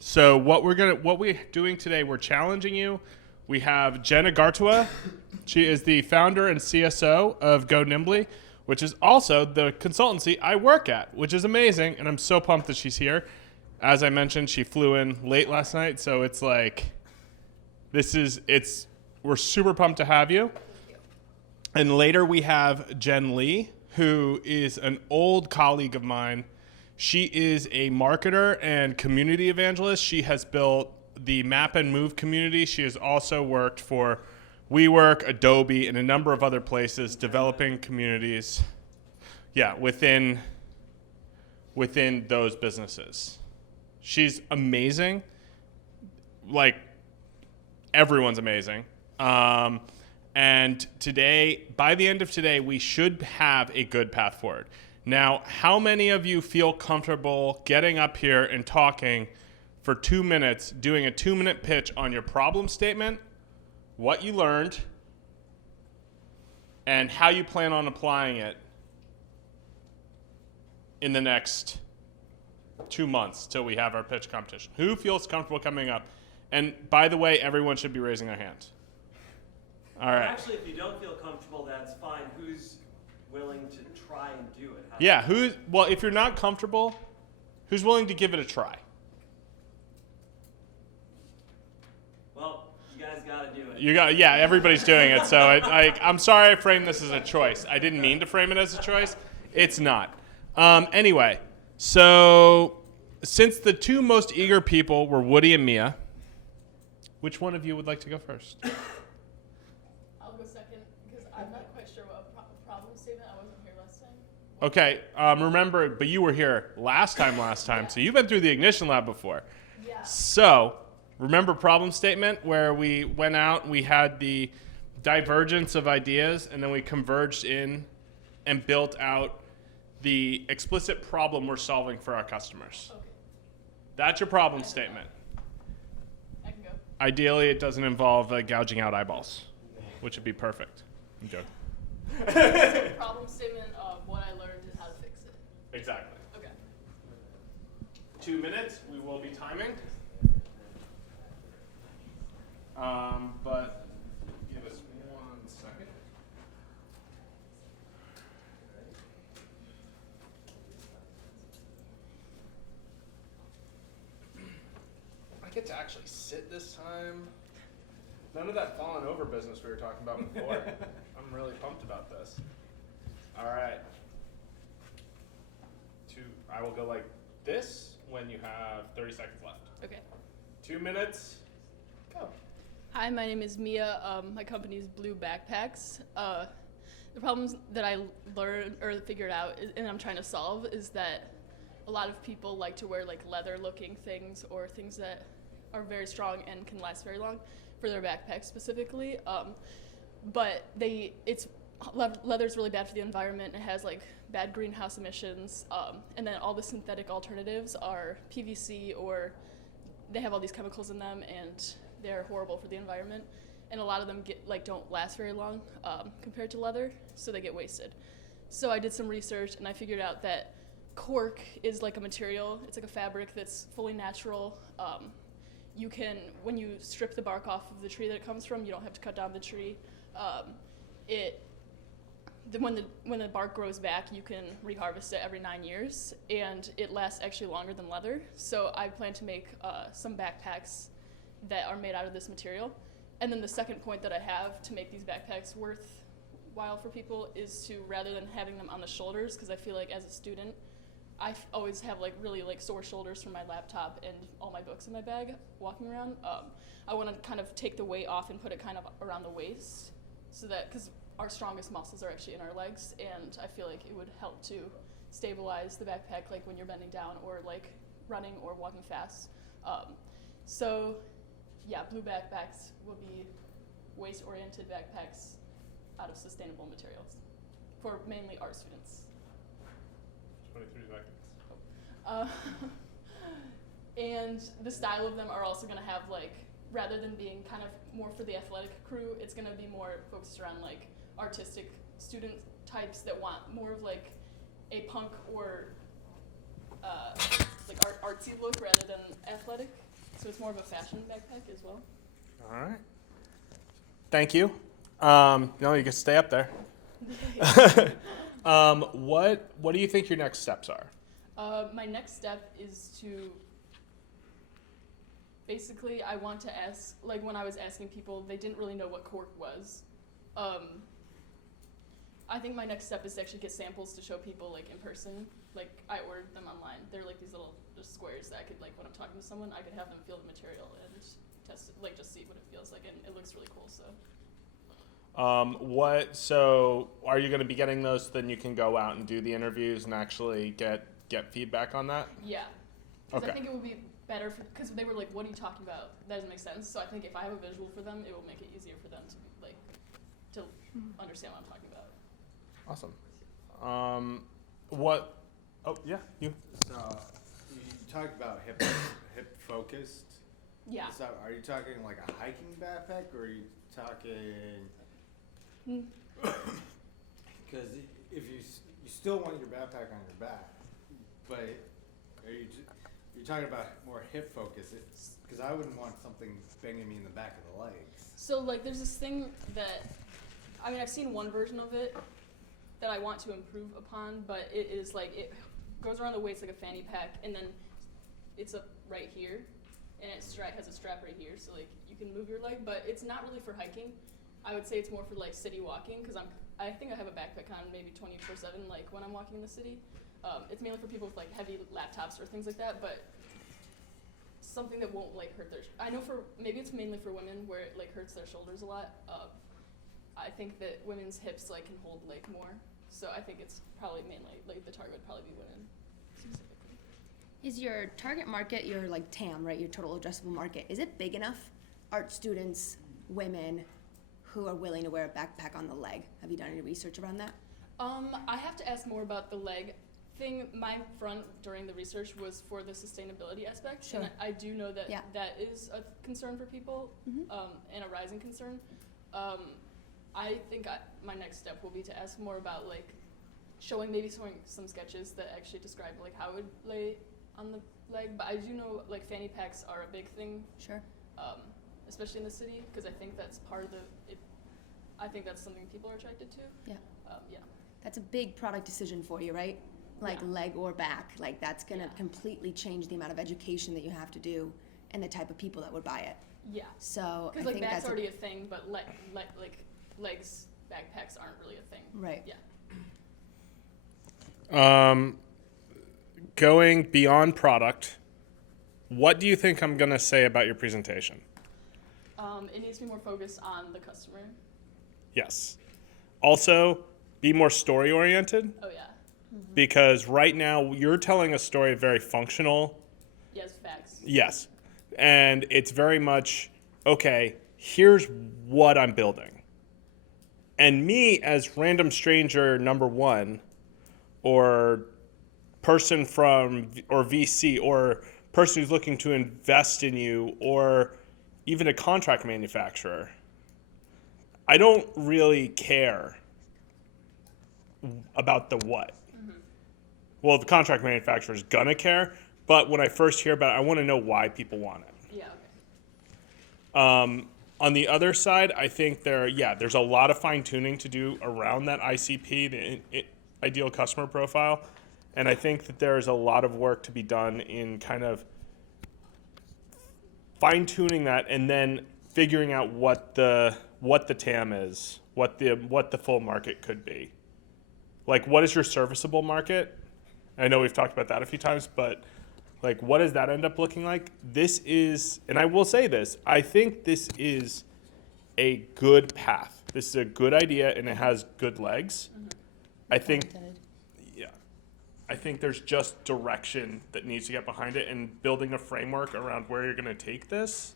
So what we're doing today, we're challenging you. We have Jenna Gartua. She is the founder and CSO of Go Nimbly, which is also the consultancy I work at, which is amazing. And I'm so pumped that she's here. As I mentioned, she flew in late last night, so it's like, we're super pumped to have you. And later we have Jen Lee, who is an old colleague of mine. She is a marketer and community evangelist. She has built the Map and Move community. She has also worked for WeWork, Adobe, and a number of other places developing communities, within those businesses. She's amazing. Like, everyone's amazing. And today, by the end of today, we should have a good path forward. Now, how many of you feel comfortable getting up here and talking for 2 minutes, doing a 2-minute pitch on your problem statement, what you learned, and how you plan on applying it in the next 2 months till we have our pitch competition? Who feels comfortable coming up? And by the way, everyone should be raising their hand. All right. Actually, if you don't feel comfortable, that's fine. Who's willing to try and do it? If you're not comfortable, who's willing to give it a try? Well, you guys got to do it. Everybody's doing it. So I'm sorry I framed this as a choice. I didn't mean to frame it as a choice. It's not. Anyway, so since the two most eager people were Woody and Mia, which one of you would like to go first? I'll go second because I'm not quite sure what problem statement. I wasn't here last time. Okay, remember, but you were here last time, so you've been through the Ignition Lab before. Yeah. So, remember problem statement where we went out and we had the divergence of ideas and then we converged in and built out the explicit problem we're solving for our customers. Okay. That's your problem statement. I can go. Ideally, it doesn't involve gouging out eyeballs, which would be perfect. I'm joking. So problem statement of what I learned and how to fix it. Exactly. Okay. 2 minutes, we will be timing. But give us 1 second. I get to actually sit this time. None of that falling over business we were talking about before. I'm really pumped about this. All right. I will go like this when you have 30 seconds left. Okay. 2 minutes. Go. Hi, my name is Mia. My company is Blue Backpacks. The problems that I learned or figured out and I'm trying to solve is that a lot of people like to wear like leather-looking things or things that are very strong and can last very long for their backpacks specifically. But leather's really bad for the environment. It has like bad greenhouse emissions, and then all the synthetic alternatives are PVC or they have all these chemicals in them and they're horrible for the environment. And a lot of them don't last very long compared to leather, so they get wasted. So I did some research and I figured out that cork is like a material. It's like a fabric that's fully natural. When you strip the bark off of the tree that it comes from, you don't have to cut down the tree. When the bark grows back, you can reharvest it every 9 years, and it lasts actually longer than leather. So I plan to make some backpacks that are made out of this material. And then the second point that I have to make these backpacks worthwhile for people is to, rather than having them on the shoulders, because I feel like as a student, I always have really sore shoulders from my laptop and all my books in my bag walking around. I want to kind of take the weight off and put it kind of around the waist, so that, because our strongest muscles are actually in our legs, and I feel like it would help to stabilize the backpack like when you're bending down or like running or walking fast. Blue backpacks will be waist-oriented backpacks out of sustainable materials for mainly art students. 23 seconds. And the style of them are also going to have rather than being kind of more for the athletic crew, it's going to be more focused around artistic student types that want more of a punk or artsy look rather than athletic. So it's more of a fashion backpack as well. All right. Thank you. No, you can stay up there. What do you think your next steps are? My next step is to basically, I want to ask, like when I was asking people, they didn't really know what cork was. I think my next step is to actually get samples to show people like in person. Like I ordered them online. They're like these little just squares that I could like when I'm talking to someone, I could have them feel the material and test it, like just see what it feels like, and it looks really cool. So. So are you going to be getting those so then you can go out and do the interviews and actually get feedback on that? Yeah. Because Okay. I think it would be better because they were like, "What are you talking about? That doesn't make sense." So I think if I have a visual for them, it will make it easier for them to understand what I'm talking about. Awesome. Oh yeah, you. So you talked about hip focused. Yeah. So are you talking like a hiking backpack, or are you talking? Hmm. Because if you still want your backpack on your back, but are you're talking about more hip focus? Because I wouldn't want something banging me in the back of the legs. So like, there's this thing that, I mean, I've seen one version of it that I want to improve upon, but it is like it goes around the waist like a fanny pack, and then it's up right here, and it has a strap right here, so like you can move your leg, but it's not really for hiking. I would say it's more for like city walking, because I think I have a backpack on maybe 24/7, like when I'm walking in the city. It's mainly for people with like heavy laptops or things like that, but something that won't like hurt I know maybe it's mainly for women where it like hurts their shoulders a lot. I think that women's hips like can hold like more, so I think it's probably mainly like the target would probably be women specifically. Is your target market, your like TAM, right, your total addressable market, is it big enough? Art students, women who are willing to wear a backpack on the leg. Have you done any research around that? I have to ask more about the leg thing. My front during the research was for the sustainability aspect, Sure. and I do know that Yeah. that is a concern for people, and a rising concern. I think my next step will be to ask more about like showing some sketches that actually describe like how it would lay on the leg. But I do know like fanny packs are a big thing, Sure. especially in the city, because I think that's part of I think that's something people are attracted to. Yeah. Yeah. That's a big product decision for you, right? Like Yeah. leg or back. Like that's gonna Yeah. completely change the amount of education that you have to do and the type of people that would buy it. Yeah. So I Because like think back's that's already a thing, but like legs, backpacks aren't really a thing. right. Yeah. Going beyond product, what do you think I'm going to say about your presentation? It needs to be more focused on the customer. Yes. Also, be more story oriented, Oh yeah. because right now you're telling a story very functional. Yes, facts. Yes. And it's very much, okay, here's what I'm building. And me as random stranger number one, or person or VC, or person who's looking to invest in you, or even a contract manufacturer, I don't really care about the what. Well, the contract manufacturer is gonna care, but when I first hear about it, I want to know why people want it. Yeah. Okay. On the other side, I think there's a lot of fine tuning to do around that ICP, the ideal customer profile, and I think that there is a lot of work to be done in kind of fine tuning that, and then figuring out what the TAM is, what the full market could be. Like, what is your serviceable market? I know we've talked about that a few times, but like, what does that end up looking like? This is, and I will say this, I think this is a good path. This is a good idea, and it has good legs. I think, yeah, I think there's just direction that needs to get behind it, and building a framework around where you're going to take this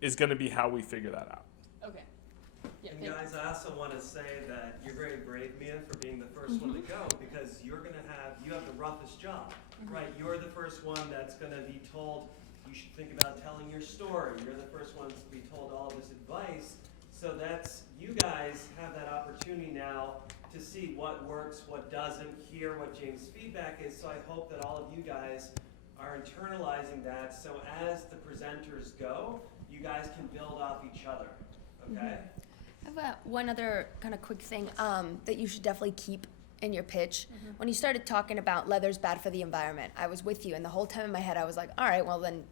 is going to be how we figure that out. Okay. Yeah. And guys, I also want to say that you're very brave, Mia, for being the first one to go, because you have the roughest job, right? You're the first one that's going to be told you should think about telling your story. You're the first ones to be told all this advice. So you guys have that opportunity now to see what works, what doesn't, hear what James' feedback is. So I hope that all of you guys are internalizing that, so as the presenters go, you guys can build off each other, okay? I have one other kind of quick thing that you should definitely keep in your pitch. When you started talking about leather's bad for the environment, I was with you, and the whole time in my head I was like, all right, well then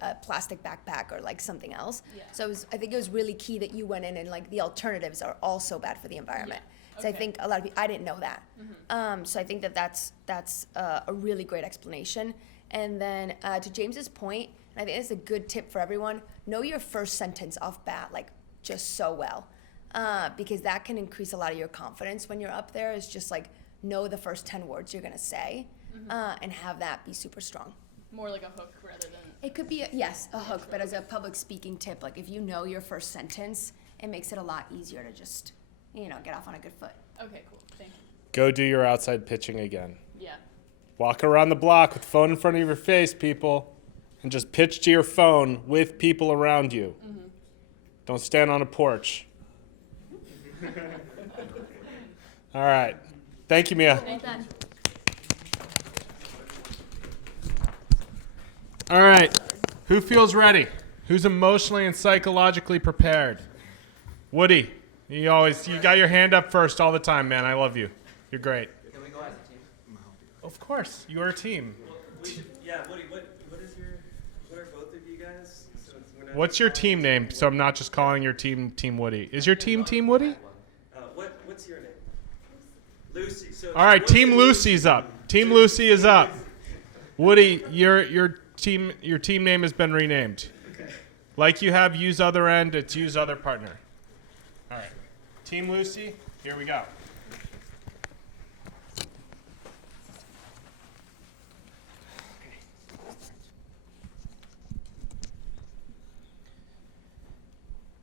a plastic backpack or like something else. Yeah. So I think it was really key that you went in and like the alternatives are also bad for the environment. Yeah. So I Okay. think a lot of people, I didn't know that. So I think that that's a really great explanation. And then to James's point, and I think it's a good tip for everyone, know your first sentence off bat like just so well. Because that can increase a lot of your confidence when you're up there. Is just like know the first 10 words you're gonna say, and have that be super strong. More like a hook rather than. It could be a hook, but as a public speaking tip, like if you know your first sentence, it makes it a lot easier to just get off on a good foot. Okay, cool. Thank you. Go do your outside pitching again. Yeah. Walk around the block with the phone in front of your face, people, and just pitch to your phone with people around you. Don't stand on a porch. All right. Thank you, Mia. Nathan. All right. Who feels ready? Who's emotionally and psychologically prepared? Woody, you got your hand up first all the time, man. I love you. You're great. Can we go as a team? Of course, you're a team. Well, Woody, what are both of you guys? So we're not What's your calling team name? So I'm not just calling your team Team Woody. Is your team Team Woody? What's your name? Lucy. So All right, Woody Team and Lucy's up. Team Lucy is up. Woody, your team name has been renamed. Okay. Like you have use other end, it's use other partner. All right. Team Lucy, here we go.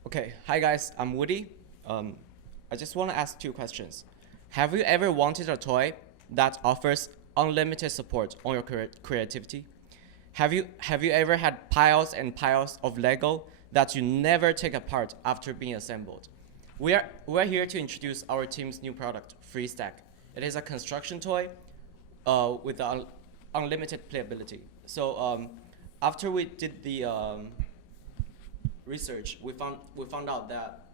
Okay, hi guys, I'm Woody. I just want to ask 2 questions. Have you ever wanted a toy that offers unlimited support on your creativity? Have you ever had piles and piles of Lego that you never take apart after being assembled? We're here to introduce our team's new product, FreeStack. It is a construction toy with unlimited playability. So after we did the research, we found out that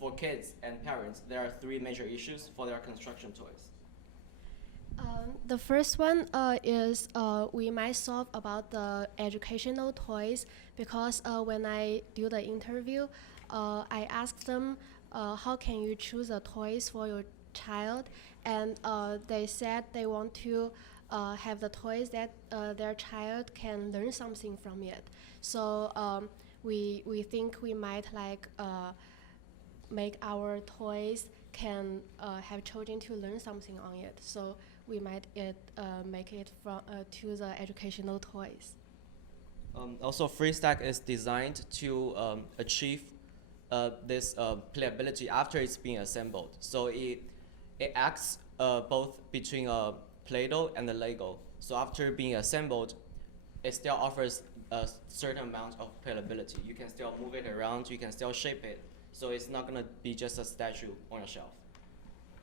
for kids and parents, there are 3 major issues for their construction toys. The first one is we might solve about the educational toys because when I do the interview, I asked them how can you choose the toys for your child, and they said they want to have the toys that their child can learn something from it. So we think we might make our toys can have children to learn something on it. So we might make it from to the educational toys. Also, FreeStack is designed to achieve this playability after it's being assembled. So it acts both between Play-Doh and the Lego. So after being assembled, it still offers a certain amount of playability. You can still move it around, you can still shape it. So it's not gonna be just a statue on a shelf.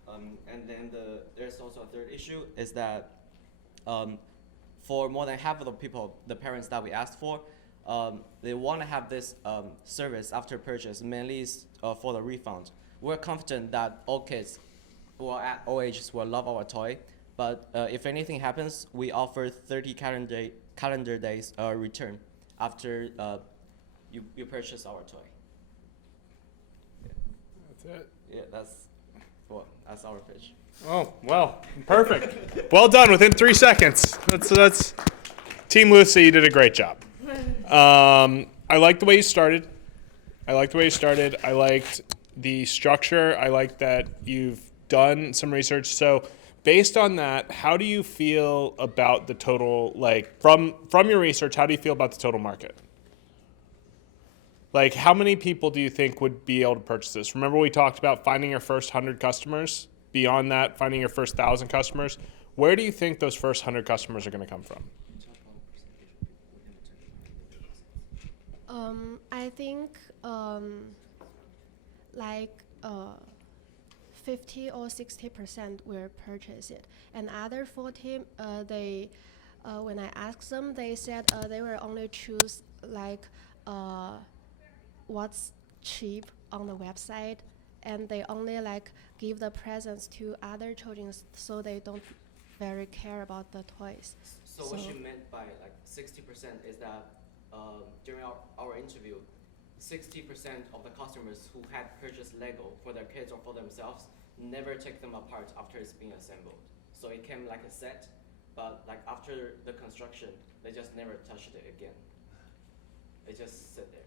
And then there's also a third issue is that for more than half of the people, the parents that we asked for, they want to have this service after purchase, mainly for the refund. We're confident that all kids or at all ages will love our toy, but if anything happens, we offer 30 calendar days return after you purchase our toy. That's it. Yeah, that's our pitch. Oh, well, perfect. Well done within 3 seconds. That's Team Lucy, you did a great job. I like the way you started. I liked the structure. I like that you've done some research. So based on that, how do you feel about the total, from your research, how do you feel about the total market? How many people do you think would be able to purchase this? Remember we talked about finding your first 100 customers? Beyond that, finding your first 1,000 customers. Where do you think those first 100 customers are going to come from? I think 50 or 60% will purchase it, and other 40 they when I asked them, they said they will only choose like what's cheap on the website, and they only like give the presents to other children, so they don't very care about the toys. So what she meant by like 60% is that during our interview, 60% of the customers who had purchased Lego for their kids or for themselves never take them apart after it's being assembled. So it came like a set, but like after the construction, they just never touched it again. It just sit there.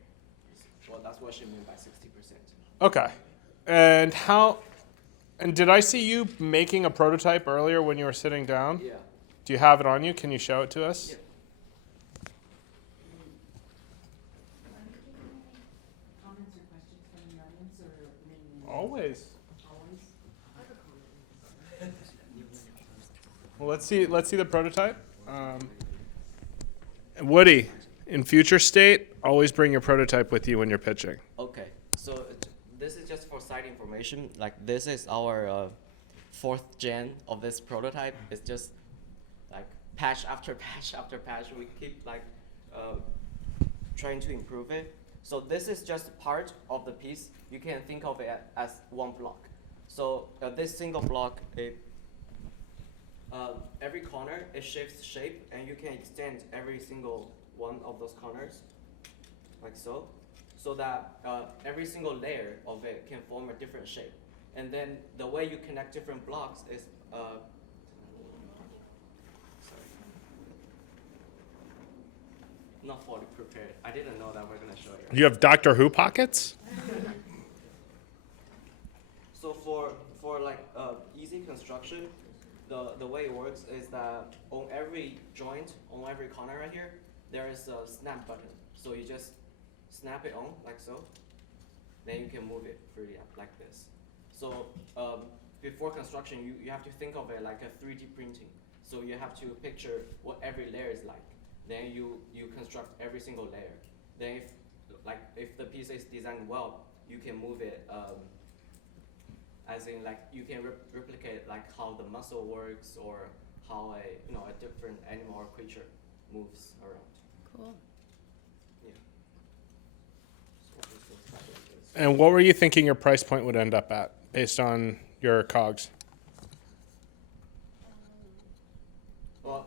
Well, that's what she meant by 60%. Okay. And did I see you making a prototype earlier when you were sitting down? Yeah. Do you have it on you? Can you show it to us? Yeah. Comments or questions from the audience or mainly? Always. Always? I have a comment. Well, let's see the prototype. Woody, in future state, always bring your prototype with you when you're pitching. Okay, so this is just for side information. Like this is our 4th gen of this prototype. It's just like patch after patch after patch. We keep like trying to improve it. So this is just part of the piece. You can think of it as one block. So this single block, every corner it shifts shape, and you can extend every single one of those corners, like so, so that every single layer of it can form a different shape. And then the way you connect different blocks is, not fully prepared. I didn't know that we're gonna show you. You have Doctor Who pockets? So for like easy construction, the way it works is that on every joint, on every corner right here, there is a snap button. So you just snap it on like so. Then you can move it freely up like this. So before construction, you have to think of it like a 3D printing. So you have to picture what every layer is like. Then you construct every single layer. Then if the piece is designed well, you can move it as in like you can replicate like how the muscle works or how a different animal or creature moves around. Cool. Yeah. So this looks like this. And what were you thinking your price point would end up at based on your cogs? Well,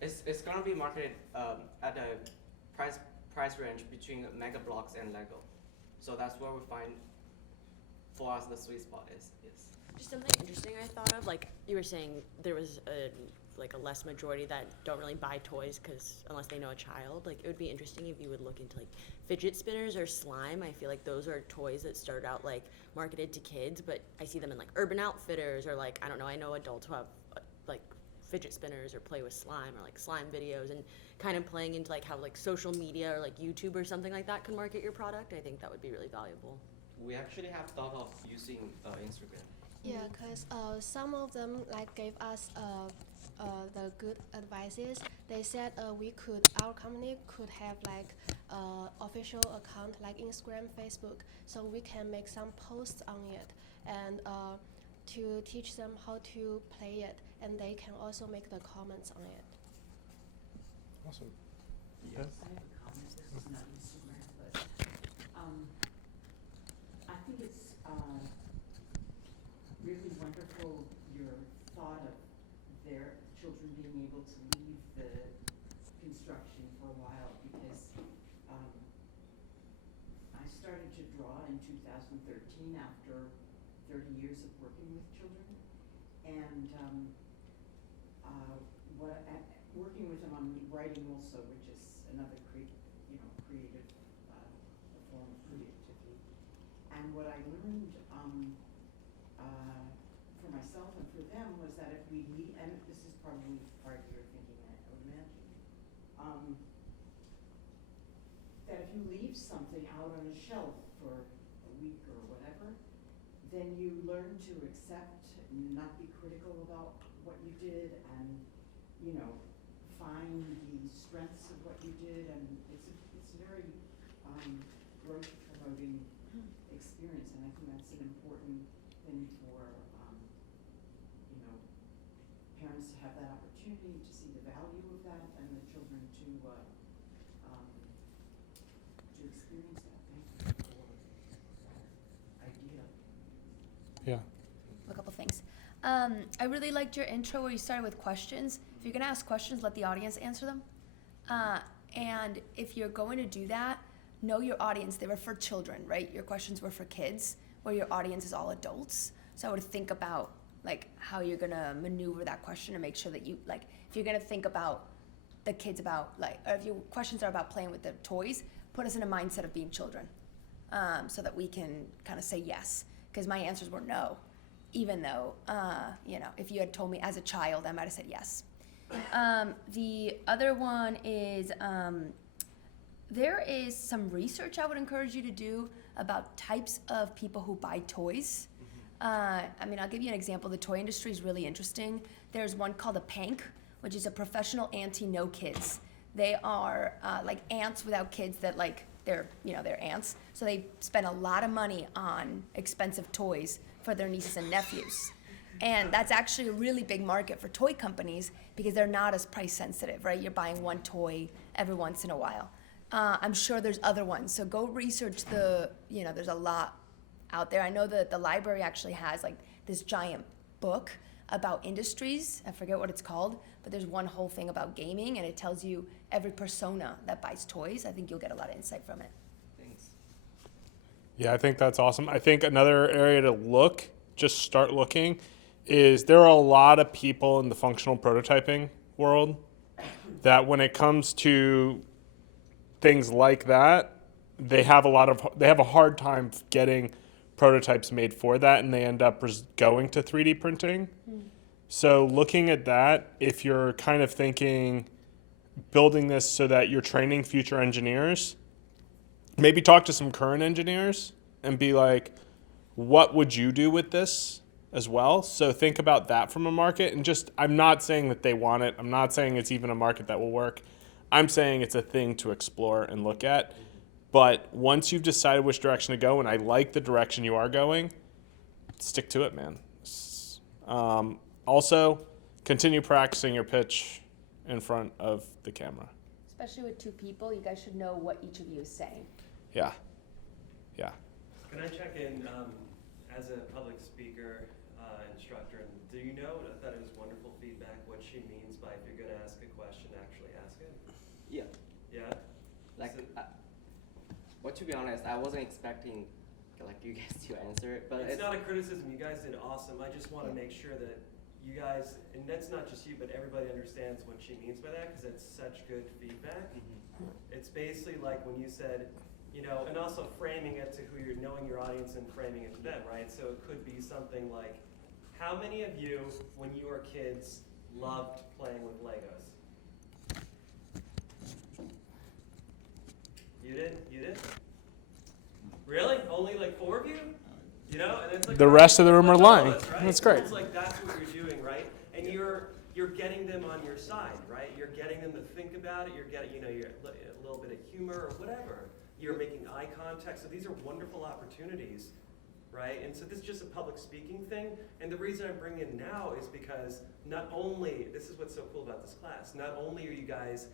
it's gonna be marketed at a price range between Mega Bloks and Lego. So that's where we find for us the sweet spot is. Yes. Just something interesting I thought of, like you were saying, there was a less majority that don't really buy toys because unless they know a child. Like it would be interesting if you would look into like fidget spinners or slime. I feel like those are toys that start out like marketed to kids, but I see them in like Urban Outfitters or like I don't know. I know adults who have like fidget spinners or play with slime or like slime videos and kind of playing into like how like social media or like YouTube or something like that can market your product. I think that would be really valuable. We actually have thought of using Instagram. Yeah, because some of them like gave us the good advices. They said our company could have like official account like Instagram, Facebook, so we can make some posts on it and to teach them how to play it, and they can also make the comments on it. Awesome. Yes, I have a comment. This is not Instagram, but I think it's really wonderful your thought of their children being able to leave the construction for a while because I started to draw in 2013 after 30 years of working with children, and working with them on writing also, which is another creative form of creativity. And what I learned for myself and for them was that if we leave, and this is probably part of your thinking, I would imagine, that if you leave something out on a shelf for a week or whatever, then you learn to accept and not be critical about what you did and, find the strengths of what you did, and it's a very growth promoting experience, and I think that's an important thing for parents to have that opportunity to see the value of that and the children to experience that. Thank you for that idea. Yeah. A couple things. I really liked your intro where you started with questions. If you're gonna ask questions, let the audience answer them. And if you're going to do that, know your audience. They were for children, right? Your questions were for kids, where your audience is all adults. So I would think about like how you're gonna maneuver that question and make sure that you like. If you're gonna think about the kids about like, or if your questions are about playing with the toys, put us in a mindset of being children, so that we can kind of say yes. Because my answers were no, even though if you had told me as a child, I might have said yes. The other one is there is some research I would encourage you to do about types of people who buy toys. I'll give you an example. The toy industry is really interesting. There's one called a PANK, which is a professional anti-no kids. They are like ants without kids that like they're ants. So they spend a lot of money on expensive toys for their nieces and nephews. And that's actually a really big market for toy companies because they're not as price sensitive, right? You're buying one toy every once in a while. I'm sure there's other ones. So go research there's a lot out there. I know that the library actually has like this giant book about industries. I forget what it's called, but there's one whole thing about gaming and it tells you every persona that buys toys. I think you'll get a lot of insight from it. Thanks. Yeah, I think that's awesome. I think another area to look, just start looking, is there are a lot of people in the functional prototyping world that when it comes to things like that, they have a hard time getting prototypes made for that, and they end up going to 3D printing. So looking at that, if you're kind of thinking building this so that you're training future engineers, maybe talk to some current engineers and be like, what would you do with this as well? So think about that from a market, and I'm not saying that they want it. I'm not saying it's even a market that will work. I'm saying it's a thing to explore and look at. But once you've decided which direction to go, and I like the direction you are going, stick to it, man. Also, continue practicing your pitch in front of the camera. Especially with two people, you guys should know what each of you is saying. Yeah. Can I check in as a public speaker instructor? And do you know? I thought it was wonderful feedback. What she means by if you're going to ask a question, actually ask it. Yeah. Yeah. Like, So- well, to be honest, I wasn't expecting like you guys to answer it, but it's not a criticism. You guys did awesome. I just want to make sure that you guys, and that's not just you, but everybody understands what she means by that because it's such good feedback. It's basically like when you said, and also framing it to who you're knowing your audience and framing it to them, right? So it could be something like, how many of you, when you were kids, loved playing with Legos? You did? You did? Really? Only like 4 of you? And it's like The rest of the room are all of lying. us, right? That's So great. it's like that's what you're doing, right? And you're getting them on your side, right? You're getting them to think about it. You're getting, you're a little bit of humor or whatever. You're making eye contact. So these are wonderful opportunities, right? And so this is just a public speaking thing. And the reason I'm bringing it now is because not only, this is what's so cool about this class, not only are you guys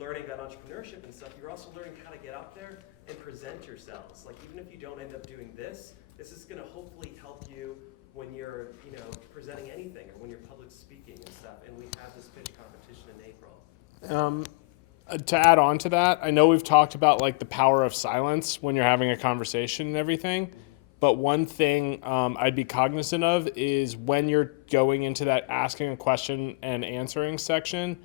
learning about entrepreneurship and stuff, you're also learning how to get out there and present yourselves. Like even if you don't end up doing this is going to hopefully help you when you're, presenting anything or when you're public speaking and stuff. And we have this pitch competition in April. To add on to that, I know we've talked about like the power of silence when you're having a conversation and everything. But one thing I'd be cognizant of is when you're going into that asking a question and answering section,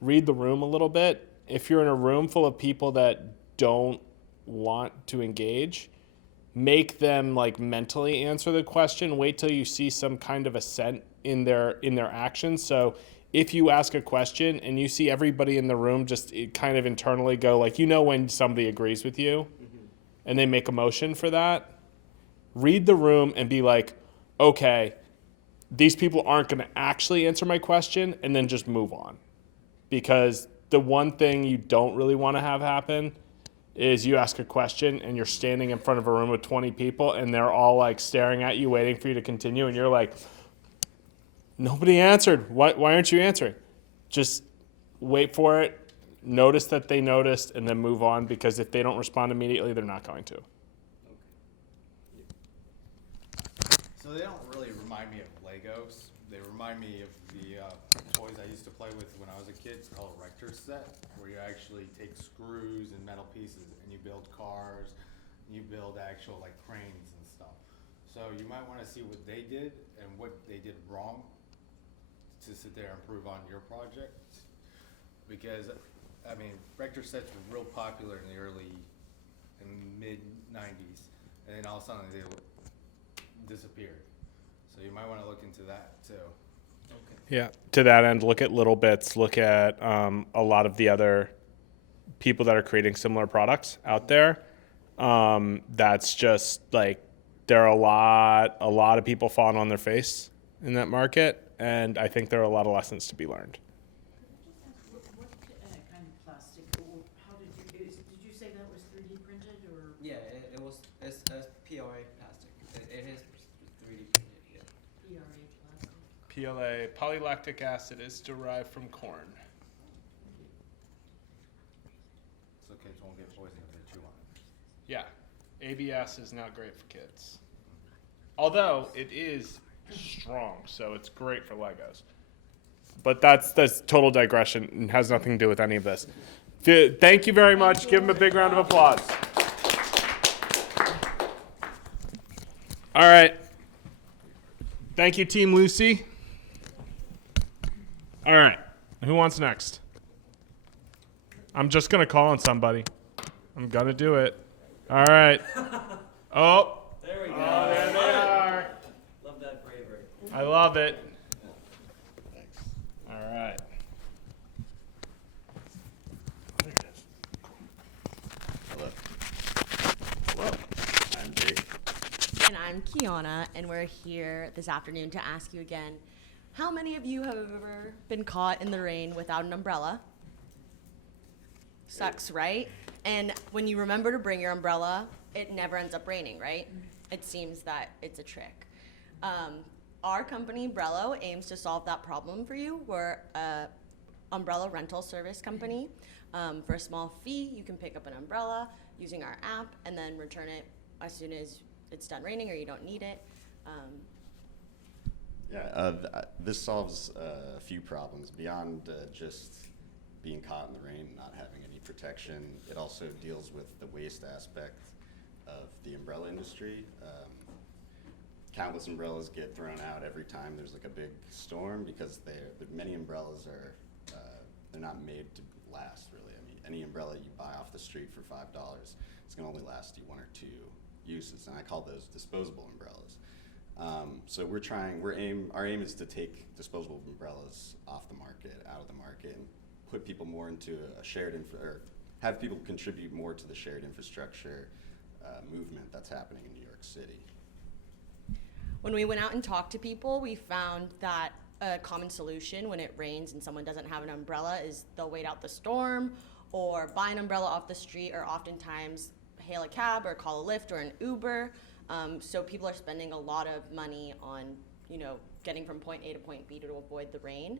read the room a little bit. If you're in a room full of people that don't want to engage, make them like mentally answer the question. Wait till you see some kind of assent in their actions. So if you ask a question and you see everybody in the room just kind of internally go like, when somebody agrees with you and they make a motion for that, read the room and be like, okay, these people aren't going to actually answer my question, and then just move on. Because the one thing you don't really want to have happen is you ask a question and you're standing in front of a room with 20 people and they're all like staring at you, waiting for you to continue, and you're like, Nobody answered. Why aren't you answering? Just wait for it, notice that they noticed, and then move on, because if they don't respond immediately, they're not going to. So they don't really remind me of Legos. They remind me of the toys I used to play with when I was a kid. It's called a Rector set, where you actually take screws and metal pieces and you build cars, and you build actual like cranes and stuff. So you might want to see what they did and what they did wrong to sit there and improve on your project. Because, I mean, Rector sets were real popular in the mid 90s, and then all of a sudden they disappeared. So you might want to look into that too. Yeah. To that end, look at Little Bits. Look at a lot of the other people that are creating similar products out there. That's just like, there are a lot of people falling on their face in that market, and I think there are a lot of lessons to be learned. What kind of plastic, or how did you say that was 3D printed, or? Yeah, it's PLA plastic. It is 3D printed, yeah. PRA plastic? PLA, polylactic acid, is derived from corn. So kids won't get poisoned if they chew on it. Yeah, ABS is not great for kids. Although it is strong, so it's great for Legos. But that's total digression and has nothing to do with any of this. Thank you very much. Give them a big round of applause. All right. Thank you, Team Lucy. All right. Who wants next? I'm just going to call on somebody. I'm going to do it. All right. Oh. There we go. Oh, there they are. Love that bravery. I love it. Thanks. All right. There it is. Hello. Hello. I'm Jake. And I'm Kiana, and we're here this afternoon to ask you again, how many of you have ever been caught in the rain without an umbrella? Sucks, right? And when you remember to bring your umbrella, it never ends up raining, right? It seems that it's a trick. Our company, Brello, aims to solve that problem for you. We're a umbrella rental service company. For a small fee, you can pick up an umbrella using our app and then return it as soon as it's done raining or you don't need it. This solves a few problems beyond just being caught in the rain and not having any protection. It also deals with the waste aspect of the umbrella industry. Countless umbrellas get thrown out every time there's like a big storm because many umbrellas are they're not made to last really. I mean, any umbrella you buy off the street for $5, it's gonna only last you 1 or 2 uses, and I call those disposable umbrellas. So our aim is to take disposable umbrellas off the market, out of the market, and put people more into a or have people contribute more to the shared infrastructure movement that's happening in New York City. When we went out and talked to people, we found that a common solution when it rains and someone doesn't have an umbrella is they'll wait out the storm or buy an umbrella off the street, or oftentimes hail a cab or call a Lyft or an Uber. So people are spending a lot of money on, getting from point A to point B to avoid the rain.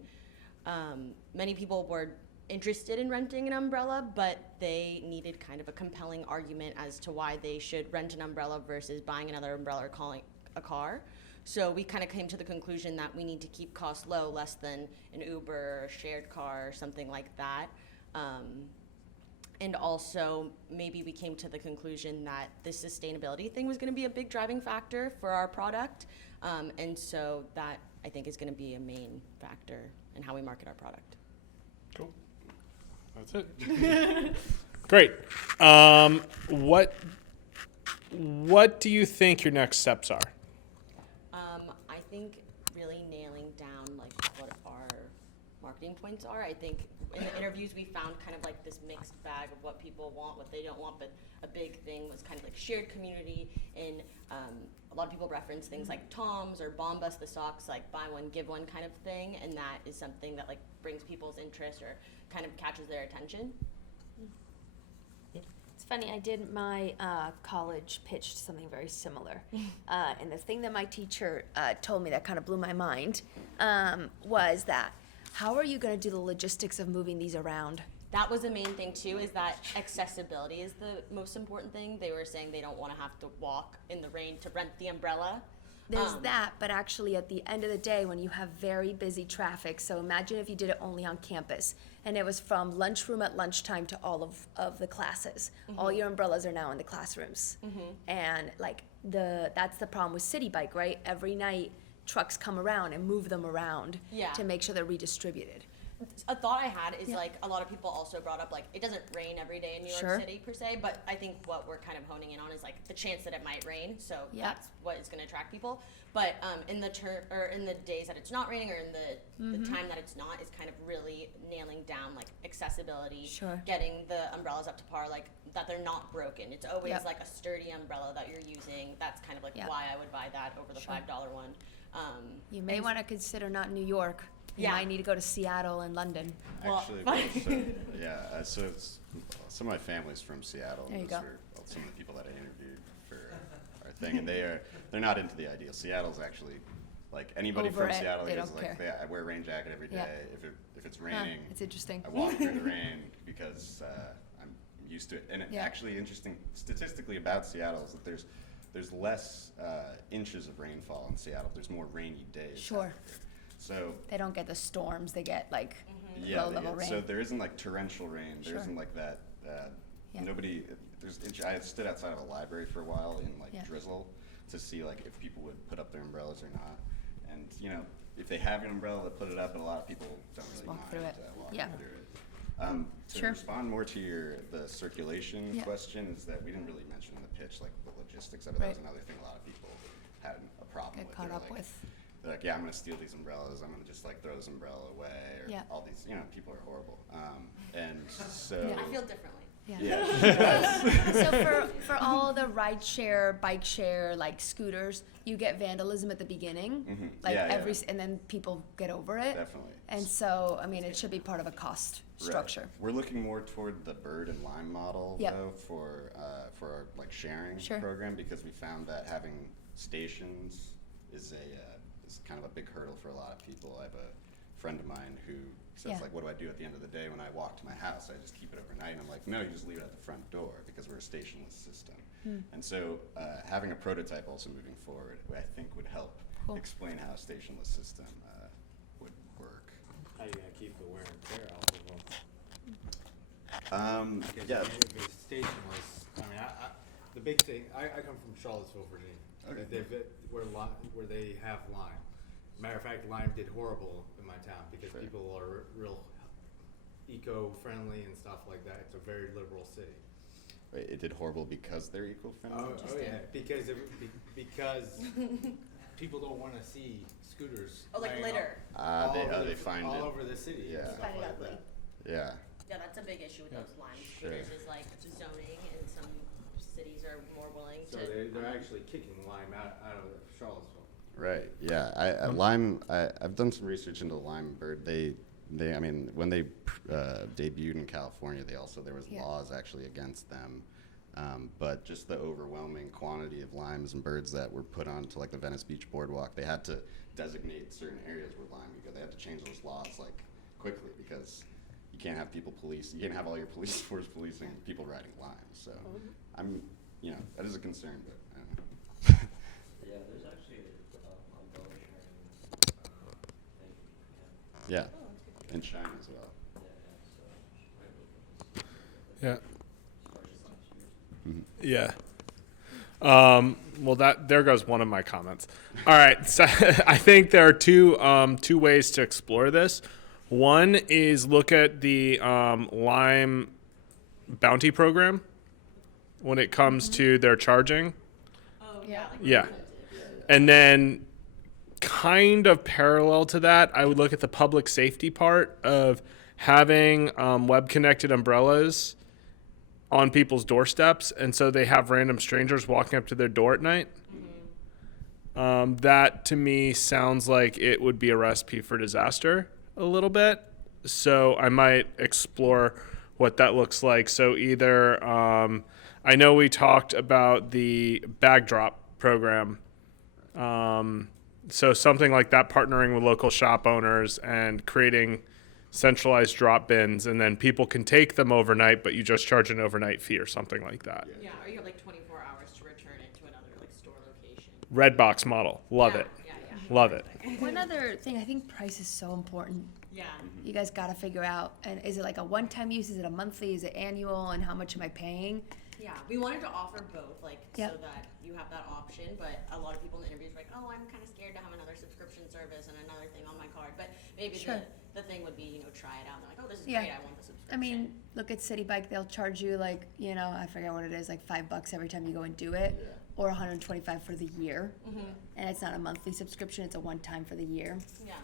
Many people were interested in renting an umbrella, but they needed kind of a compelling argument as to why they should rent an umbrella versus buying another umbrella or calling a car. So we kind of came to the conclusion that we need to keep costs low, less than an Uber or a shared car or something like that. And also, maybe we came to the conclusion that this sustainability thing was going to be a big driving factor for our product. And so that, I think, is going to be a main factor in how we market our product. Cool. That's it. Great. What do you think your next steps are? I think really nailing down like what our marketing points are. I think in the interviews we found kind of like this mixed bag of what people want, what they don't want, but a big thing was kind of like shared community, and a lot of people reference things like Tom's or Bombas the socks, like buy one, give one kind of thing, and that is something that like brings people's interest or kind of catches their attention. It's funny. I did my college pitch to something very similar, and the thing that my teacher told me that kind of blew my mind was that how are you going to do the logistics of moving these around? That was the main thing too, is that accessibility is the most important thing. They were saying they don't want to have to walk in the rain to rent the umbrella. There's that, but actually at the end of the day, when you have very busy traffic, so imagine if you did it only on campus, and it was from lunchroom at lunchtime to all of the classes. All your umbrellas are now in the classrooms. And like that's the problem with City Bike, right? Every night, trucks come around and move them around Yeah. to make sure they're redistributed. A thought I had is Yeah. like a lot of people also brought up like it doesn't rain every day in New York Sure. City per se, but I think what we're kind of honing in on is like the chance that it might rain. So Yeah. that's what is going to attract people. But in the in the days that it's not raining or in the time that it's not is kind of really nailing down like accessibility, Sure. getting the umbrellas up to par, like that they're not broken. It's always Yep. like a sturdy umbrella that you're using. That's kind of like Yep. why I would buy that over the Sure. $5 one. You may want to consider not New York. You Yeah. might need to go to Seattle and London. Well, Actually, so it's, some of my family's from Seattle. There you Those go. are some of the people that I interviewed for our thing, and they're not into the ideal. Seattle's actually like anybody Over from it, Seattle they is don't like, care. I wear a rain jacket every day. Yeah. If it's Huh, raining, it's interesting. I walk through the rain because I'm used to it. And it Yeah. actually interesting statistically about Seattle is that there's less inches of rainfall in Seattle. There's more rainy days. Sure. out here. So They don't get the storms. They get like yeah, low-level rain. so there isn't like torrential rain. There Sure. isn't like that. Yeah. Nobody. I stood outside of a library for a while in like Yeah. drizzle to see like if people would put up their umbrellas or not. And you know, if they have an umbrella, they put it up, and a lot of people don't really walk mind through it. walking Yeah. through it. To Sure. respond more to the circulation Yeah. question is that we didn't really mention in the pitch like the logistics of it. That was Right. another thing a lot of people had a problem Get with. caught They were up like, with. they're like, yeah, I'm gonna steal these umbrellas. I'm gonna just like throw this umbrella away, or Yeah. all these. You know, people are horrible. And so Yeah. I feel differently. Yeah. yeah. So for all the ride share, bike share, like scooters, you get vandalism at the beginning, like Yeah, every, yeah. and then people get over it. Definitely. And so, I mean, it should be part of a cost Right. structure. We're looking more toward the Bird and Lime model Yep. though for our like sharing Sure. program, because we found that having stations is kind of a big hurdle for a lot of people. I have a friend of mine who says Yeah. like, what do I do at the end of the day when I walk to my house? I just keep it overnight. And I'm like, no, you just leave it at the front door because we're a stationless system. And so having a prototype also moving forward, I think would help Cool. explain how a stationless system would work. How are you gonna keep the wear and tear off of them? Because Yeah. if it's stationless, I mean, the big thing, I come from Charlottesville, Virginia. Okay. Where they have Lime. Matter of fact, Lime did horrible in my town because Sure. people are real eco-friendly and stuff like that. It's a very liberal city. Wait, it did horrible because they're eco-friendly? Oh yeah, because people don't want to see scooters. Oh, like laying litter. all They over the- find all it. over the city Yeah. and stuff Find it like ugly. that. Yeah. Yeah, that's a big issue with those lime Sure. scooters is like zoning, and some cities are more willing So to. they're actually kicking Lime out of Charlottesville. Right. Yeah. At Lime, I've done some research into Lime Bird. They I mean, when they debuted in California, there was Yeah. laws actually against them. But just the overwhelming quantity of limes and birds that were put onto like the Venice Beach Boardwalk, they had to designate certain areas where lime would go. They had to change those laws like quickly because you can't have you can't have all your police force policing people riding lime. So that is a concern, but I don't know. Yeah, there's actually umbrella sharing thing. Yeah, and shine as well. Yeah. Mhm. Yeah. Well, there goes one of my comments. All right, so I think there are two ways to explore this. One is look at the Lime bounty program when it comes to their charging. Oh Yeah. Yeah. And then kind of parallel to that, I would look at the public safety part of having web-connected umbrellas on people's doorsteps, and so they have random strangers walking up to their door at night. That, to me, sounds like it would be a recipe for disaster a little bit. So I might explore what that looks like. So either I know we talked about the bag drop program. So something like that, partnering with local shop owners and creating centralized drop bins, and then people can take them overnight, but you just charge an overnight fee or something like that. Yeah, or you have like 24 hours to return it to another like store location. Redbox model. Love Yeah, it. yeah. Love it. One other thing, I think price is so important. Yeah. You guys got to figure out, and is it like a one-time use? Is it a monthly? Is it annual? And how much am I paying? Yeah, we wanted to offer both, like, Yep. so that you have that option, but a lot of people in the interviews were like, oh, I'm kind of scared to have another subscription service and another thing on my card, but maybe Sure. the thing would be, you know, try it out, and they're like, oh, this is Yeah. great, I want the subscription. I mean, look at City Bike. They'll charge you like, I forget what it is, like $5 every time you go and do it, or $125 for the year. And it's not a monthly subscription; it's a one-time for the year. Yeah.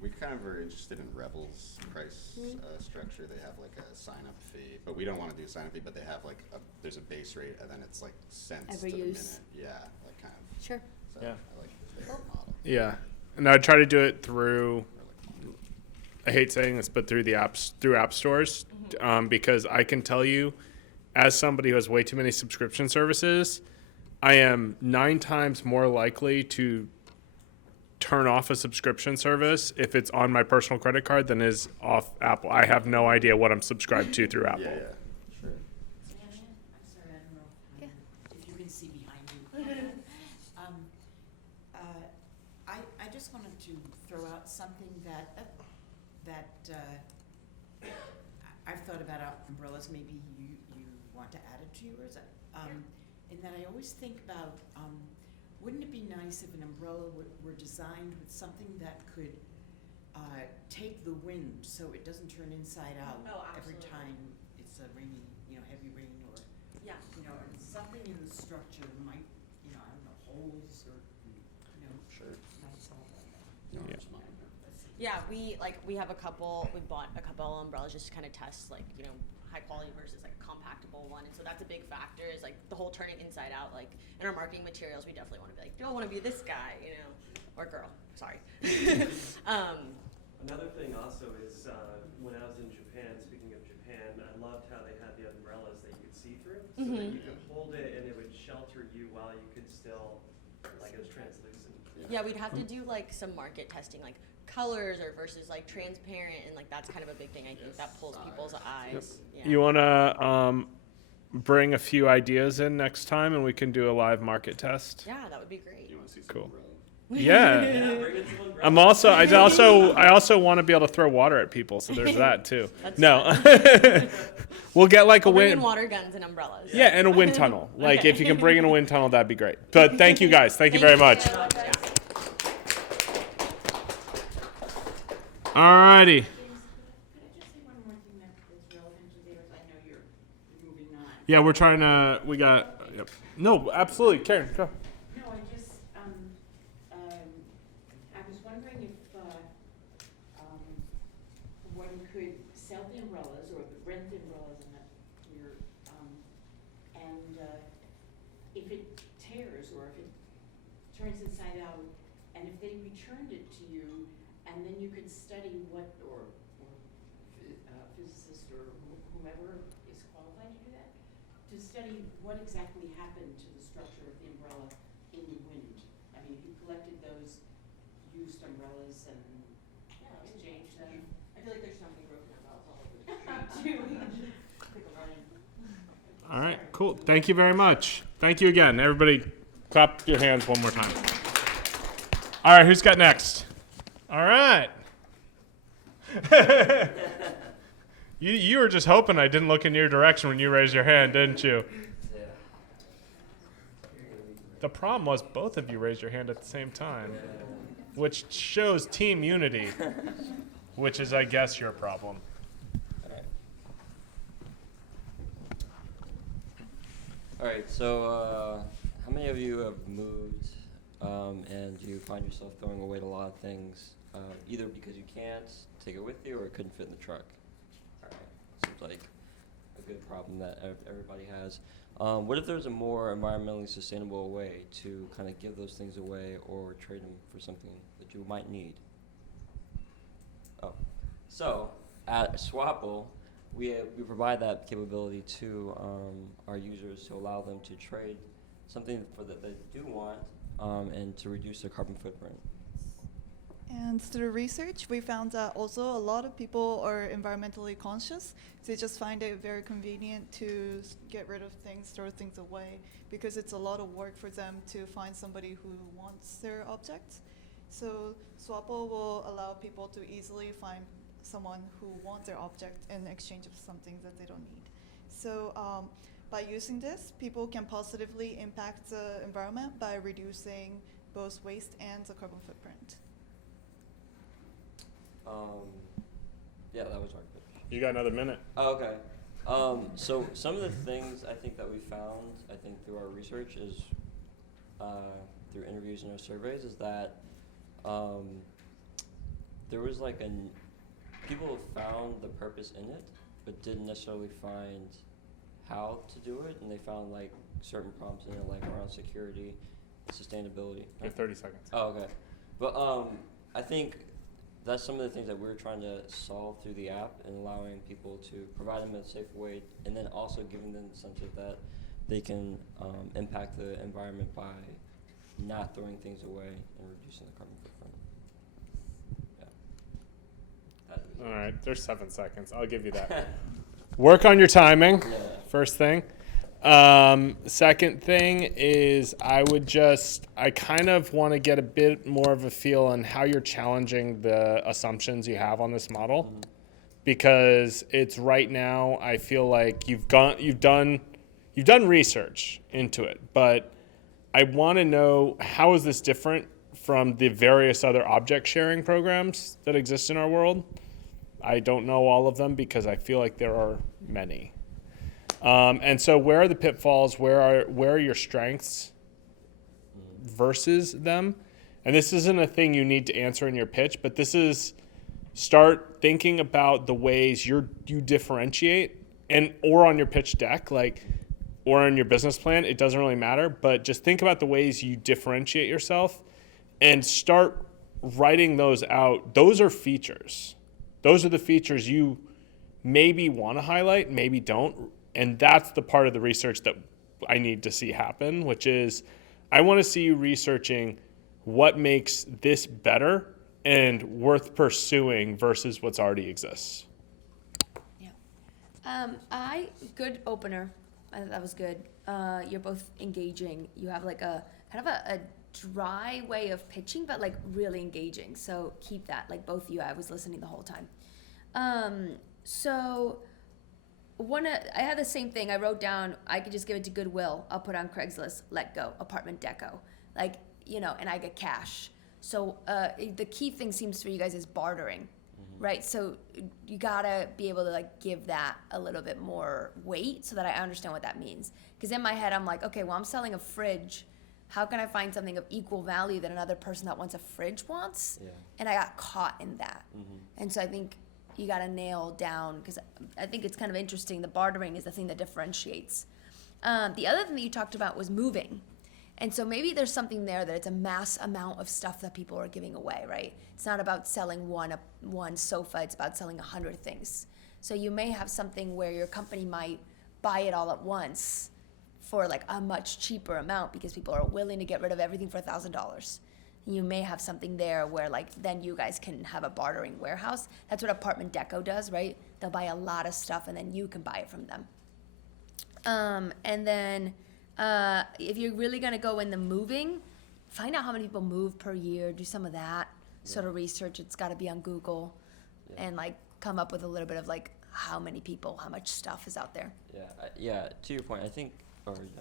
We kind of are interested in Revel's price structure. They have like a sign-up fee, but we don't want to do a sign-up fee. But they have like there's a base rate, and then it's like cents Every to the use. minute. Yeah, like kind of. Sure. So Yeah. I like their model. Yeah, and I try to do it through. I hate saying this, but through the apps, through app stores, because I can tell you, as somebody who has way too many subscription services, I am 9 times more likely to turn off a subscription service if it's on my personal credit card than is off Apple. I have no idea what I'm subscribed to through Apple. Yeah, sure. I'm sorry, I don't know Yeah. if you can see behind you. I just wanted to throw out something that I've thought about umbrellas. Maybe you want to add it to yours. In that I always think about, wouldn't it be nice if an umbrella were designed with something that could take the wind so it doesn't turn inside out Oh, every absolutely. time it's a rainy, heavy rain, or Yeah. and something in the structure might, I don't know, holes or, Sure. might solve that. Yeah. Yeah, we have we bought a couple umbrellas just to kind of test, like, high quality versus like compactable one, and so that's a big factor, is like the whole turning inside out. Like in our marketing materials, we definitely want to be like, don't want to be this guy, or girl, sorry. Another thing also is, when I was in Japan, speaking of Japan, I loved how they had the umbrellas that you could see through, so that you could hold it and it would shelter you while you could still, like, it was translucent. Yeah, we'd have to do like some market testing, like colors or versus like transparent, and like that's kind of a big thing, I think, that pulls people's eyes. Yeah. You want to bring a few ideas in next time, and we can do a live market test. Yeah, that would be great. You want to see some Cool. umbrella? Yeah. Bring in some umbrellas. I also want to be able to throw water at people, so there's that too. That's No. We'll get like a We'll bring in wind. water guns and umbrellas. Yeah, and a wind tunnel. Like Okay. if you can bring in a wind tunnel, that'd be great. But thank you guys. Thank you very much. Yeah. Alrighty. Could I just say one more thing that's relevant to theirs? I know you're moving on. Yeah, we're trying to. We got. Yep. No, absolutely, Karen. Go. No, I just, I was wondering if, one could sell the umbrellas or rent the umbrellas and if it tears or if it turns inside out, and if they returned it to you, and then you could study what, or physicist or whomever is qualified to do that, to study what exactly happened to the structure of the umbrella in the wind. I mean, if you collected those used umbrellas and exchanged them. I feel like there's so many broken umbrellas all over the street. All right. Cool. Thank you very much. Thank you again, everybody. Clap your hands one more time. All right. Who's got next? All right. You were just hoping I didn't look in your direction when you raised your hand, didn't you? The problem was both of you raised your hand at the same time, which shows team unity, which is, I guess, your problem. All right, so how many of you have moved and you find yourself throwing away a lot of things, either because you can't take it with you or it couldn't fit in the truck? All right, seems like a good problem that everybody has. What if there's a more environmentally sustainable way to kind of give those things away or trade them for something that you might need? Oh, so at Swapple, we provide that capability to our users to allow them to trade something that they do want and to reduce their carbon footprint. And through research, we found that also a lot of people are environmentally conscious. They just find it very convenient to get rid of things, throw things away, because it's a lot of work for them to find somebody who wants their objects. So Swapple will allow people to easily find someone who wants their object in exchange of something that they don't need. So by using this, people can positively impact the environment by reducing both waste and the carbon footprint. Yeah, that was our pitch. You got another minute. Oh, okay. So some of the things I think that we found, I think through our research is, through interviews and our surveys, is that there was like people found the purpose in it, but didn't necessarily find how to do it, and they found like certain prompts in it, like around security, sustainability. You have 30 seconds. Oh, okay. But I think that's some of the things that we're trying to solve through the app and allowing people to provide them a safe way, and then also giving them the incentive that they can impact the environment by not throwing things away and reducing the carbon footprint. Yeah. All right, there's 7 seconds. I'll give you that. Work on your timing, Yeah. first thing. Second thing is I kind of want to get a bit more of a feel on how you're challenging the assumptions you have on this model. Mm-hmm. Because it's right now, I feel like you've done research into it, but I want to know, how is this different from the various other object sharing programs that exist in our world? I don't know all of them because I feel like there are many. And so where are the pitfalls? Where are your strengths versus them? And this isn't a thing you need to answer in your pitch, but this is, start thinking about the ways you differentiate, or on your pitch deck, or in your business plan. It doesn't really matter, but just think about the ways you differentiate yourself and start writing those out. Those are features. Those are the features you maybe want to highlight, maybe don't. And that's the part of the research that I need to see happen, which is I want to see you researching what makes this better and worth pursuing versus what's already exists. Yeah. Good opener. I thought that was good. You're both engaging. You have like a kind of a dry way of pitching, but like really engaging. So keep that. Like both of you, I was listening the whole time. I had the same thing. I wrote down, I could just give it to Goodwill. I'll put on Craigslist, let go, apartment deco. Like, and I get cash. So the key thing seems for you guys is bartering, right? So you gotta be able to like give that a little bit more weight so that I understand what that means. Because in my head, I'm like, okay, well, I'm selling a fridge. How can I find something of equal value that another person that wants a fridge wants? Yeah. And I got caught in that. And so I think you got to nail down, because I think it's kind of interesting. The bartering is the thing that differentiates. The other thing that you talked about was moving. And so maybe there's something there that it's a mass amount of stuff that people are giving away, right? It's not about selling one sofa, it's about selling 100 things. So you may have something where your company might buy it all at once for like a much cheaper amount because people are willing to get rid of everything for $1,000. You may have something there where like then you guys can have a bartering warehouse. That's what Apartment Deco does, right? They'll buy a lot of stuff and then you can buy it from them. And then if you're really gonna go in the moving, find out how many people move per year, do some of that sort of research. It's gotta be on Google and like come up with a little bit of like how many people, how much stuff is out there. Yeah, to your point, I think,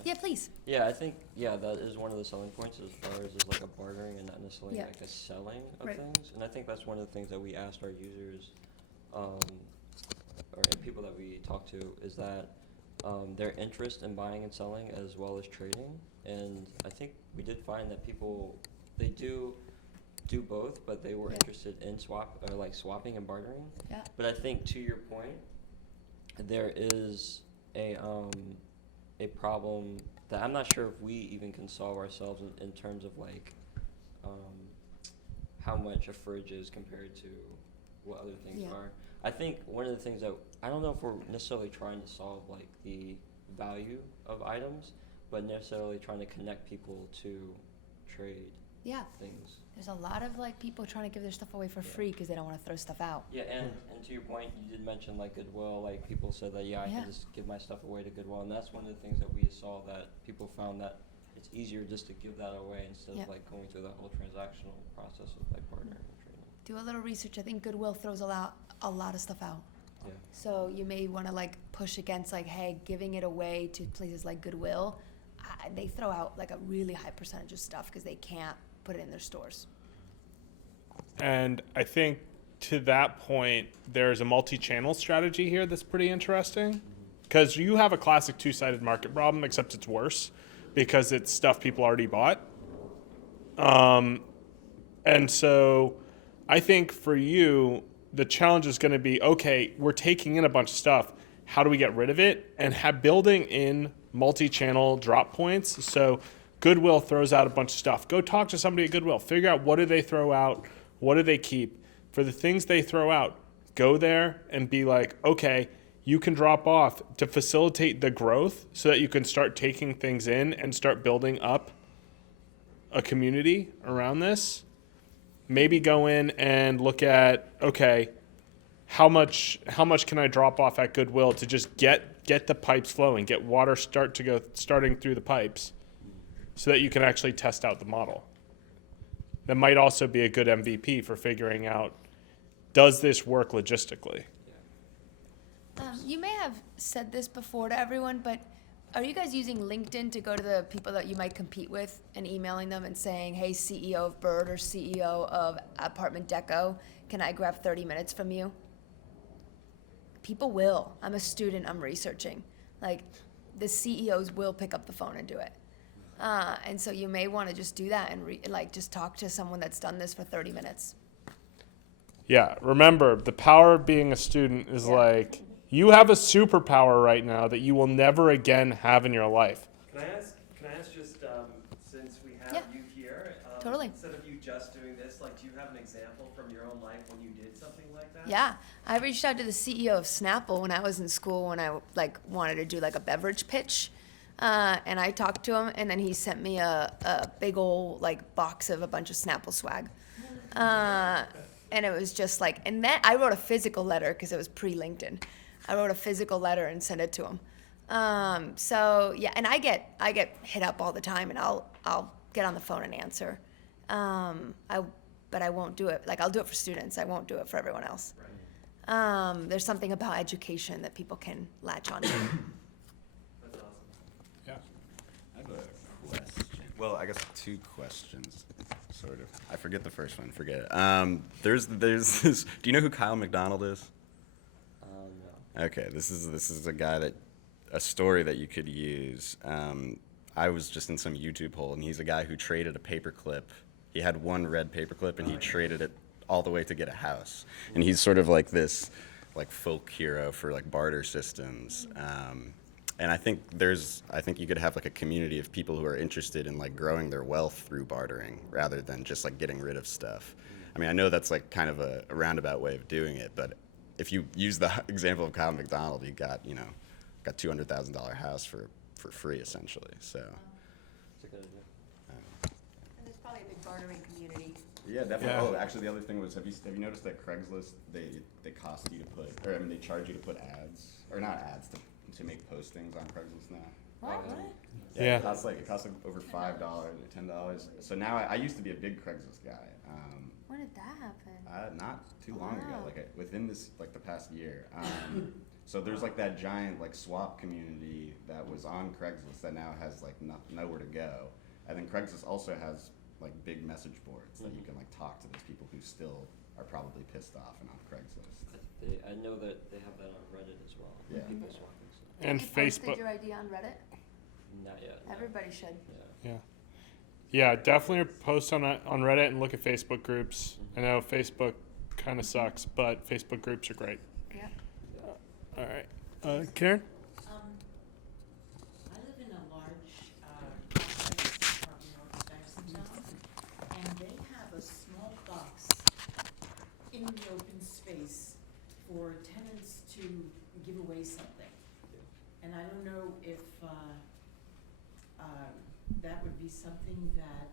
Yeah, please. Yeah, I think, that is one of the selling points as far as like a bartering and not necessarily Yeah. like a selling of Right. things. And I think that's one of the things that we asked our users, or people that we talk to, is that their interest in buying and selling as well as trading. And I think we did find that people, they do both, but they were interested in swapping and bartering. Yeah. But I think to your point, there is a problem that I'm not sure if we even can solve ourselves in terms of like how much a fridge is compared to what other things Yeah. are. I think one of the things that, I don't know if we're necessarily trying to solve like the value of items, but necessarily trying to connect people to trade Yeah. things. There's a lot of like people trying to give their stuff away for free because they don't want to throw stuff out. Yeah, and to your point, you did mention like Goodwill, like people said that, yeah, I Yeah. can just give my stuff away to Goodwill, and that's one of the things that we saw, that people found that it's easier just to give that away instead Yeah. of like going through that whole transactional process of like partnering and trading. Do a little research. I think Goodwill throws a lot of stuff out. Yeah. So you may want to like push against like, hey, giving it away to places like Goodwill. They throw out like a really high percentage of stuff because they can't put it in their stores. And I think to that point, there's a multi-channel strategy here that's pretty interesting. Because you have a classic two-sided market problem, except it's worse because it's stuff people already bought. And so I think for you, the challenge is going to be, okay, we're taking in a bunch of stuff. How do we get rid of it? And building in multi-channel drop points. So Goodwill throws out a bunch of stuff. Go talk to somebody at Goodwill. Figure out what do they throw out? What do they keep? For the things they throw out, go there and be like, okay, you can drop off to facilitate the growth so that you can start taking things in and start building up a community around this. Maybe go in and look at, okay, how much can I drop off at Goodwill to just get the pipes flowing, get water starting through the pipes so that you can actually test out the model. That might also be a good MVP for figuring out, does this work logistically? You may have said this before to everyone, but are you guys using LinkedIn to go to the people that you might compete with and emailing them and saying, hey, CEO of Bird or CEO of Apartment Deco, can I grab 30 minutes from you? People will. I'm a student, I'm researching. Like, the CEOs will pick up the phone and do it. And so you may want to just do that and just talk to someone that's done this for 30 minutes. Yeah, remember, the power of being a student is like, you have a superpower right now that you will never again have in your life. Can I ask just, since we have Yeah. you here, Totally. instead of you just doing this, like, do you have an example from your own life when you did something like that? Yeah, I reached out to the CEO of Snapple when I was in school when I wanted to do like a beverage pitch, and I talked to him, and then he sent me a big old like box of a bunch of Snapple swag, and it was just like, and then I wrote a physical letter because it was pre-LinkedIn. I wrote a physical letter and sent it to him. So yeah, and I get hit up all the time, and I'll get on the phone and answer. But I won't do it. Like, I'll do it for students. I won't do it for everyone else. Right. There's something about education that people can latch on to. That's awesome. Yeah. I have a question. Well, I guess two questions, sort of. I forget the first one. Forget it. There's this. Do you know who Kyle McDonald is? No. Okay, this is a story that you could use. I was just in some YouTube hole, and he's a guy who traded a paperclip. He had one red paperclip, and he traded it all the way to get a house. And he's sort of like this, like, folk hero for like barter systems. And I think you could have like a community of people who are interested in like growing their wealth through bartering rather than just like getting rid of stuff. I mean, I know that's like kind of a roundabout way of doing it, but if you use the example of Kyle McDonald, you got $200,000 house for free essentially. So. It's a good idea. And there's probably a big bartering community. Yeah, definitely. Yeah. Oh, actually, the other thing was, have you noticed that Craigslist they cost you to put, or I mean, they charge you to put ads, or not ads, to make postings on Craigslist now. What? Yeah. It costs like over $5 or $10. So now I used to be a big Craigslist guy. When did that happen? Not too long ago, Wow. within the past year. So there's like that giant like swap community that was on Craigslist that now has like nowhere to go, and then Craigslist also has like big message boards that you can like talk to those people who still are probably pissed off and on Craigslist. I know that they have that on Reddit as well. Yeah. People swapping stuff. And You posted Facebook. your idea on Reddit? Not yet. no. Everybody should. Yeah. Yeah, definitely post on Reddit and look at Facebook groups. I know Facebook kind of sucks, but Facebook groups are great. Yeah. All right. Karen? I live in a large complex apartment complex in town, and they have a small box in the open space for tenants to give away something. And I don't know if that would be something that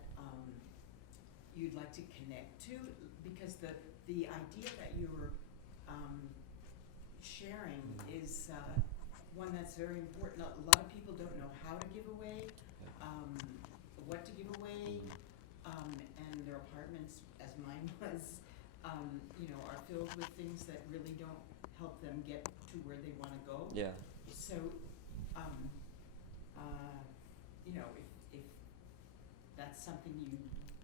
you'd like to connect to, because the idea that you're sharing is one that's very important. A lot of people don't know how to give away, what to give away, and their apartments, as mine was, are filled with things that really don't help them get to where they want to go. Yeah. So, if that's something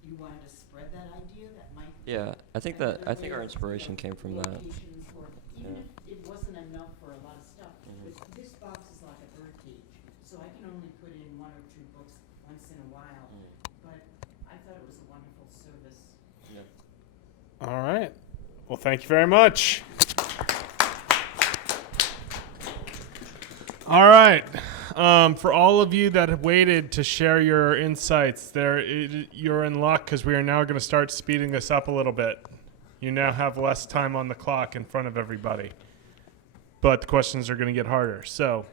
you wanted to spread that idea, that might. Yeah, I think our inspiration came from that. Locations for, even Yeah. if it wasn't enough for a lot of stuff. Mhm. But this box is like a bird cage, so I can only put in 1 or 2 books once in a while. But I thought it was a wonderful service. Yeah. All right. Well, thank you very much. All right. For all of you that have waited to share your insights, you're in luck because we are now going to start speeding this up a little bit. You now have less time on the clock in front of everybody. But the questions are going to get harder. So,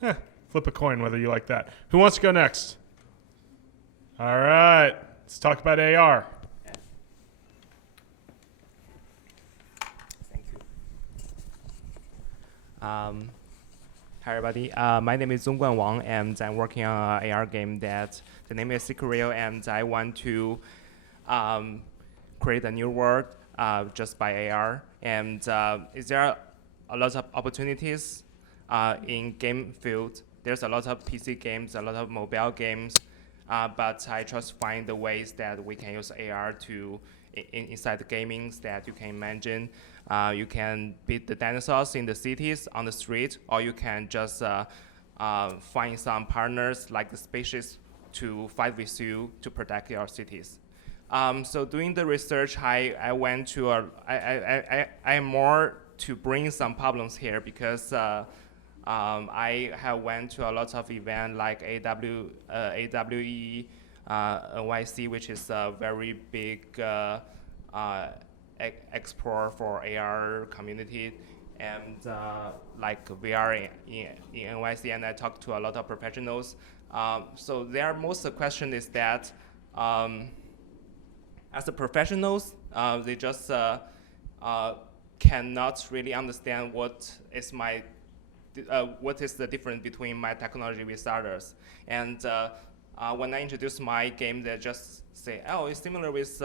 flip a coin whether you like that. Who wants to go next? All right. Let's talk about AR. Thank you. Hi everybody, my name is Zongguan Wang and I'm working on an AR game that the name is Secret Rail, and I want to create a new world just by AR. And is there a lot of opportunities in game field? There's a lot of PC games, a lot of mobile games, but I just find the ways that we can use AR to inside the gamings that you can imagine. You can beat the dinosaurs in the cities on the street, or you can just find some partners like the spaceships to fight with you to protect your cities. So doing the research, I went to I am more to bring some problems here because I have went to a lot of events like AWE, NYC, which is a very big explore for AR community, and like we are in NYC, and I talked to a lot of professionals. So their most question is that as the professionals, they just cannot really understand what is the difference between my technology with others. And when I introduce my game, they just say, oh, it's similar with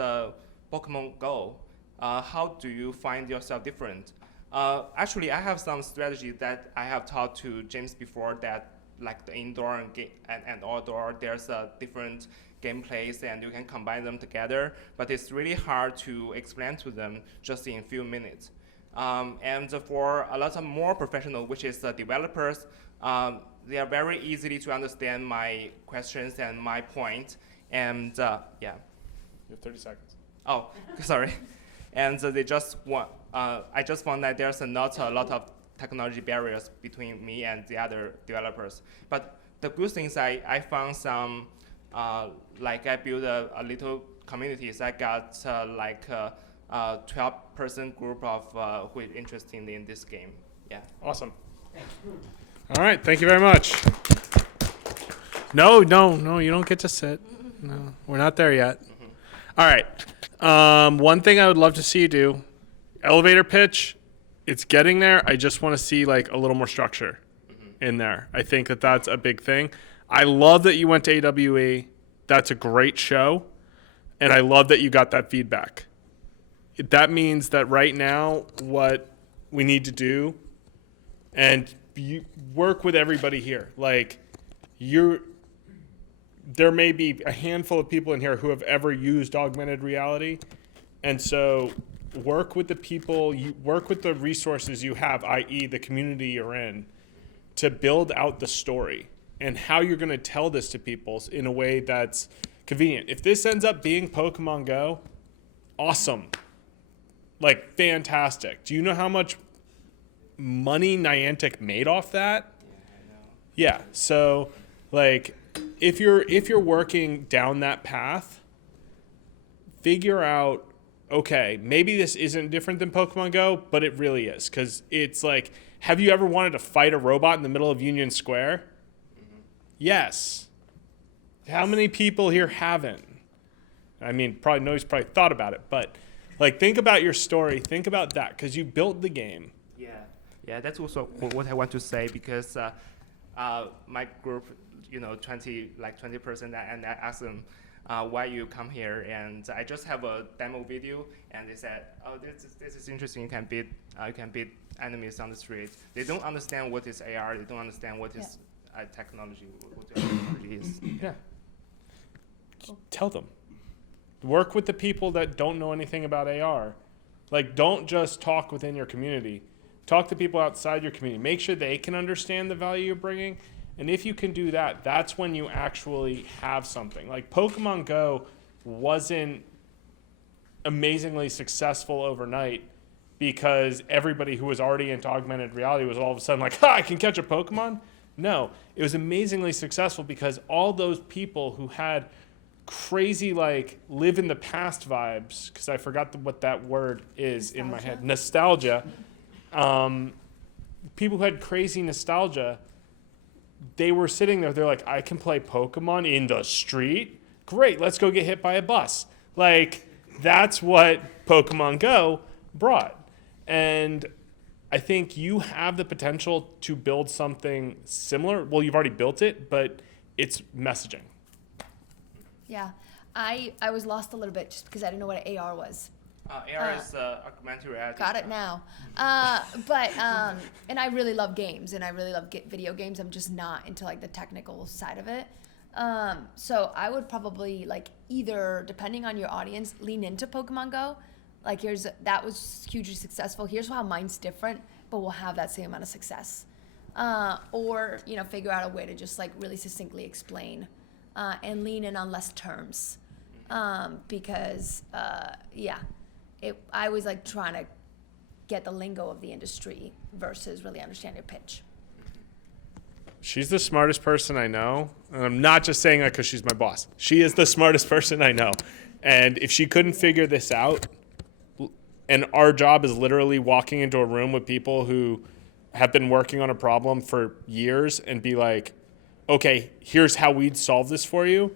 Pokemon Go. How do you find yourself different? Actually, I have some strategy that I have taught to James before, that like the indoor and outdoor, there's a different gameplays and you can combine them together, but it's really hard to explain to them just in a few minutes. And for a lot of more professional, which is developers, they are very easily to understand my questions and my point. And yeah. You have 30 seconds. Oh, sorry. And they just want, I just found that there's not a lot of technology barriers between me and the other developers. But the good thing is I found some, like I built a little communities. I got like a 12-person group of who is interested in this game. Yeah. Awesome. All right, thank you very much. No, you don't get to sit. No, we're not there yet. All right. One thing I would love to see you do, elevator pitch. It's getting there. I just want to see like a little more structure in there. I think that that's a big thing. I love that you went to AWE. That's a great show. And I love that you got that feedback. That means that right now what we need to do, and you work with everybody here. Like there may be a handful of people in here who have ever used augmented reality. And so work with the people, you work with the resources you have, i.e. the community you're in, to build out the story and how you're going to tell this to people in a way that's convenient. If this ends up being Pokemon Go, awesome. Like, fantastic. Do you know how much money Niantic made off that? Yeah, so like if you're working down that path, figure out okay, maybe this isn't different than Pokemon Go, but it really is. Because it's like, have you ever wanted to fight a robot in the middle of Union Square? Yes. How many people here haven't? I mean, probably nobody's probably thought about it, but like, think about your story. Think about that, because you built the game. Yeah, that's also what I want to say, because my group, 20%, and I asked them why you come here, and I just have a demo video, and they said, oh, this is interesting. You can beat enemies on the street. They don't understand what is AR. They don't understand what is technology. What technology is. Yeah. Tell them. Work with the people that don't know anything about AR. Like, don't just talk within your community. Talk to people outside your community. Make sure they can understand the value you're bringing. And if you can do that, that's when you actually have something. Like, Pokemon Go wasn't amazingly successful overnight because everybody who was already into augmented reality was all of a sudden like, I can catch a Pokemon? No, it was amazingly successful because all those people who had crazy, like, live in the past vibes, because I forgot what that word is in my head. Nostalgia. People who had crazy nostalgia, they were sitting there, they're like, I can play Pokemon in the street? Great, let's go get hit by a bus. Like, that's what Pokemon Go brought. And I think you have the potential to build something similar. Well, you've already built it, but it's messaging. Yeah, I was lost a little bit just because I didn't know what an AR was. AR is augmented reality. Got it now. And I really love games, and I really love video games. I'm just not into like the technical side of it. So I would probably like either, depending on your audience, lean into Pokemon Go. Like that was hugely successful. Here's how mine's different, but we'll have that same amount of success. Or figure out a way to just like really succinctly explain. And lean in on less terms, because I was like trying to get the lingo of the industry versus really understand your pitch. She's the smartest person I know, and I'm not just saying that because she's my boss. She is the smartest person I know, and if she couldn't figure this out, and our job is literally walking into a room with people who have been working on a problem for years and be like, okay, here's how we'd solve this for you.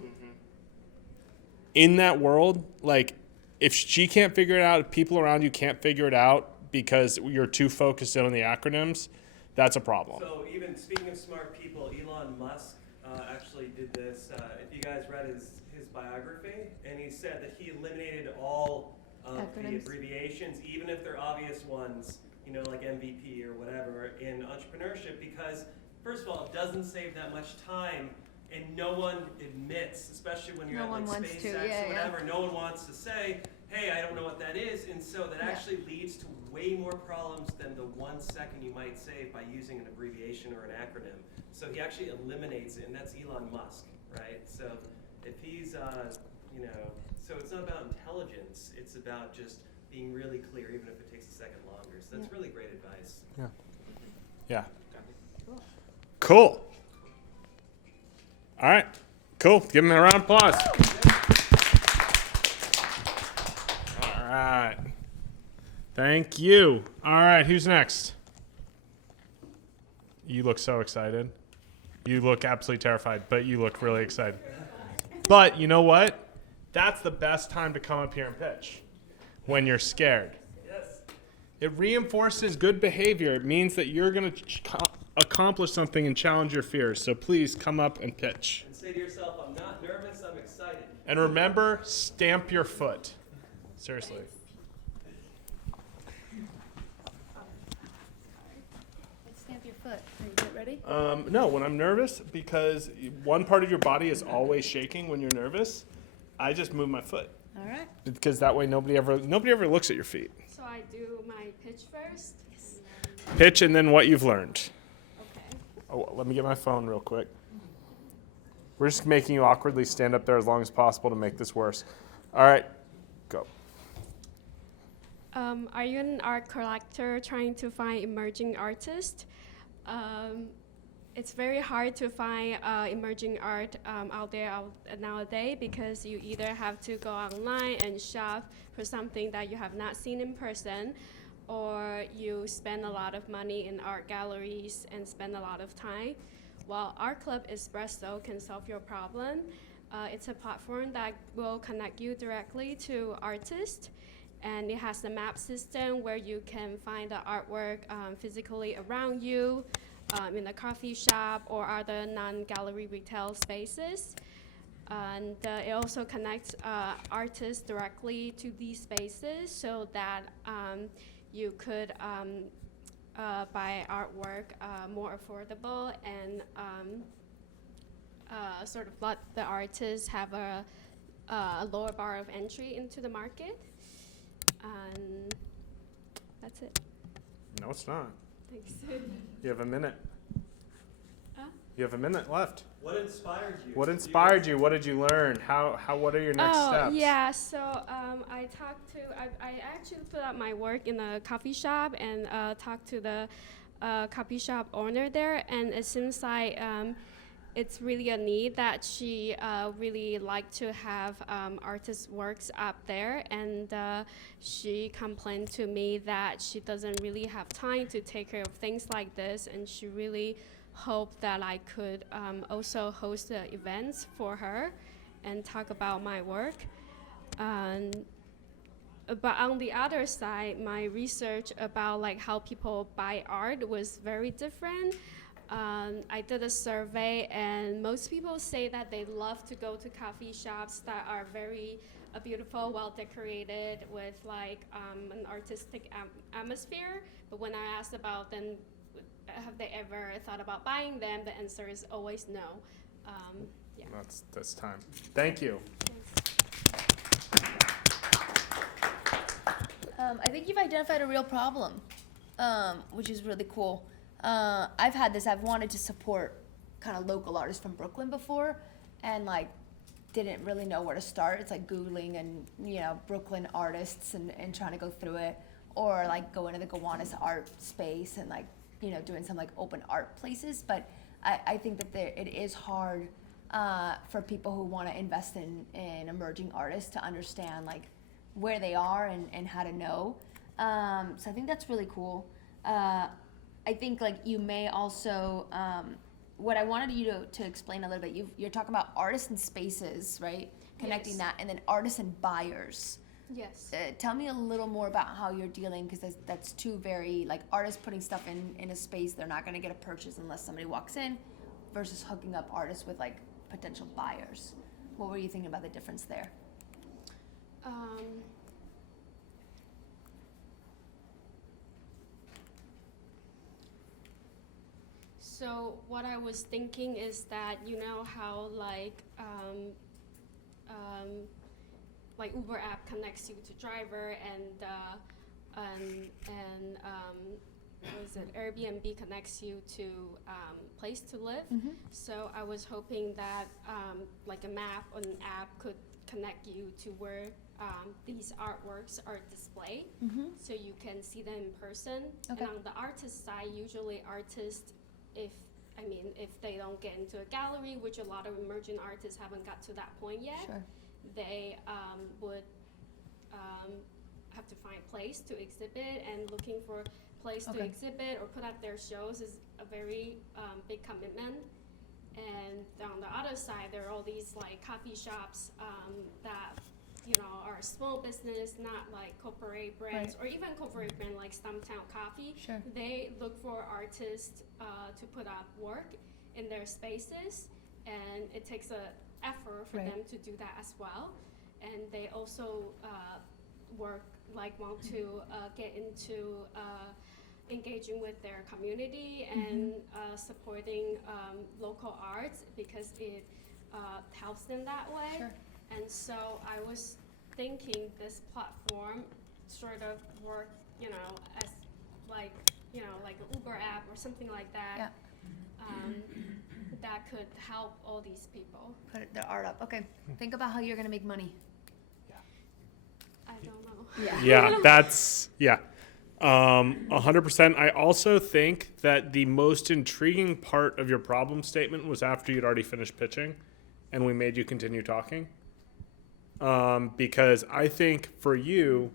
In that world, like, if she can't figure it out, if people around you can't figure it out because you're too focused in on the acronyms, that's a problem. So even speaking of smart people, Elon Musk actually did this. If you guys read his biography, and he said that he eliminated all of the abbreviations, even if they're obvious ones, like MVP or whatever, in entrepreneurship, because first of all, it doesn't save that much time, and no one admits, especially when you're at like SpaceX or whatever, no one wants to say, hey, I don't know what that is, and so that actually leads to way more problems than the 1 second you might save by using an abbreviation or an acronym. So he actually eliminates it, and that's Elon Musk, right? So if he's, so it's not about intelligence, it's about just being really clear, even if it takes a second longer. So that's really great advice. Yeah. Cool. All right. Cool. Give him a round of applause. All right. Thank you. All right. Who's next? You look so excited. You look absolutely terrified, but you look really excited. But you know what? That's the best time to come up here and pitch, when you're scared. Yes. It reinforces good behavior. It means that you're going to accomplish something and challenge your fears. So please come up and pitch. And say to yourself, I'm not nervous, I'm excited. And remember, stamp your foot. Seriously. Stamp your foot. Are you ready? No, when I'm nervous, because one part of your body is always shaking when you're nervous, I just move my foot. All right. Because that way nobody ever looks at your feet. So I do my pitch first? Yes. Pitch and then what you've learned. Okay. Oh, let me get my phone real quick. We're just making you awkwardly stand up there as long as possible to make this worse. All right, go. Are you an art collector trying to find emerging artists? it's very hard to find emerging art out there nowadays because you either have to go online and shop for something that you have not seen in person, or you spend a lot of money in art galleries and spend a lot of time. While Art Club Espresso can solve your problem, it's a platform that will connect you directly to artists, and it has a map system where you can find the artwork physically around you, in a coffee shop or other non-gallery retail spaces. And it also connects artists directly to these spaces so that you could buy artwork more affordable and sort of let the artists have a lower bar of entry into the market. And that's it. No, it's not. Thanks. You have a minute. Huh? You have a minute left. What inspired you? What to do inspired this? you? What did you learn? What are your next steps? Yeah, so I actually put up my work in a coffee shop and talked to the coffee shop owner there, and it seems like it's really a need that she really like to have artist works up there, and she complained to me that she doesn't really have time to take care of things like this, and she really hoped that I could also host the events for her and talk about my work. But on the other side, my research about like how people buy art was very different. I did a survey, and most people say that they love to go to coffee shops that are very beautiful, well decorated with like an artistic atmosphere. But when I asked about them, have they ever thought about buying them, the answer is always no. Yeah. That's time. Thank you. I think you've identified a real problem, which is really cool. I've wanted to support kind of local artists from Brooklyn before, and like didn't really know where to start. It's like Googling and, Brooklyn artists and trying to go through it, or like going to the Gowanus art space and like, doing some like open art places. But I think that it is hard for people who want to invest in emerging artists to understand like where they are and how to know. So I think that's really cool. I think like you may also, what I wanted you to explain a little bit, you're talking about artists and spaces, right? Connecting Yes. that, and then artists and buyers. Yes. Tell me a little more about how you're dealing, because that's two very, like, artists putting stuff in a space they're not going to get a purchase unless somebody walks in, versus hooking up artists with like potential buyers. What were you thinking about the difference there? So what I was thinking is that how like Uber app connects you to driver, and what is it? Airbnb connects you to place to live. Mm-hmm. So I was hoping that like a map or an app could connect you to where these artworks are displayed, Mm-hmm. so you can see them in person. Okay. And on the artist side, usually artists, if they don't get into a gallery, which a lot of emerging artists haven't got to that point yet, Sure. they would have to find a place to exhibit, and looking for a place to Okay. exhibit or put up their shows is a very big commitment. And on the other side, there are all these like coffee shops that are a small business, not like corporate brands, or even corporate brand like Stumptown Coffee. Sure. They look for artists to put up work in their spaces, and it takes a effort for Right. them to do that as well. And they also want to get into engaging with their community and supporting local arts, because it helps them that way. Sure. And so I was thinking this platform sort of work, as like an Uber app or something like that. Yeah. That could help all these people. Put their art up. Okay. Think about how you're going to make money. I don't know. Yeah. Yeah, that's 100%. I also think that the most intriguing part of your problem statement was after you'd already finished pitching and we made you continue talking. Because I think for you,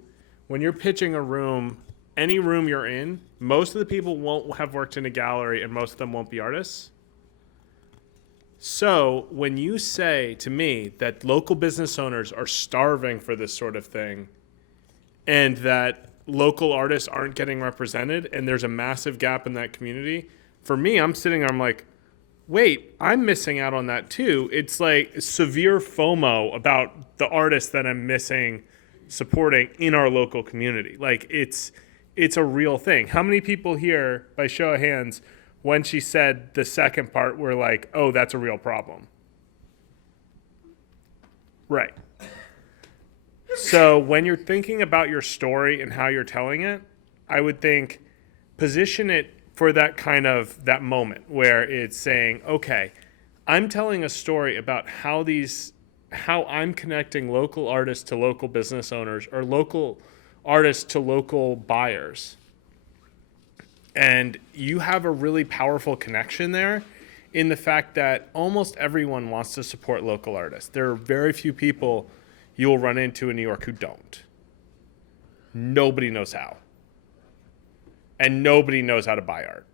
when you're pitching a room, any room you're in, most of the people won't have worked in a gallery and most of them won't be artists. So when you say to me that local business owners are starving for this sort of thing and that local artists aren't getting represented and there's a massive gap in that community, for me, I'm sitting there, I'm like, wait, I'm missing out on that too. It's like severe FOMO about the artists that I'm missing supporting in our local community. Like it's a real thing. How many people here, by show of hands, when she said the second part, were like, oh, that's a real problem? Right. So when you're thinking about your story and how you're telling it, I would think position it for that kind of that moment where it's saying, okay, I'm telling a story about how I'm connecting local artists to local business owners or local artists to local buyers. And you have a really powerful connection there in the fact that almost everyone wants to support local artists. There are very few people you will run into in New York who don't. Nobody knows how. And nobody knows how to buy art,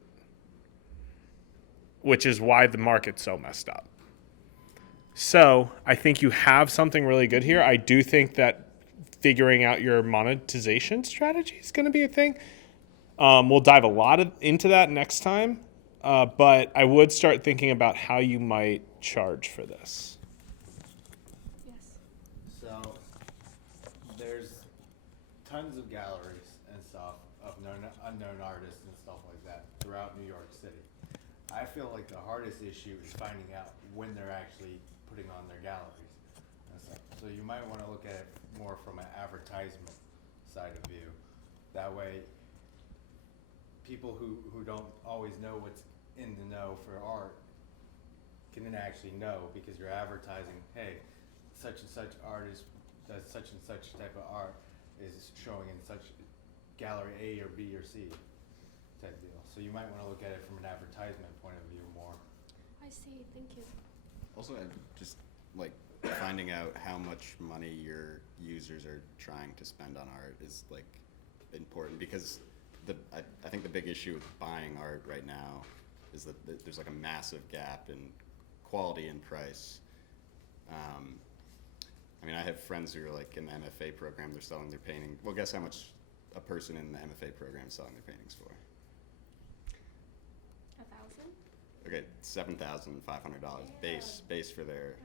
which is why the market's so messed up. So I think you have something really good here. I do think that figuring out your monetization strategy is going to be a thing. We'll dive a lot into that next time, but I would start thinking about how you might charge for this. Yes. So there's tons of galleries and stuff of unknown artists and stuff like that throughout New York City. I feel like the hardest issue is finding out when they're actually putting on their galleries and stuff. So you might want to look at it more from an advertisement side of view. That way, people who don't always know what's in the know for art can then actually know because you're advertising, hey, such and such artist does such and such type of art is showing in such gallery A or B or C type deal. So you might want to look at it from an advertisement point of view more. I see. Thank you. Also, I just like finding out how much money your users are trying to spend on art is like important because I think the big issue with buying art right now is that there's like a massive gap in quality and price. I mean, I have friends who are like in the MFA program, they're selling their painting. Well, guess how much a person in the MFA program is selling their paintings for? 1,000? Okay, $7,500 base for their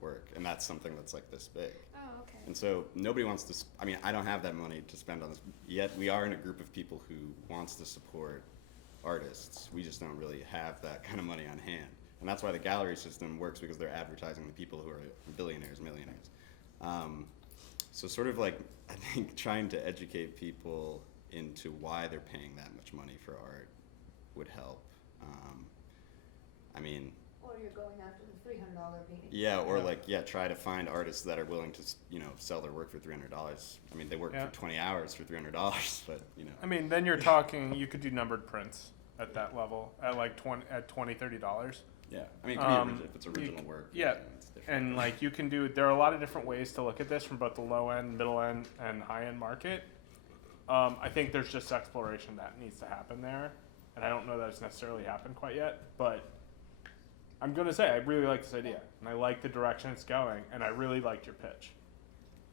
work, and that's something that's like this big. Oh, okay. And so nobody wants to. I mean, I don't have that money to spend on this. Yet we are in a group of people who wants to support artists. We just don't really have that kind of money on hand, and that's why the gallery system works because they're advertising the people who are billionaires, millionaires. So sort of like I think trying to educate people into why they're paying that much money for art would help. I mean. Or you're going after the $300 painting. Yeah, or like try to find artists that are willing to sell their work for $300. I mean, they work for 20 hours for $300, but I mean, then you're talking. You could do numbered prints at that level at like $20, $30. Yeah, I mean, it could be if it's original work. Yeah, it's different. and like you can do. There are a lot of different ways to look at this from both the low end, middle end, and high end market. I think there's just exploration that needs to happen there, and I don't know that it's necessarily happened quite yet, but. I'm going to say I really like this idea, and I like the direction it's going, and I really liked your pitch.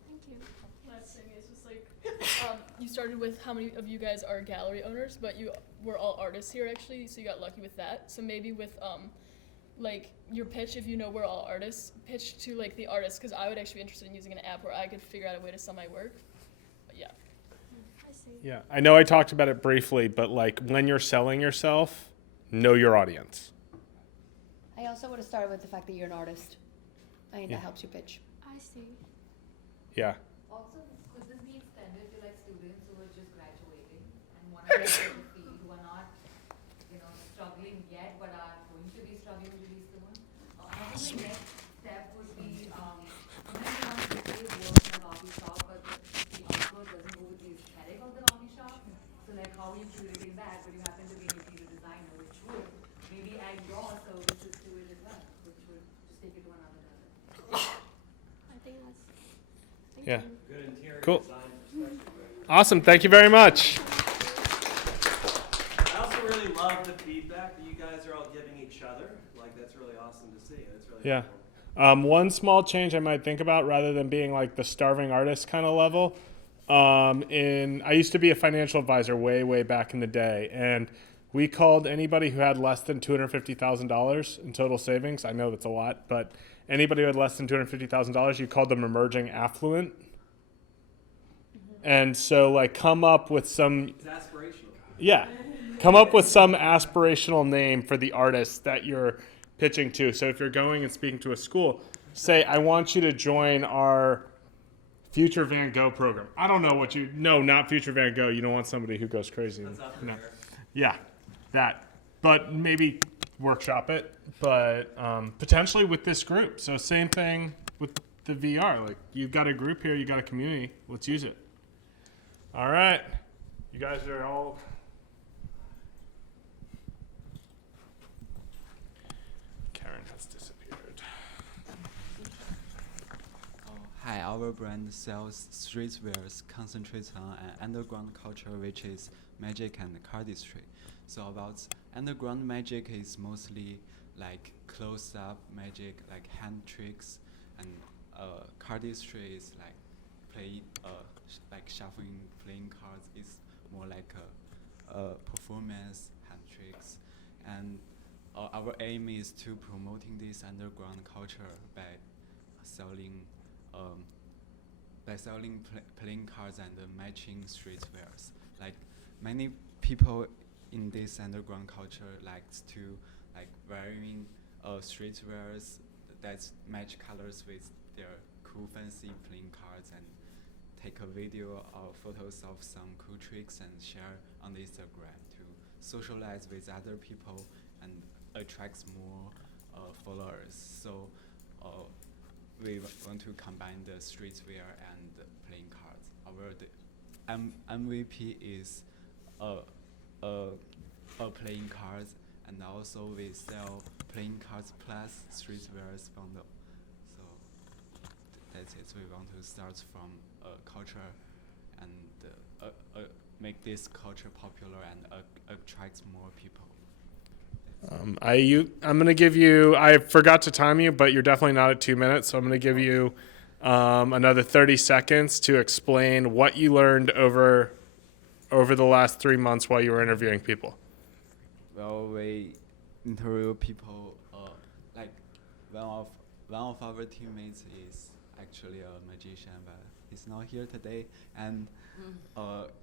Thank you. Last thing is just like, you started with how many of you guys are gallery owners, but you were all artists here actually, so you got lucky with that. So maybe with like your pitch, if you know we're all artists, pitch to like the artists, because I would actually be interested in using an app where I could figure out a way to sell my work. But yeah. I see. Yeah, I know I talked about it briefly, but like when you're selling yourself, know your audience. I also would have started with the fact that you're an artist. I think that helps you pitch. I see. Yeah. Also, could this be extended to like students who are just graduating and want to get into the field, who are not, struggling yet, but are going to be struggling really soon? I think the next step would be, maybe want to work in a coffee shop, but the output doesn't go with the aesthetic of the coffee shop. So how are you curating that, but you happen to be an interior designer, which would maybe add your services to it as well, which would just take it to another level. I think that's. Thank Yeah. you. Good interior Cool. design perspective. Awesome. Thank you very much. I also really love the feedback that you guys are all giving each other. Like, that's really awesome to see. It's really Yeah. cool. One small change I might think about, rather than being like the starving artist kind of level. I used to be a financial advisor way back in the day, and we called anybody who had less than $250,000 in total savings. I know that's a lot, but anybody who had less than $250,000, you called them emerging affluent. And so, like, come up with some. It's aspirational. Yeah. Come up with some aspirational name for the artist that you're pitching to. So if you're going and speaking to a school, say, I want you to join our Future Van Gogh program. I don't know what you, no, not Future Van Gogh. You don't want somebody who goes crazy. That's not No. fair. Yeah, that. But maybe workshop it, but potentially with this group. So same thing with the VR. Like, you've got a group here, you've got a community. Let's use it. All right. You guys are all... Karen has disappeared. Hi, our brand sells streetwears, concentrates on an underground culture which is magic and cardistry. So about underground magic is mostly like close-up magic, like hand tricks, and cardistry is like like shuffling, playing cards. Is more like a performance hand tricks, and our aim is to promoting this underground culture by selling playing cards and matching streetwears. Like many people in this underground culture likes to like wearing streetwears that match colors with their cool fancy playing cards, and take a video or photos of some cool tricks and share on Instagram to socialize with other people and attracts more followers. So we want to combine the streetwear and the playing cards. Our MVP is playing cards, and also we sell playing cards plus streetwears bundle. So that's it. We want to start from culture and make this culture popular and attract more people. I'm going to give you, I forgot to time you, but you're definitely not at 2 minutes. So I'm going to give you another 30 seconds to explain what you learned over the last 3 months while you were interviewing people. Well, we interview people, like one of our teammates is actually a magician, but he's not here today. And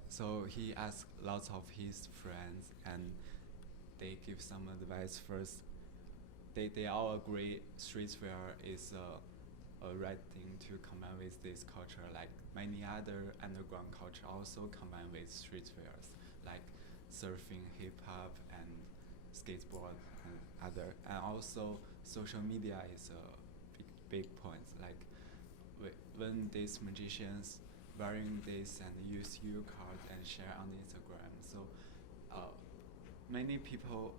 so he asked lots of his friends, and they give some advice first. They all agree streetwear is a right thing to combine with this culture. Like many other underground culture also combine with streetwears, like surfing, hip hop, and skateboard, and other. And also social media is a big point. Like when these magicians wearing this and use your card and share on Instagram, so many people,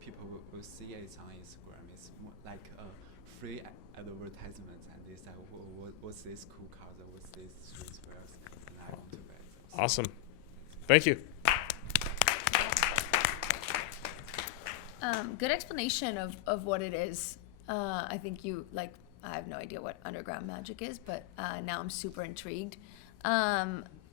people will see it on Instagram. It's more like a free advertisement, and they say, what's this cool card, what's this streetwears, and I want to buy it. Awesome. Thank you. Good explanation of what it is. I think I have no idea what underground magic is, but now I'm super intrigued.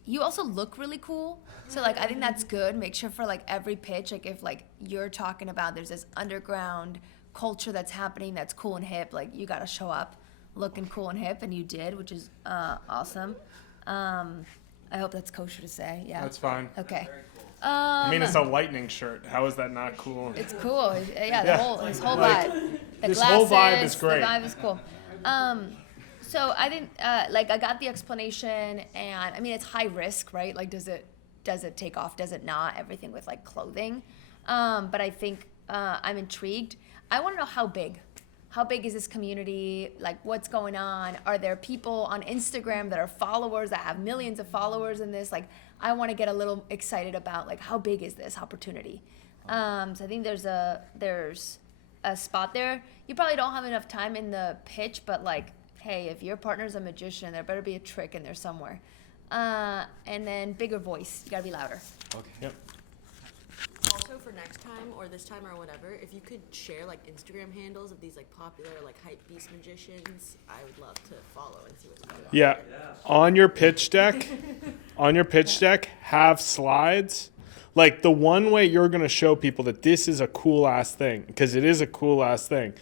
You also look really cool, so I think that's good. Make sure for every pitch, if you're talking about there's this underground culture that's happening that's cool and hip, you gotta show up looking cool and hip, and you did, which is awesome. I hope that's kosher to say. Yeah, That's fine. Okay. I mean, it's a lightning shirt. How is that not cool? It's cool. Yeah, this whole Like, vibe. The this glasses, whole vibe is great. The vibe is cool. So I didn't I got the explanation, and I mean it's high risk, right? Does it take off? Does it not? Everything with clothing. But I think I'm intrigued. I want to know how big. how big is this community? Like, what's going on? Are there people on Instagram that are followers that have millions of followers in this? Like, I want to get a little excited about, like, how big is this opportunity? So I think there's a spot there. You probably don't have enough time in the pitch, but, like, hey, if your partner's a magician, there better be a trick in there somewhere. And then bigger voice. You got to be louder. Okay. Yep. Also, for next time or this time or whatever, if you could share like Instagram handles of these like popular like hype beast magicians, I would love to follow and see what's going on. Yeah. On your pitch deck, have slides. Like, the one way you're going to show people that this is a cool ass thing, because it is a cool ass thing,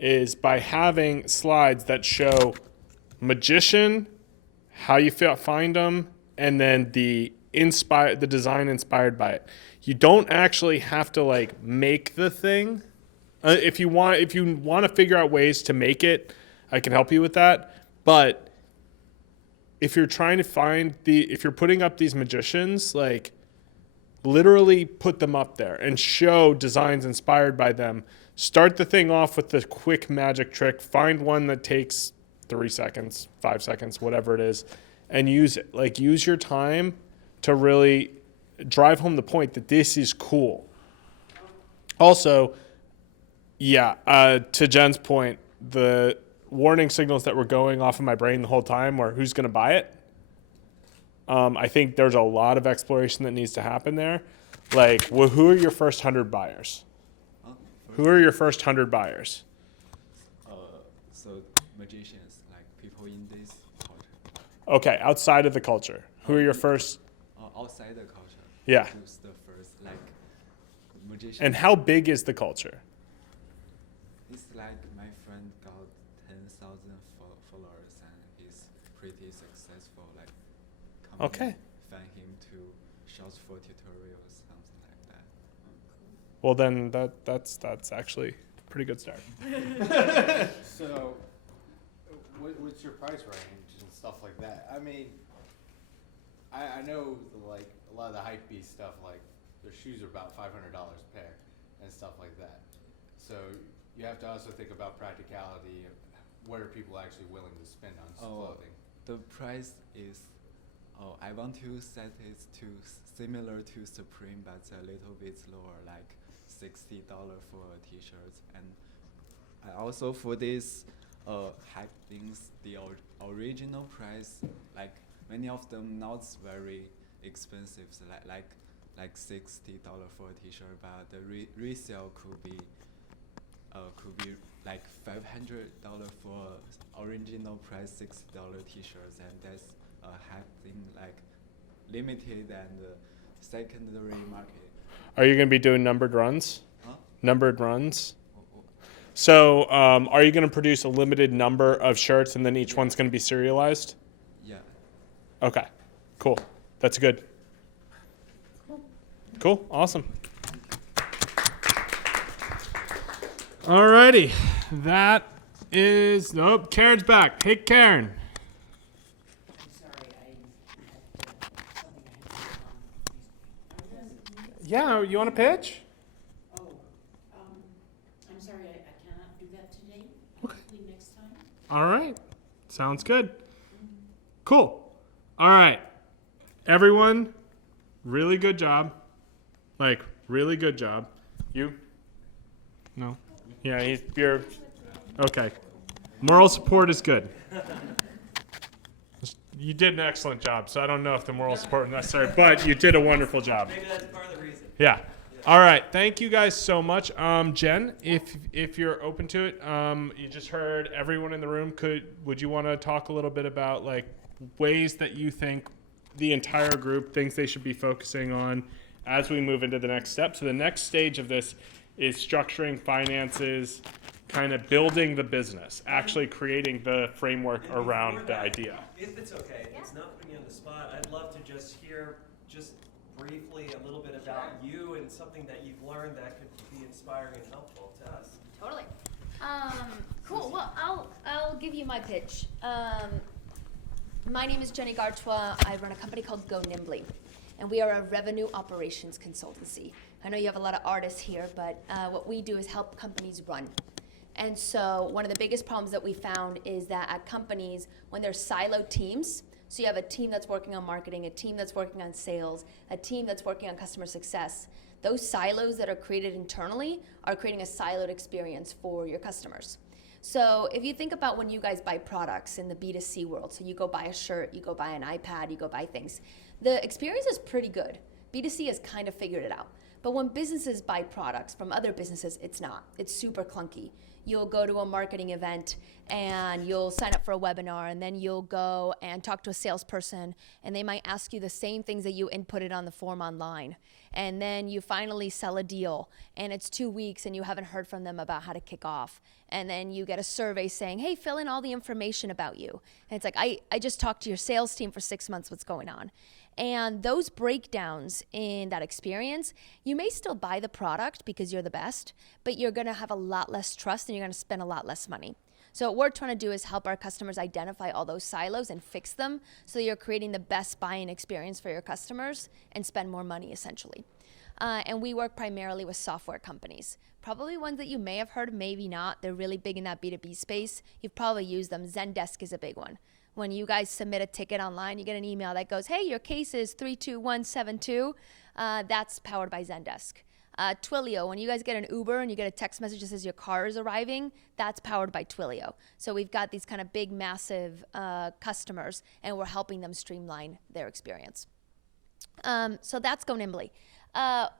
is by having slides that show magician, how you find them, and then the design inspired by it. You don't actually have to like make the thing. If you want to figure out ways to make it, I can help you with that. But if you're trying to if you're putting up these magicians, like, literally put them up there and show designs inspired by them. Start the thing off with the quick magic trick. Find one that takes 3 seconds, 5 seconds, whatever it is, and use it. Like, use your time to really drive home the point that this is cool. Also, to Jen's point, the warning signals that were going off in my brain the whole time were, who's going to buy it? I think there's a lot of exploration that needs to happen there. Like, who are your first 100 buyers? Who are your first 100 buyers? So magicians, like people in this culture. Okay, outside of the culture. Who are your first? Outside the culture. Yeah. Who's the first, like, magician? And how big is the culture? It's like my friend got 10,000 followers and he's pretty successful. Like, Okay. find him to shout for tutorials, something like that. Well, then that's actually a pretty good start. So, what's your price range and stuff like that? I mean, I know like a lot of the hype beast stuff, like their shoes are about $500 a pair and stuff like that. So you have to also think about practicality. What are people actually willing to spend on clothing? The price is, I want to set it to similar to Supreme, but a little bit lower, like $60 for a t-shirt. And I also for this hype things, the original price, like many of them not very expensive, so like $60 for a t-shirt, but the resale could be like $500 for original price $60 t-shirts, and that's a hype thing, like limited and secondary market. Are you going to be doing numbered runs? Huh? Numbered runs? So are you going to produce a limited number of shirts and then each one's going to be serialized? Yeah. Okay, cool. That's good. Cool, awesome. Alrighty, that is, nope, Karen's back. Hey, Karen. Yeah, you want to pitch? I'm sorry, I cannot do that today. Hopefully next time. All right, sounds good. Cool. All right, everyone, really good job. Like, really good job. You? No? Yeah, you're, okay. Moral support is good. You did an excellent job, so I don't know if the moral support is necessary, but you did a wonderful job. Maybe that's part of the reason. Yeah. All right. Thank you guys so much. Jen, if you're open to it, you just heard everyone in the room. Would you want to talk a little bit about like ways that you think the entire group thinks they should be focusing on as we move into the next step? So the next stage of this is structuring finances, kind of building the business, actually creating the framework And around before the that, idea. If it's okay, if it's not putting you on the spot, I'd love to just hear just briefly a little bit about you and something that you've learned that could be inspiring and helpful to us. Totally. Cool. Well, I'll give you my pitch. My name is Jenny Gartois. I run a company called Go Nimbly, and we are a revenue operations consultancy. I know you have a lot of artists here, but what we do is help companies run. And so one of the biggest problems that we found is that at companies, when they're siloed teams, so you have a team that's working on marketing, a team that's working on sales, a team that's working on customer success, those silos that are created internally are creating a siloed experience for your customers. So if you think about when you guys buy products in the B2C world, so you go buy a shirt, you go buy an iPad, you go buy things, the experience is pretty good. B2C has kind of figured it out. But when businesses buy products from other businesses, it's not. It's super clunky. You'll go to a marketing event and you'll sign up for a webinar, and then you'll go and talk to a salesperson, and they might ask you the same things that you inputted on the form online. And then you finally sell a deal, and it's 2 weeks and you haven't heard from them about how to kick off. And then you get a survey saying, hey, fill in all the information about you. And it's like, I just talked to your sales team for 6 months, what's going on? And those breakdowns in that experience, you may still buy the product because you're the best, but you're gonna have a lot less trust and you're gonna spend a lot less money. So what we're trying to do is help our customers identify all those silos and fix them so you're creating the best buying experience for your customers and spend more money essentially. And we work primarily with software companies. Probably ones that you may have heard, maybe not. They're really big in that B2B space. You've probably used them. Zendesk is a big one. When you guys submit a ticket online, you get an email that goes, hey, your case is 32172. That's powered by Zendesk. Twilio, when you guys get an Uber and you get a text message that says your car is arriving, that's powered by Twilio. So we've got these kind of big, massive customers, and we're helping them streamline their experience. So that's Go Nimbly.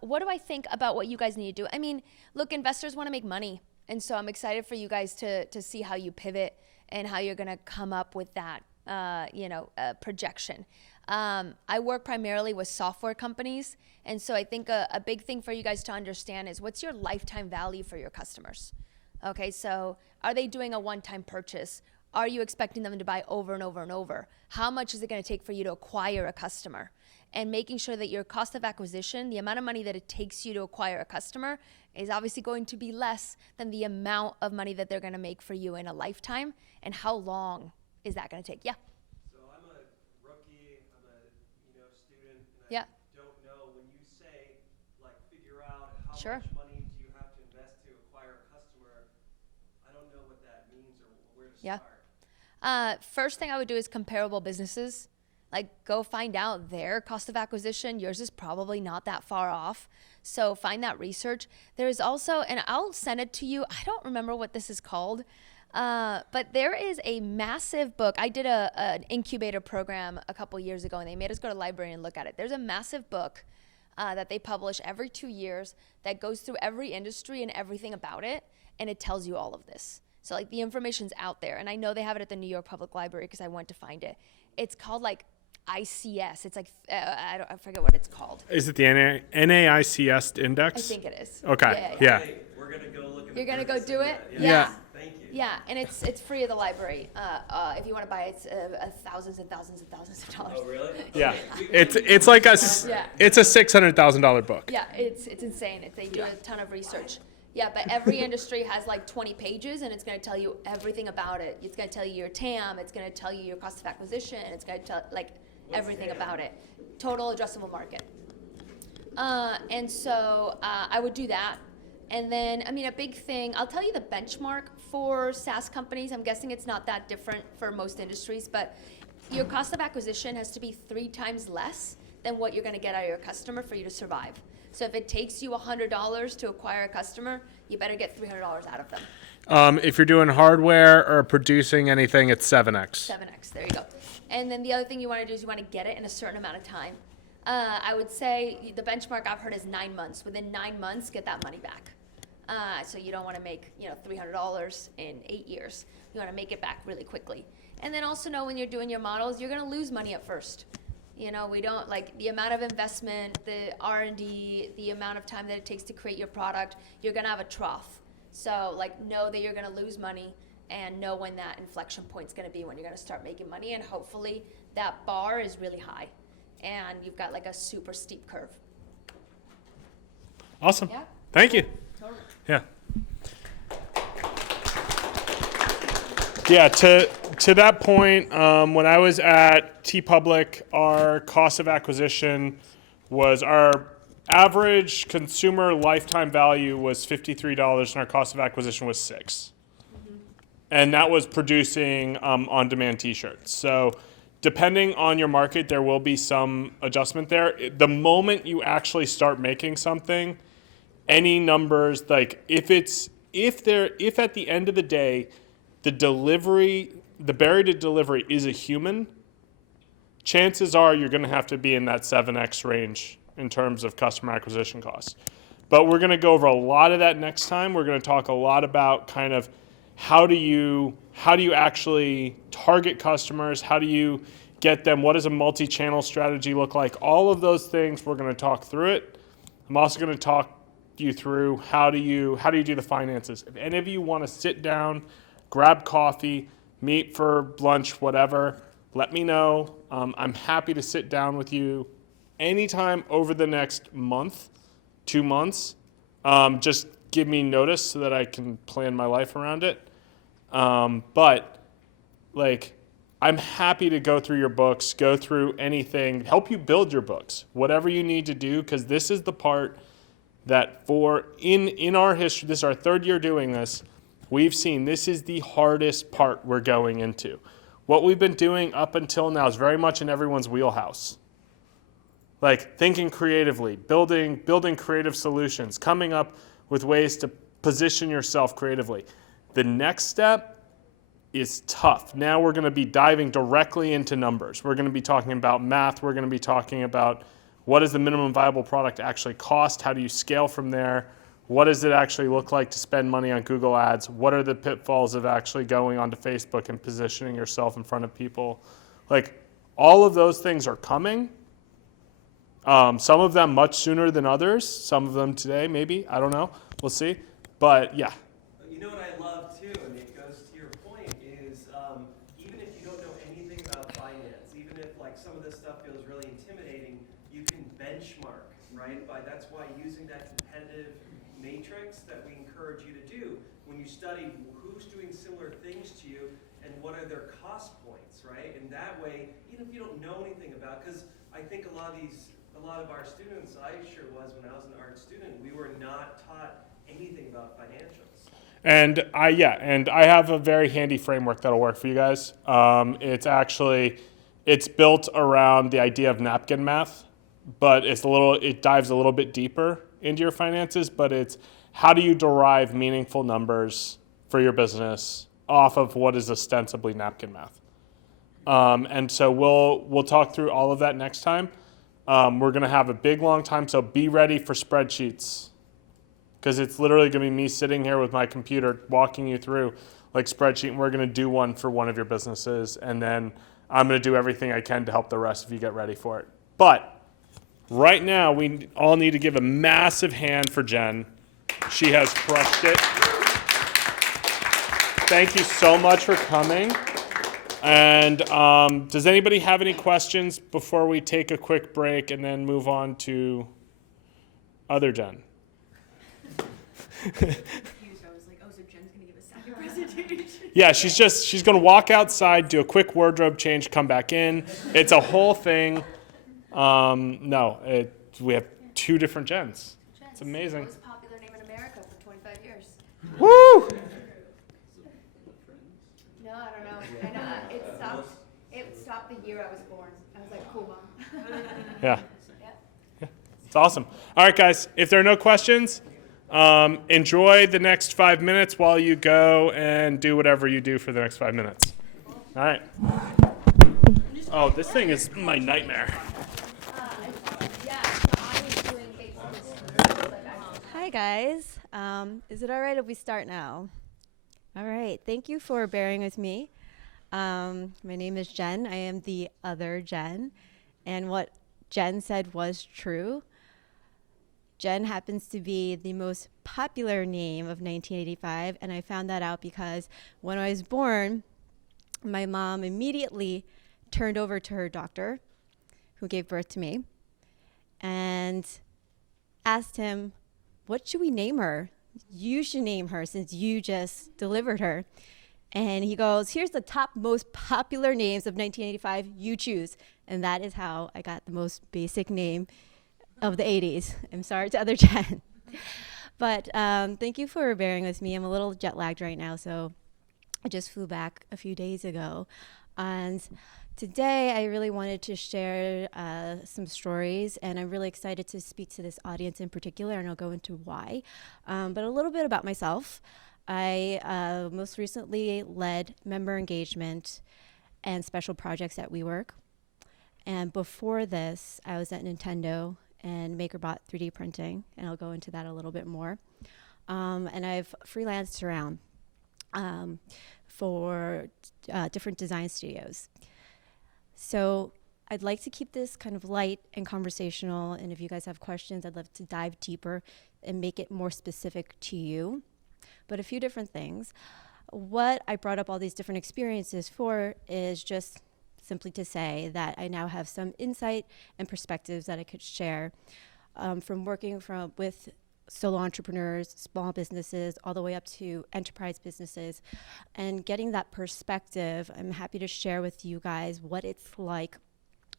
What do I think about what you guys need to do? I mean, look, investors want to make money. And so I'm excited for you guys to see how you pivot and how you're going to come up with that, projection. I work primarily with software companies. And so I think a big thing for you guys to understand is what's your lifetime value for your customers? Okay, so are they doing a one-time purchase? Are you expecting them to buy over and over and over? How much is it going to take for you to acquire a customer? And making sure that your cost of acquisition, the amount of money that it takes you to acquire a customer, is obviously going to be less than the amount of money that they're going to make for you in a lifetime. And how long is that going to take? Yeah. So I'm a rookie, I'm a student, and Yeah. I don't know, when you say, like, figure out how Sure. much money do you have to invest to acquire a customer, I don't know what that means or where to Yeah. start. First thing I would do is comparable businesses. Like, go find out their cost of acquisition. Yours is probably not that far off. So find that research. There is also, and I'll send it to you, I don't remember what this is called, but there is a massive book. I did an incubator program a couple years ago, and they made us go to the library and look at it. There's a massive book that they publish every 2 years that goes through every industry and everything about it, and it tells you all of this. So, like, the information's out there, and I know they have it at the New York Public Library because I went to find it. It's called, like, ICS. It's like, I forget what it's called. Is it the NAICS index? I think it is. Okay. Yeah. Hey, we're gonna go look at You're gonna go purchasing do it? that. Yeah. Thank you. Yeah, and it's free at the library. If you want to buy it, it's thousands and thousands and thousands of dollars. Oh, really? Yeah. Okay. It's like a Yeah. it's a $600,000 book. Yeah, it's insane. They do a ton of research. Yeah, but every industry has like 20 pages, and it's going to tell you everything about it. It's going to tell you your TAM. It's going to tell you your cost of acquisition. It's going to tell everything about it. Total addressable market. And so I would do that. And then, I mean, a big thing, I'll tell you the benchmark for SaaS companies. I'm guessing it's not that different for most industries, but your cost of acquisition has to be 3 times less than what you're going to get out of your customer for you to survive. So if it takes you $100 to acquire a customer, you better get $300 out of them. If you're doing hardware or producing anything, it's 7x. 7x, there you go. And then the other thing you want to do is you want to get it in a certain amount of time. I would say the benchmark I've heard is 9 months. Within 9 months, get that money back. So you don't want to make $300 in 8 years. You want to make it back really quickly. And then also know when you're doing your models, you're going to lose money at first. We don't like the amount of investment, the R&D, the amount of time that it takes to create your product. You're going to have a trough. So know that you're going to lose money and know when that inflection point is going to be when you're going to start making money. And hopefully that bar is really high and you've got like a super steep curve. Awesome. Yeah. Thank you. Totally. Yeah. Yeah, to that point, when I was at TeePublic, our cost of acquisition was our average consumer lifetime value was $53 and our cost of acquisition was $6. and that was producing on-demand T-shirts. So depending on your market, there will be some adjustment there. The moment you actually start making something, any numbers, like if at the end of the day, the barrier to delivery is a human, chances are you're going to have to be in that 7x range in terms of customer acquisition costs. But we're going to go over a lot of that next time. We're going to talk a lot about kind of how do you actually target customers? How do you get them? What does a multi-channel strategy look like? All of those things, we're going to talk through it. I'm also going to talk you through how do you do the finances. If any of you want to sit down, grab coffee, meet for lunch, whatever, let me know. I'm happy to sit down with you anytime over the next month, 2 months. Just give me notice so that I can plan my life around it. But like, I'm happy to go through your books, go through anything, help you build your books, whatever you need to do, because this is the part that in our history, this is our 3rd year doing this, we've seen this is the hardest part we're going into. What we've been doing up until now is very much in everyone's wheelhouse. Like thinking creatively, building creative solutions, coming up with ways to position yourself creatively. The next step is tough. Now we're going to be diving directly into numbers. We're going to be talking about math. We're going to be talking about what does the minimum viable product actually cost? How do you scale from there? What does it actually look like to spend money on Google Ads? What are the pitfalls of actually going onto Facebook and positioning yourself in front of people? Like, all of those things are coming. Some of them much sooner than others. Some of them today, maybe. I don't know. We'll see. But yeah. You know what I love too, and it goes to your point, is even if you don't know anything about finance, even if like some of this stuff feels really intimidating, you can benchmark, right? That's why using that competitive matrix that we encourage you to do when you study who's doing similar things to you and what are their cost points, right? And that way, even if you don't know anything about, because I think a lot of our students, I sure was when I was an art student, we were not taught anything about financials. And I have a very handy framework that'll work for you guys. It's built around the idea of napkin math, but it dives a little bit deeper into your finances, but it's how do you derive meaningful numbers for your business off of what is ostensibly napkin math. And so we'll talk through all of that next time. We're going to have a big, long time, so be ready for spreadsheets, because it's literally going to be me sitting here with my computer walking you through like spreadsheet, and we're going to do one for one of your businesses, and then I'm going to do everything I can to help the rest of you get ready for it. But right now, we all need to give a massive hand for Jen. She has crushed it. Thank you so much for coming. And does anybody have any questions before we take a quick break and then move on to other Jen? I was like, oh, so Jen's gonna give a second presentation. Yeah, she's gonna walk outside, do a quick wardrobe change, come back in. It's a whole thing. We have 2 different Jens. It's amazing. Most popular name in America for 25 years. Woo! No, I don't know. I know it stopped the year I was born. I was like, cool, Mom. Yeah. It's awesome. All right, guys, if there are no questions, enjoy the next 5 minutes while you go and do whatever you do for the next 5 minutes. All right. Oh, this thing is my nightmare. Hi, guys. Is it all right if we start now? All right. Thank you for bearing with me. My name is Jen. I am the other Jen. And what Jen said was true. Jen happens to be the most popular name of 1985, and I found that out because when I was born, my mom immediately turned over to her doctor, who gave birth to me, and asked him, what should we name her? You should name her since you just delivered her. And he goes, here's the top most popular names of 1985, you choose. And that is how I got the most basic name of the 80s. I'm sorry to other Jen. But thank you for bearing with me. I'm a little jet lagged right now, so I just flew back a few days ago. And today I really wanted to share some stories, and I'm really excited to speak to this audience in particular, and I'll go into why. But a little bit about myself. I most recently led member engagement and special projects at WeWork. And before this, I was at Nintendo and MakerBot 3D printing, and I'll go into that a little bit more. And I've freelanced around for different design studios. So I'd like to keep this kind of light and conversational, and if you guys have questions, I'd love to dive deeper and make it more specific to you. But a few different things. What I brought up all these different experiences for is just simply to say that I now have some insight and perspectives that I could share from working with solo entrepreneurs, small businesses, all the way up to enterprise businesses. And getting that perspective, I'm happy to share with you guys what it's like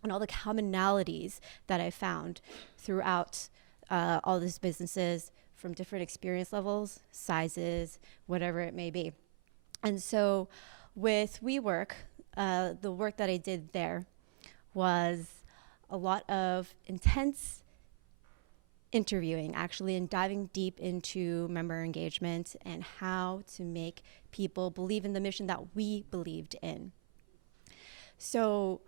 and all the commonalities that I found throughout all these businesses from different experience levels, sizes, whatever it may be. And so with WeWork, the work that I did there was a lot of intense interviewing, actually, and diving deep into member engagement and how to make people believe in the mission that we believed in. So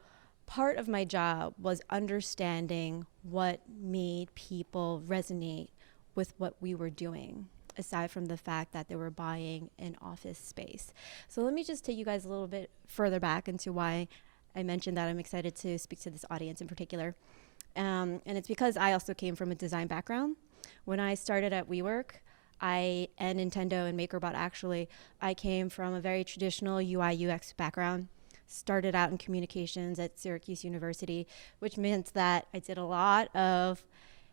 part of my job was understanding what made people resonate with what we were doing, aside from the fact that they were buying an office space. So let me just take you guys a little bit further back into why I mentioned that I'm excited to speak to this audience in particular. And it's because I also came from a design background. When I started at WeWork, and Nintendo and MakerBot actually, I came from a very traditional UI UX background. Started out in communications at Syracuse University, which meant that I did a lot of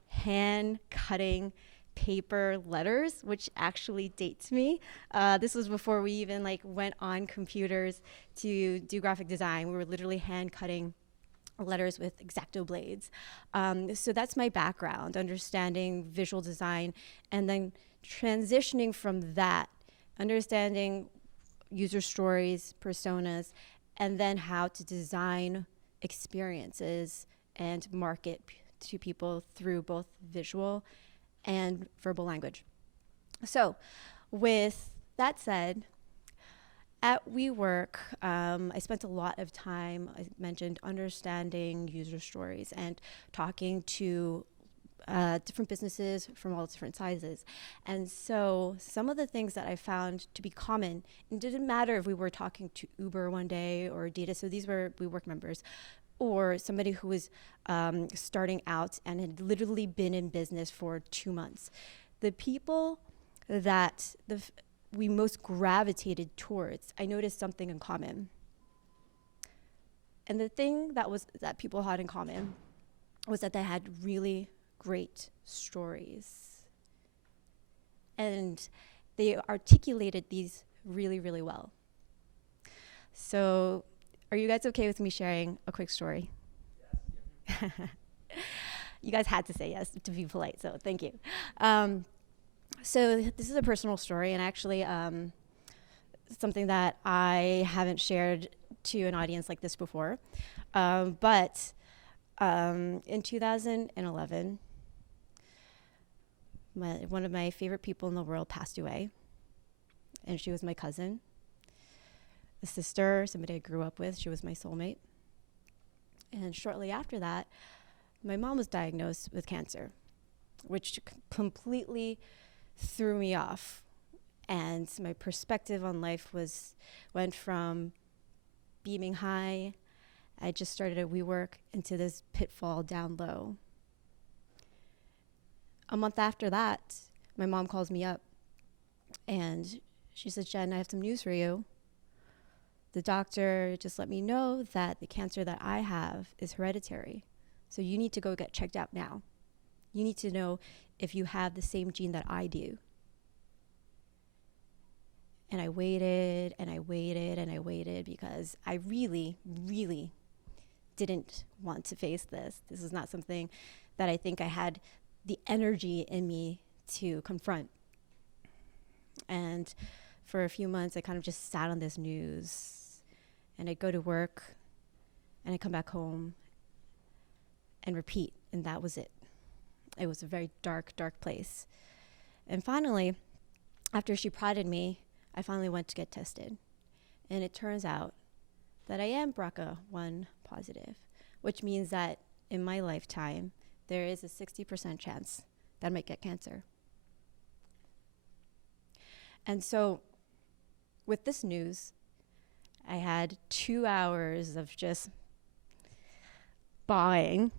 hand cutting paper letters, which actually dates me. This was before we even went on computers to do graphic design. We were literally hand cutting letters with X-Acto blades. So that's my background, understanding visual design, and then transitioning from that, understanding user stories, personas, and then how to design experiences and market to people through both visual and verbal language. So with that said, at WeWork, I spent a lot of time, I mentioned, understanding user stories and talking to different businesses from all different sizes. And so some of the things that I found to be common, it didn't matter if we were talking to Uber one day or Adidas, so these were WeWork members, or somebody who was starting out and had literally been in business for 2 months. The people that we most gravitated towards, I noticed something in common. And the thing that people had in common was that they had really great stories. And they articulated these really, really well. So are you guys okay with me sharing a quick story? Yes. You guys had to say yes to be polite, so thank you. So this is a personal story, and actually something that I haven't shared to an audience like this before. But in 2011, one of my favorite people in the world passed away, and she was my cousin, a sister, somebody I grew up with. She was my soulmate. And shortly after that, my mom was diagnosed with cancer, which completely threw me off. And my perspective on life went from beaming high, I just started at WeWork, into this pitfall down low. A month after that, my mom calls me up and she says, "Jen, I have some news for you. The doctor just let me know that the cancer that I have is hereditary. So you need to go get checked out now. You need to know if you have the same gene that I do." And I waited and I waited and I waited because I really, really didn't want to face this. This is not something that I think I had the energy in me to confront. And for a few months, I kind of just sat on this news, and I'd go to work, and I'd come back home, and repeat, and that was it. It was a very dark, dark place. And finally, after she prodded me, I finally went to get tested. And it turns out that I am BRCA1 positive, which means that in my lifetime, there is a 60% chance that I might get cancer. And so with this news, I had 2 hours of just bawling.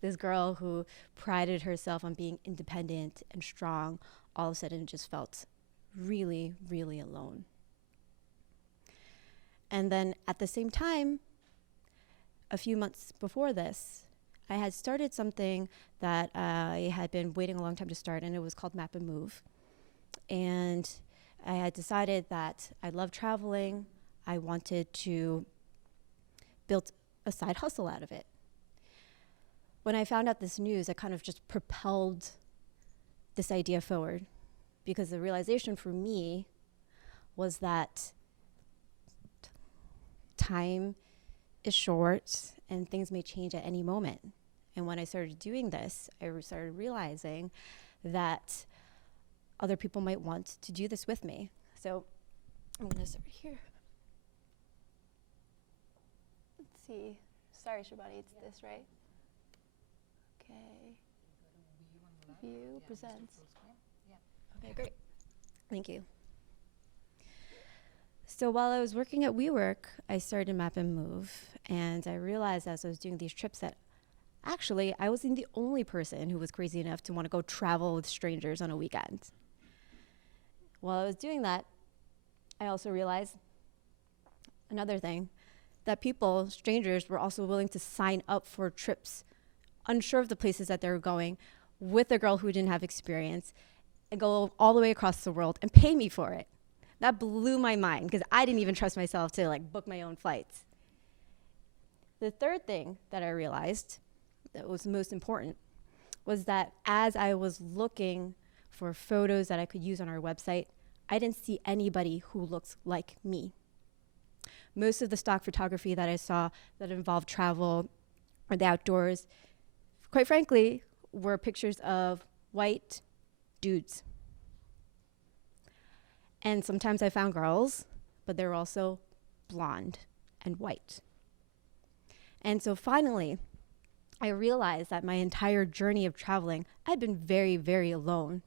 This girl who prided herself on being independent and strong, all of a sudden just felt really, really alone. And then at the same time, a few months before this, I had started something that I had been waiting a long time to start, and it was called Map and Move. And I had decided that I love traveling. I wanted to build a side hustle out of it. When I found out this news, I kind of just propelled this idea forward, because the realization for me was that time is short and things may change at any moment. And when I started doing this, I started realizing that other people might want to do this with me. So I'm gonna start here. Let's see. Sorry, Shubhani, it's this, right? Okay. View presents. Okay, great. Thank you. So while I was working at WeWork, I started Map and Move, and I realized as I was doing these trips that actually I wasn't the only person who was crazy enough to want to go travel with strangers on a weekend. While I was doing that, I also realized another thing, that people, strangers, were also willing to sign up for trips, unsure of the places that they were going, with a girl who didn't have experience, and go all the way across the world and pay me for it. That blew my mind, because I didn't even trust myself to book my own flights. The third thing that I realized that was most important was that as I was looking for photos that I could use on our website, I didn't see anybody who looks like me. Most of the stock photography that I saw that involved travel or the outdoors, quite frankly, were pictures of white dudes. And sometimes I found girls, but they were also blonde and white. And so finally, I realized that my entire journey of traveling, I'd been very, very alone.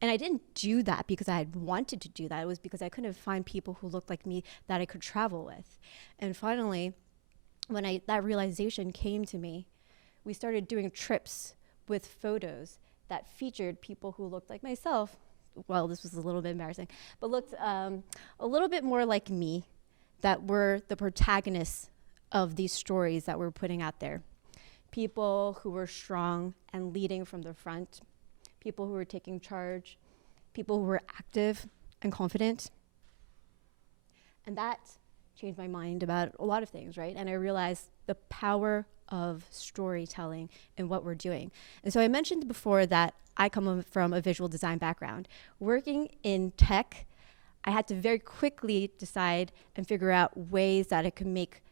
And I didn't do that because I had wanted to do that. It was because I couldn't find people who looked like me that I could travel with. And finally, when that realization came to me, we started doing trips with photos that featured people who looked like myself. Well, this was a little bit embarrassing, but looked a little bit more like me, that were the protagonists of these stories that we're putting out there. People who were strong and leading from the front, people who were taking charge, people who were active and confident. And that changed my mind about a lot of things, right? And I realized the power of storytelling in what we're doing. And so I mentioned before that I come from a visual design background. Working in tech, I had to very quickly decide and figure out ways that I could make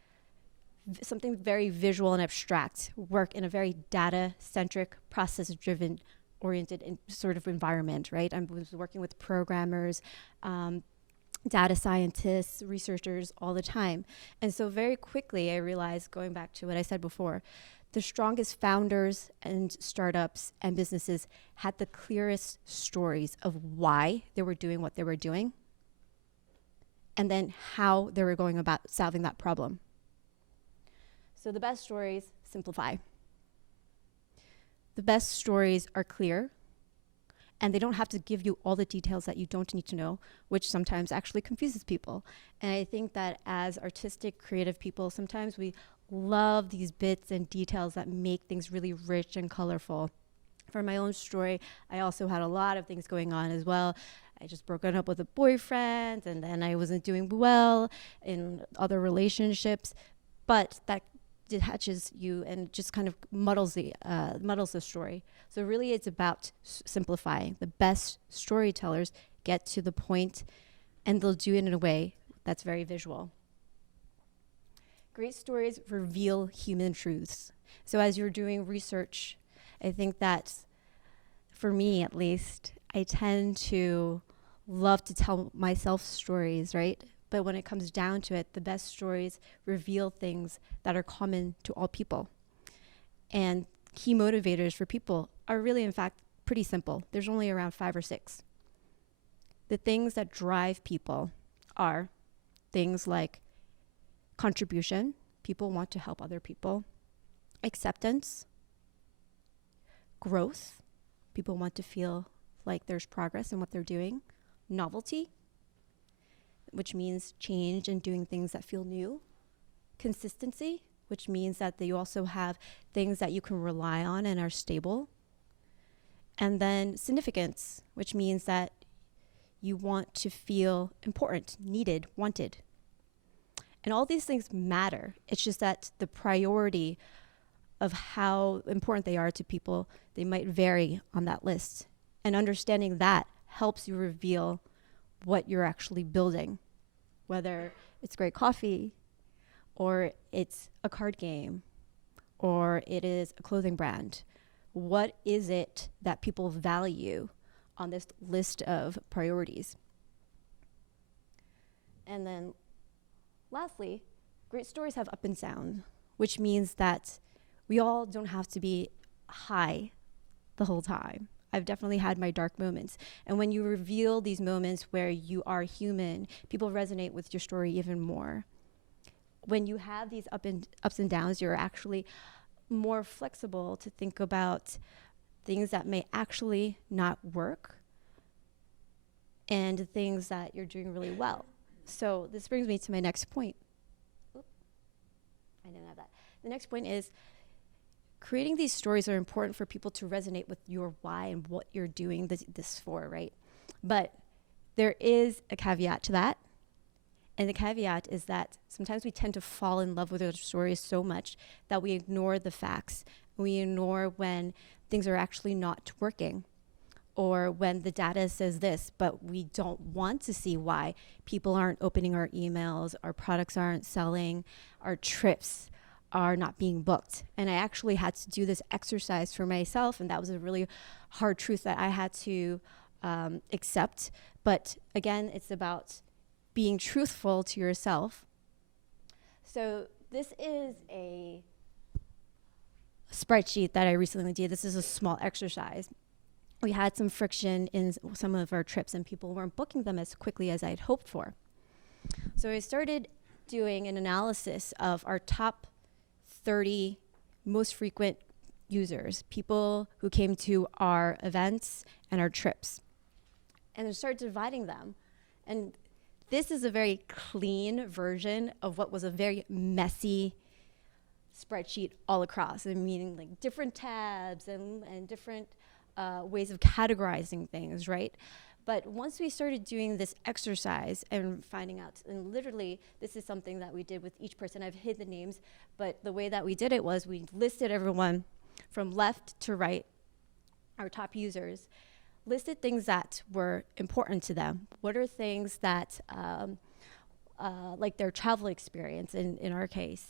something very visual and abstract work in a very data-centric, process-driven oriented sort of environment, right? I was working with programmers, data scientists, researchers all the time. And so very quickly I realized, going back to what I said before, the strongest founders and startups and businesses had the clearest stories of why they were doing what they were doing, and then how they were going about solving that problem. So the best stories simplify. The best stories are clear, and they don't have to give you all the details that you don't need to know, which sometimes actually confuses people. And I think that as artistic, creative people, sometimes we love these bits and details that make things really rich and colorful. For my own story, I also had a lot of things going on as well. I just broken up with a boyfriend, and then I wasn't doing well in other relationships, but that detaches you and just kind of muddles the story. So really it's about simplifying. The best storytellers get to the point, and they'll do it in a way that's very visual. Great stories reveal human truths. So as you're doing research, I think that, for me at least, I tend to love to tell myself stories, right? But when it comes down to it, the best stories reveal things that are common to all people. And key motivators for people are really, in fact, pretty simple. There's only around 5 or 6. The things that drive people are things like contribution. People want to help other people. Acceptance. Growth. People want to feel like there's progress in what they're doing. Novelty, which means change and doing things that feel new. Consistency, which means that you also have things that you can rely on and are stable. And then significance, which means that you want to feel important, needed, wanted. And all these things matter. It's just that the priority of how important they are to people, they might vary on that list. And understanding that helps you reveal what you're actually building, whether it's great coffee, or it's a card game, or it is a clothing brand. What is it that people value on this list of priorities? And then lastly, great stories have up and down, which means that we all don't have to be high the whole time. I've definitely had my dark moments. And when you reveal these moments where you are human, people resonate with your story even more. When you have these ups and downs, you're actually more flexible to think about things that may actually not work and things that you're doing really well. So this brings me to my next point. Oop, I didn't have that. The next point is creating these stories are important for people to resonate with your why and what you're doing this for, right? But there is a caveat to that. And the caveat is that sometimes we tend to fall in love with our stories so much that we ignore the facts. We ignore when things are actually not working, or when the data says this, but we don't want to see why people aren't opening our emails, our products aren't selling, our trips are not being booked. And I actually had to do this exercise for myself, and that was a really hard truth that I had to accept. But again, it's about being truthful to yourself. So this is a spreadsheet that I recently did. This is a small exercise. We had some friction in some of our trips, and people weren't booking them as quickly as I had hoped for. So I started doing an analysis of our top 30 most frequent users, people who came to our events and our trips. And I started dividing them. And this is a very clean version of what was a very messy spreadsheet all across. I mean, like different tabs and different ways of categorizing things, right? But once we started doing this exercise and finding out, and literally this is something that we did with each person. I've hid the names, but the way that we did it was we listed everyone from left to right, our top users, listed things that were important to them. What are things that, like their travel experience in our case,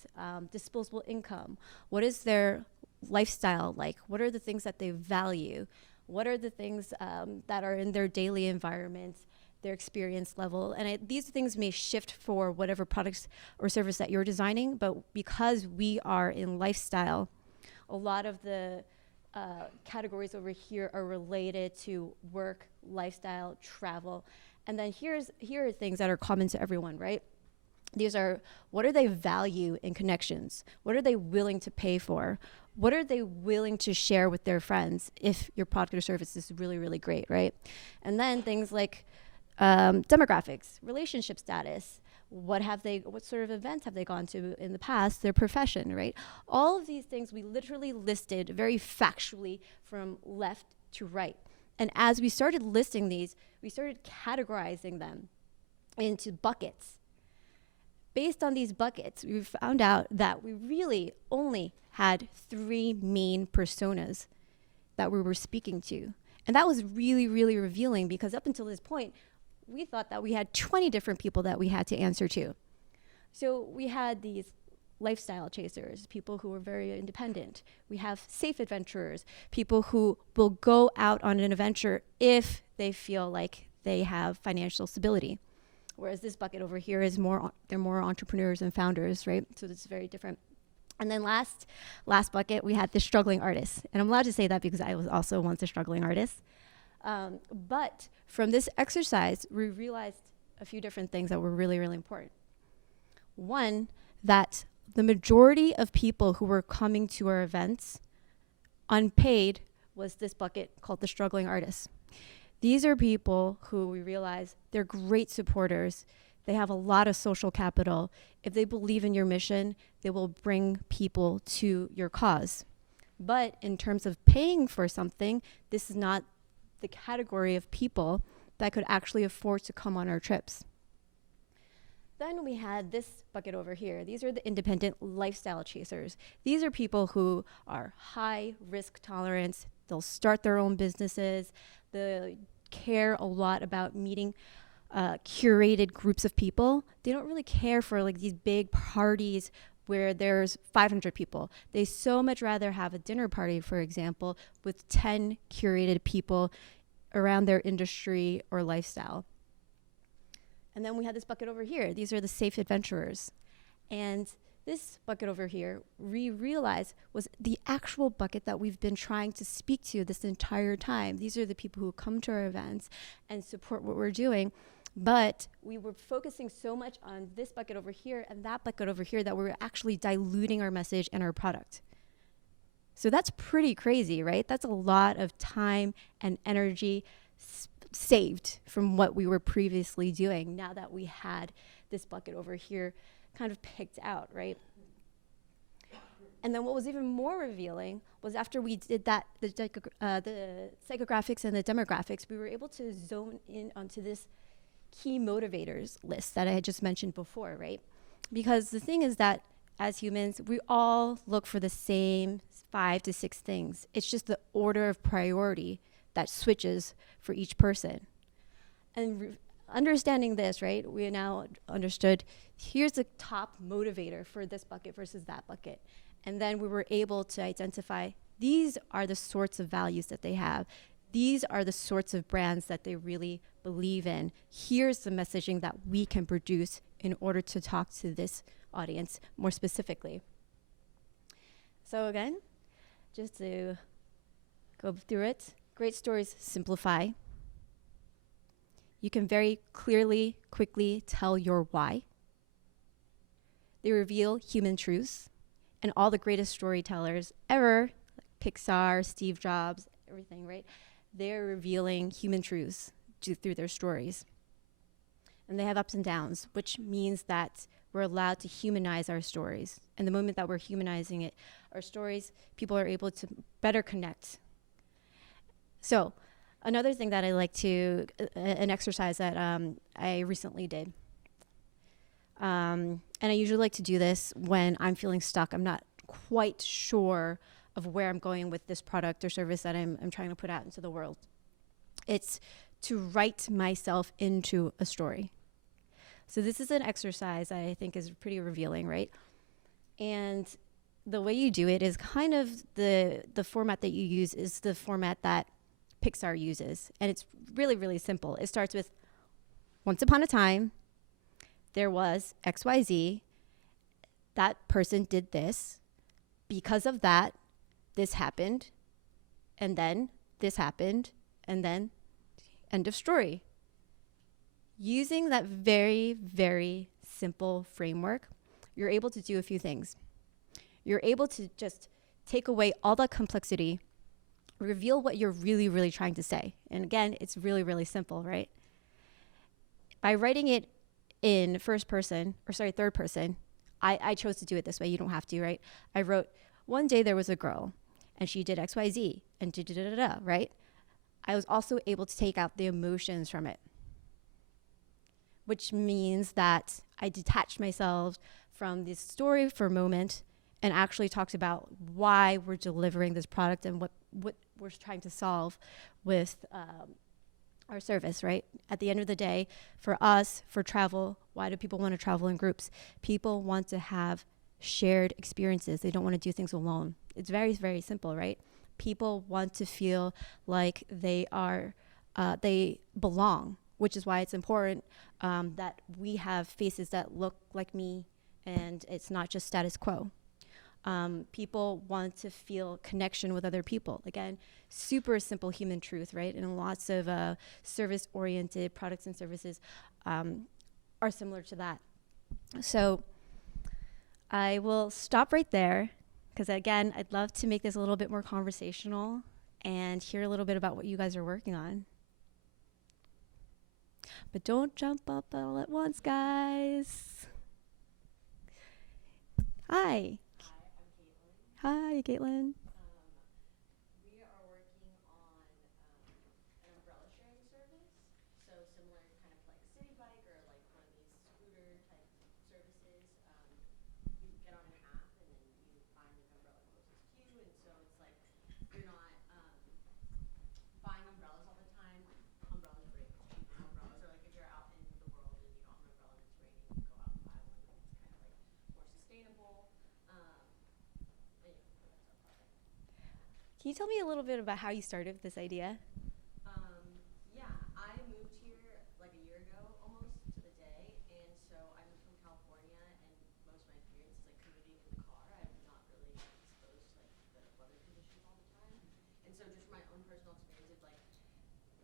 disposable income, what is their lifestyle like? What are the things that they value? What are the things that are in their daily environment, their experience level? And these things may shift for whatever products or service that you're designing, but because we are in lifestyle, a lot of the categories over here are related to work, lifestyle, travel. And then here are things that are common to everyone, right? These are, what do they value in connections? What are they willing to pay for? What are they willing to share with their friends if your product or service is really, really great, right? And then things like demographics, relationship status, what sort of events have they gone to in the past, their profession, right? All of these things we literally listed very factually from left to right. And as we started listing these, we started categorizing them into buckets. Based on these buckets, we found out that we really only had 3 main personas that we were speaking to. And that was really, really revealing, because up until this point, we thought that we had 20 different people that we had to answer to. So we had these lifestyle chasers, people who were very independent. We have safe adventurers, people who will go out on an adventure if they feel like they have financial stability. Whereas this bucket over here is they're more entrepreneurs and founders, right? So it's very different. And then last bucket, we had the struggling artist. And I'm allowed to say that because I was also once a struggling artist. But from this exercise, we realized a few different things that were really, really important. One, that the majority of people who were coming to our events unpaid was this bucket called the struggling artists. These are people who we realize they're great supporters. They have a lot of social capital. If they believe in your mission, they will bring people to your cause. But in terms of paying for something, this is not the category of people that could actually afford to come on our trips. Then we had this bucket over here. These are the independent lifestyle chasers. These are people who are high risk tolerance. They'll start their own businesses. They care a lot about meeting curated groups of people. They don't really care for like these big parties where there's 500 people. They so much rather have a dinner party, for example, with 10 curated people around their industry or lifestyle. And then we had this bucket over here. These are the safe adventurers. And this bucket over here, we realized was the actual bucket that we've been trying to speak to this entire time. These are the people who come to our events and support what we're doing. But we were focusing so much on this bucket over here and that bucket over here that we were actually diluting our message and our product. So that's pretty crazy, right? That's a lot of time and energy saved from what we were previously doing now that we had this bucket over here kind of picked out, right? And then what was even more revealing was after we did that, the psychographics and the demographics, we were able to zone in onto this key motivators list that I had just mentioned before, right? Because the thing is that as humans, we all look for the same 5 to 6 things. It's just the order of priority that switches for each person. And understanding this, right, we now understood here's the top motivator for this bucket versus that bucket. And then we were able to identify these are the sorts of values that they have. These are the sorts of brands that they really believe in. Here's the messaging that we can produce in order to talk to this audience more specifically. So again, just to go through it, great stories simplify. You can very clearly, quickly tell your why. They reveal human truths, and all the greatest storytellers ever, like Pixar, Steve Jobs, everything, right? They're revealing human truths through their stories. And they have ups and downs, which means that we're allowed to humanize our stories. And the moment that we're humanizing it, our stories, people are able to better connect. So another thing that I like to, an exercise that I recently did, and I usually like to do this when I'm feeling stuck. I'm not quite sure of where I'm going with this product or service that I'm trying to put out into the world. It's to write myself into a story. So this is an exercise that I think is pretty revealing, right? And the way you do it is kind of the format that you use is the format that Pixar uses. And it's really, really simple. It starts with, once upon a time, there was XYZ. That person did this. Because of that, this happened. And then this happened. And then end of story. Using that very, very simple framework, you're able to do a few things. You're able to just take away all the complexity, reveal what you're really, really trying to say. And again, it's really, really simple, right? By writing it in third person, I chose to do it this way. You don't have to, right? I wrote, one day there was a girl and she did XYZ and da-da-da-da-da, right? I was also able to take out the emotions from it, which means that I detached myself from this story for a moment and actually talked about why we're delivering this product and what we're trying to solve with our service, right? At the end of the day, for us, for travel, why do people want to travel in groups? People want to have shared experiences. They don't want to do things alone. It's very, very simple, right? People want to feel like they belong, which is why it's important that we have faces that look like me, and it's not just status quo. People want to feel connection with other people. Again, super simple human truth, right? And lots of service-oriented products and services are similar to that. So I will stop right there, because again, I'd love to make this a little bit more conversational and hear a little bit about what you guys are working on. But don't jump up all at once, guys. Hi. Hi, Caitlin. We are working on an umbrella sharing service, so similar kind of like City Bike or like one of these scooter type services. You get on an app and then you find an umbrella closest to you, and so it's like you're not buying umbrellas all the time. Umbrellas are great, cheap umbrellas, or like if you're out in the world and you don't have an umbrella and it's raining, you go out and buy one. It's kind of like more sustainable. Can you tell me a little bit about how you started with this idea? Yeah, I moved here like a year ago almost to the day, and so I moved from California, and most of my experience is like commuting in the car. I'm not really exposed to like the weather conditions all the time, and so just from my own personal experience of like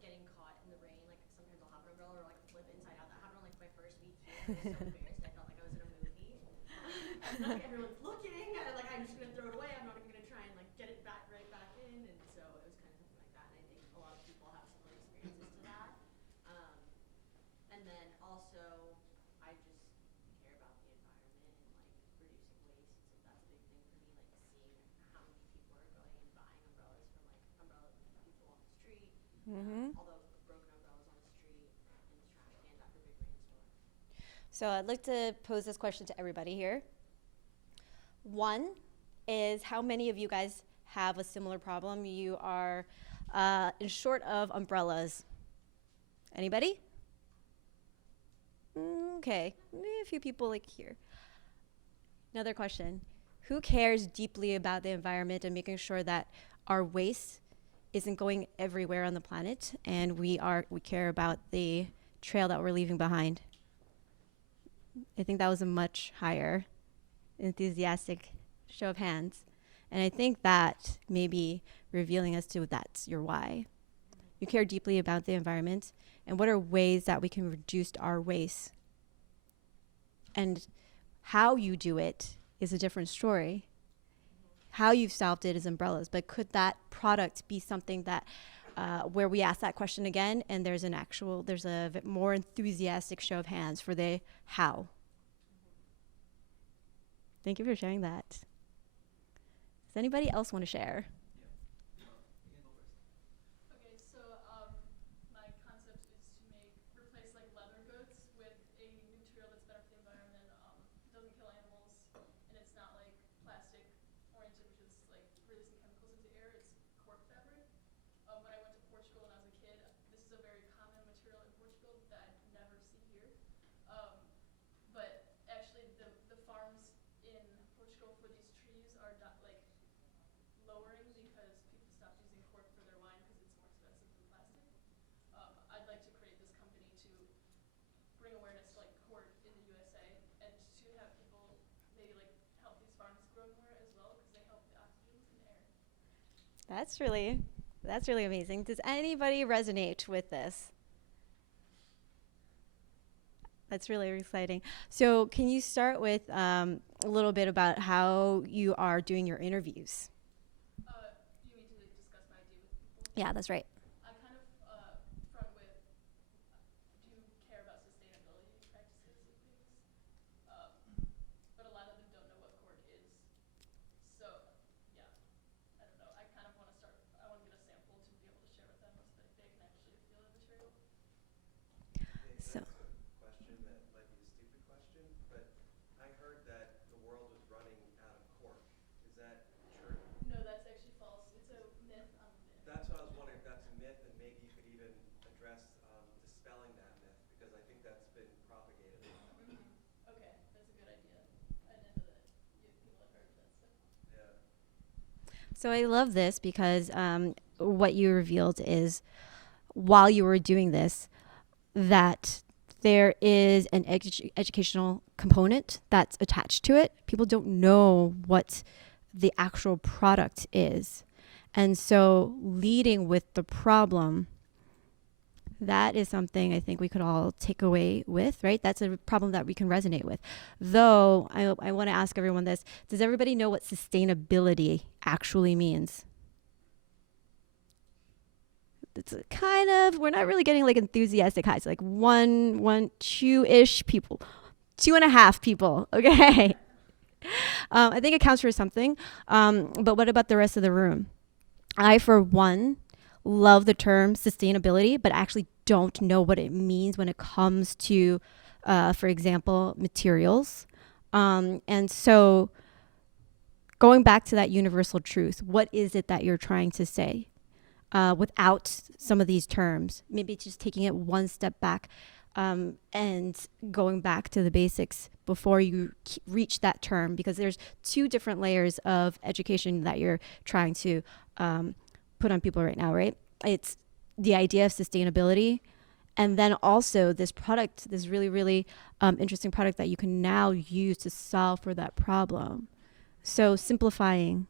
getting caught in the rain, like sometimes I'll have an umbrella or like flip inside out. That happened on like my first week here. I was so embarrassed. I felt like I was in a movie. Like everyone's looking, and like I'm just gonna throw it away. I'm not even gonna try and like get it back right back in, and so it was kind of something like that. And I think a lot of people have similar experiences to that. And then also, I just care about the environment and like reducing waste. So that's a big thing for me, like seeing how many people are going and buying umbrellas from like umbrella people on the street, all those broken umbrellas on the street, and the trash cans after a big rainstorm. So I'd like to pose this question to everybody here. One is, how many of you guys have a similar problem? You are in short of umbrellas. Anybody? Okay, maybe a few people like here. Another question. Who cares deeply about the environment and making sure that our waste isn't going everywhere on the planet, and we care about the trail that we're leaving behind? I think that was a much higher enthusiastic show of hands. And I think that may be revealing as to that's your why. You care deeply about the environment, and what are ways that we can reduce our waste? And how you do it is a different story. How you've solved it is umbrellas, but could that product be something that where we ask that question again, and there's a more enthusiastic show of hands for the how? Thank you for sharing that. Does anybody else want to share? Okay, so my concept is to replace like leather goods with a material that's better for the environment, doesn't kill animals, and it's not like plastic oriented, which is like releasing chemicals into the air. It's cork fabric. When I went to Portugal when I was a kid, this is a very common material in Portugal that I'd never see here. But actually, the farms in Portugal for these trees are not like lowering because people stopped using cork for their wine because it's more expensive than plastic. I'd like to create this company to bring awareness to like cork in the USA and to have people maybe like help these farms grow more as well because they help the oxygen in the air. That's really amazing. Does anybody resonate with this? That's really exciting. So can you start with a little bit about how you are doing your interviews? You mean to discuss my idea with people? Yeah, that's right. I kind of front with, do you care about sustainability practices and things? But a lot of them don't know what cork is. So, yeah, I don't know. I kind of want to start, I want to get a sample to be able to share with them so that they can actually feel the material. So. Question that might be a stupid question, but I heard that the world was running out of cork. Is that true? No, that's actually false. It's a myth on the myth. That's what I was wondering if that's a So I love this because what you revealed is while you were doing this, that there is an educational component that's attached to it. People don't know what the actual product is. And so leading with the problem, that is something I think we could all take away with, right? That's a problem that we can resonate with. Though I want to ask everyone this. Does everybody know what sustainability actually means? It's kind of, we're not really getting like enthusiastic highs, like two-ish people, 2.5 people, okay? I think it counts for something, but what about the rest of the room? I, for one, love the term sustainability, but actually don't know what it means when it comes to, for example, materials. And so going back to that universal truth, what is it that you're trying to say without some of these terms? Maybe just taking it one step back and going back to the basics before you reach that term, because there's 2 different layers of education that you're trying to put on people right now, right? It's the idea of sustainability, and then also this product, this really, really interesting product that you can now use to solve for that problem. So simplifying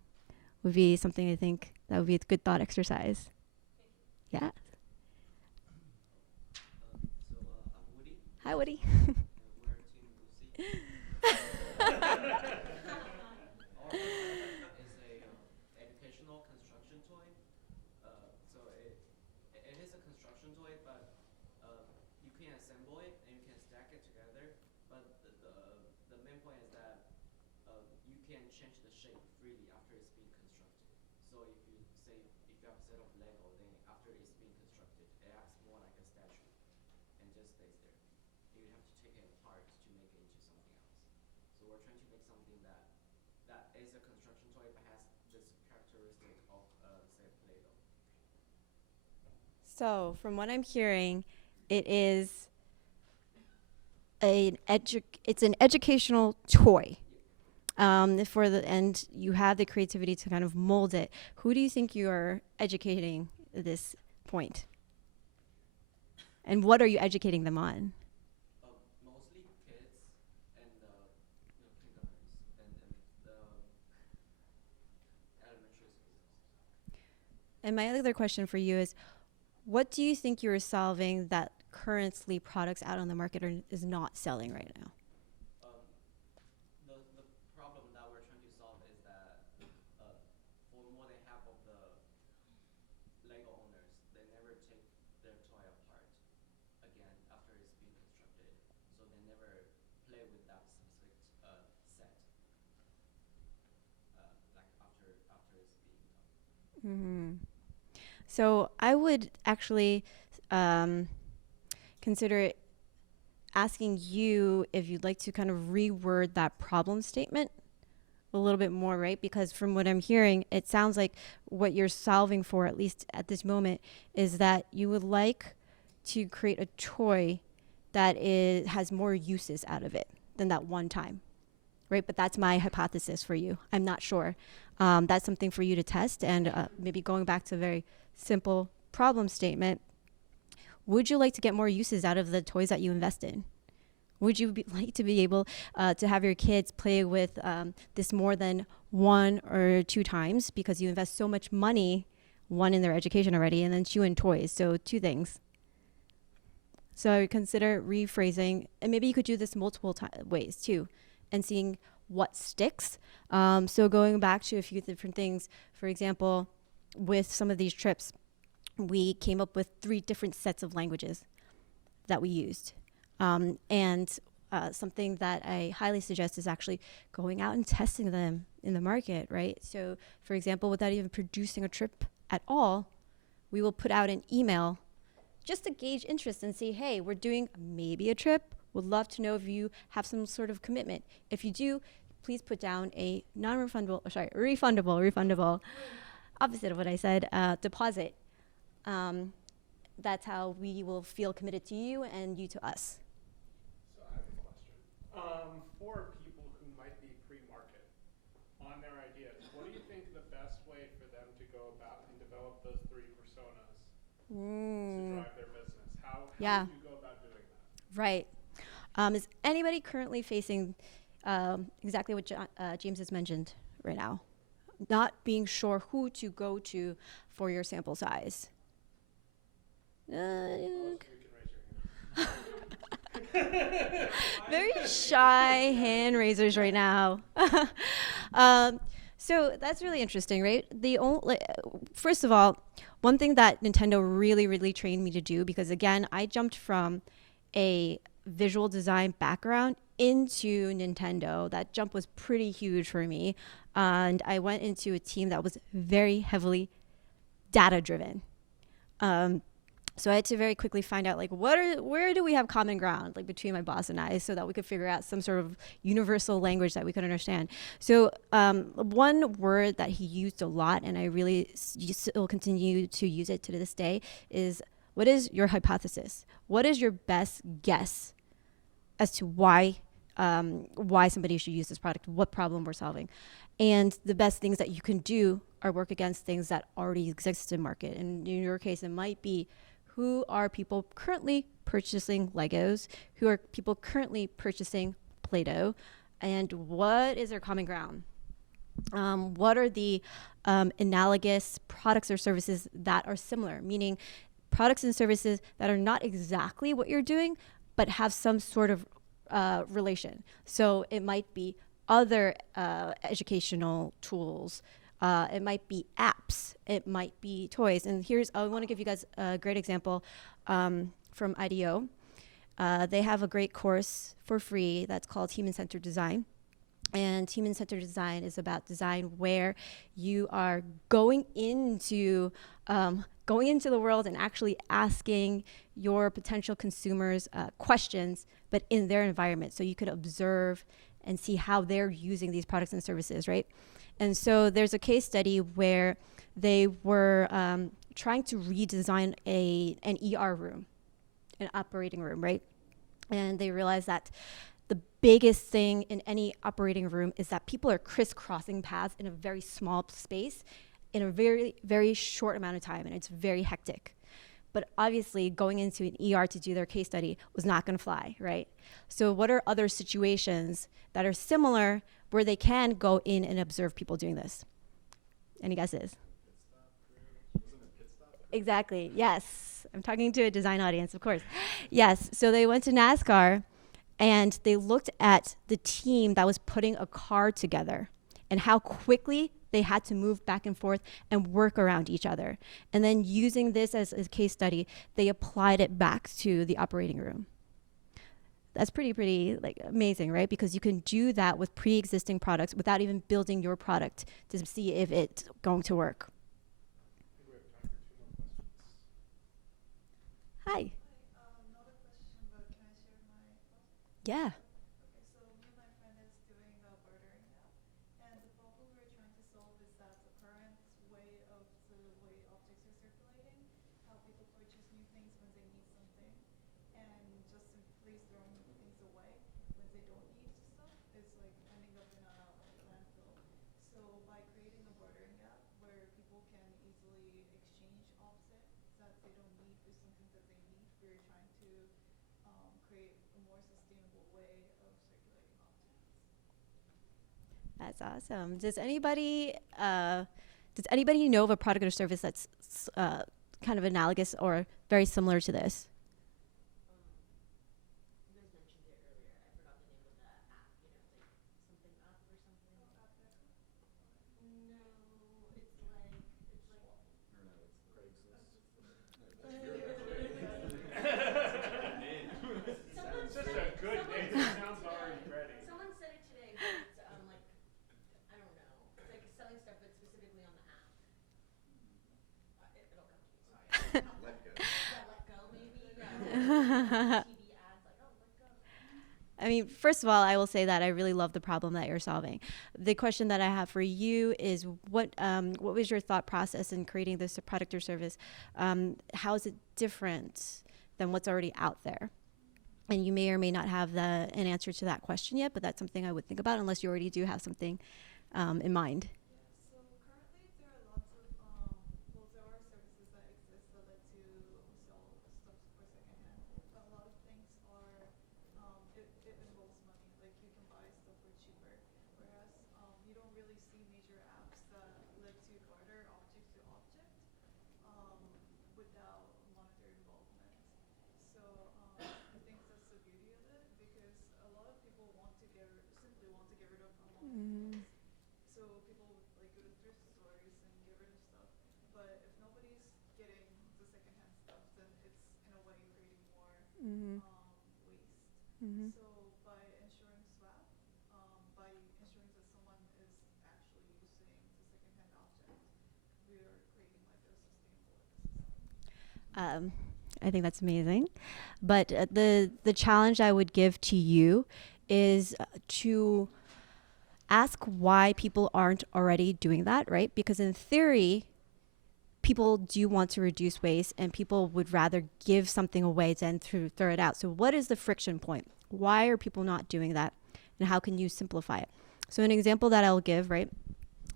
would be something I think that would be a good thought exercise. Yeah. Hi, Woody. Educational construction toy. So it is a construction toy, but you can assemble it and you can stack it together. But the main point is that you can change the shape freely after it's being constructed. So if you say if you have a set of Lego, then after it's being constructed, it acts more like a statue and just stays there. You have to take it apart to make it into something else. So we're trying to make something that is a construction toy but has this characteristic of say Play-Doh. So from what I'm hearing, it is it's an educational toy. And you have the creativity to kind of mold it. Who do you think you are educating at this point? And what are you educating them on? Mostly kids and kindergartens and the elementary schools. And my other question for you is, what do you think you're solving that currently products out on the market is not selling right now? The problem that we're trying to solve is that for more than half of the Lego owners, they never take their toy apart again after it's been constructed. So they never play with that specific set like after it's being done. Mm-hmm. So I would actually consider asking you if you'd like to kind of reword that problem statement a little bit more, right? Because from what I'm hearing, it sounds like what you're solving for, at least at this moment, is that you would like to create a toy that has more uses out of it than that one time, right? But that's my hypothesis for you. I'm not sure. That's something for you to test, and maybe going back to a very simple problem statement, would you like to get more uses out of the toys that you invest in? Would you like to be able to have your kids play with this more than 1 or 2 times because you invest so much money, 1 in their education already, and then 2 in toys, so 2 things. So consider rephrasing, and maybe you could do this multiple ways too, and seeing what sticks. So going back to a few different things, for example, with some of these trips, we came up with 3 different sets of languages that we used. And something that I highly suggest is actually going out and testing them in the market, right? So, for example, without even producing a trip at all, we will put out an email just to gauge interest and say, hey, we're doing maybe a trip. Would love to know if you have some sort of commitment. If you do, please put down a refundable, opposite of what I said, deposit. That's how we will feel committed to you and you to us. So I have a question. For people who might be pre-market on their ideas, what do you think the best way for drive their business. How Yeah. would you go about doing that? Right. Is anybody currently facing exactly what James has mentioned right now? Not being sure who to go to for your sample size. Very shy hand raisers right now. So that's really interesting, right? First of all, one thing that Nintendo really, really trained me to do, because again, I jumped from a visual design background into Nintendo. That jump was pretty huge for me. And I went into a team that was very heavily data driven. So I had to very quickly find out, like, where do we have common ground, like, between my boss and I, so that we could figure out some sort of universal language that we could understand. So one word that he used a lot, and I really still continue to use it to this day, is, what is your hypothesis? What is your best guess as to why somebody should use this product, what problem we're solving? And the best things that you can do are work against things that already exist in market. And in your case, it might be, who are people currently purchasing Legos? Who are people currently purchasing Play-Doh? And what is their common ground? What are the analogous products or services that are similar? Meaning products and services that are not exactly what you're doing, but have some sort of relation. So it might be other educational tools. It might be apps. It might be toys. And I want to give you guys a great example from IDEO. They have a great course for free that's called Human-Centered Design. And Human-Centered Design is about design where you are going into the world and actually asking your potential consumers questions, but in their environment. So you could observe and see how they're using these products and services, right? And so there's a case study where they were trying to redesign an ER room, an operating room, right? And they realized that the biggest thing in any operating room is that people are crisscrossing paths in a very small space in a very, very short amount of time, and it's very hectic. But obviously, going into an ER to do their case study was not going to fly, right? So what are other situations that are similar where they can go in and observe people doing this? Any guesses? Exactly, yes. I'm talking to a design audience, of course. Yes, so they went to NASCAR, and they looked at the team that was putting a car together and how quickly they had to move back and forth and work around each other. And then using this as a case study, they applied it back to the operating room. That's pretty like amazing, right? Because you can do that with pre-existing products without even building your product to see if it's going to work. Hi. Yeah. That's awesome. Does anybody know of a product or service that's kind of analogous or very similar to this? Such a good name. It sounds already ready. Someone said it today, but it's like, I don't know. It's like selling stuff, but specifically on the app. It'll come to me. Sorry. Let go. Yeah, let go maybe. Yeah. TV ads, like, oh, let go. I mean, first of all, I will say that I really love the problem that you're solving. The question that I have for you is, what was your thought process in creating this product or service? How is it different than what's already out there? And you may or may not have an answer to that question yet, but that's something I would think about unless you already do have something in mind. So currently there are lots of services that exist that let you So by ensuring swap, by ensuring that someone is actually using the secondhand object, we are creating like a sustainable ecosystem. I think that's amazing. But the challenge I would give to you is to ask why people aren't already doing that, right? Because in theory, people do want to reduce waste and people would rather give something away than throw it out. So what is the friction point? Why are people not doing that? And how can you simplify it? So an example that I'll give, right,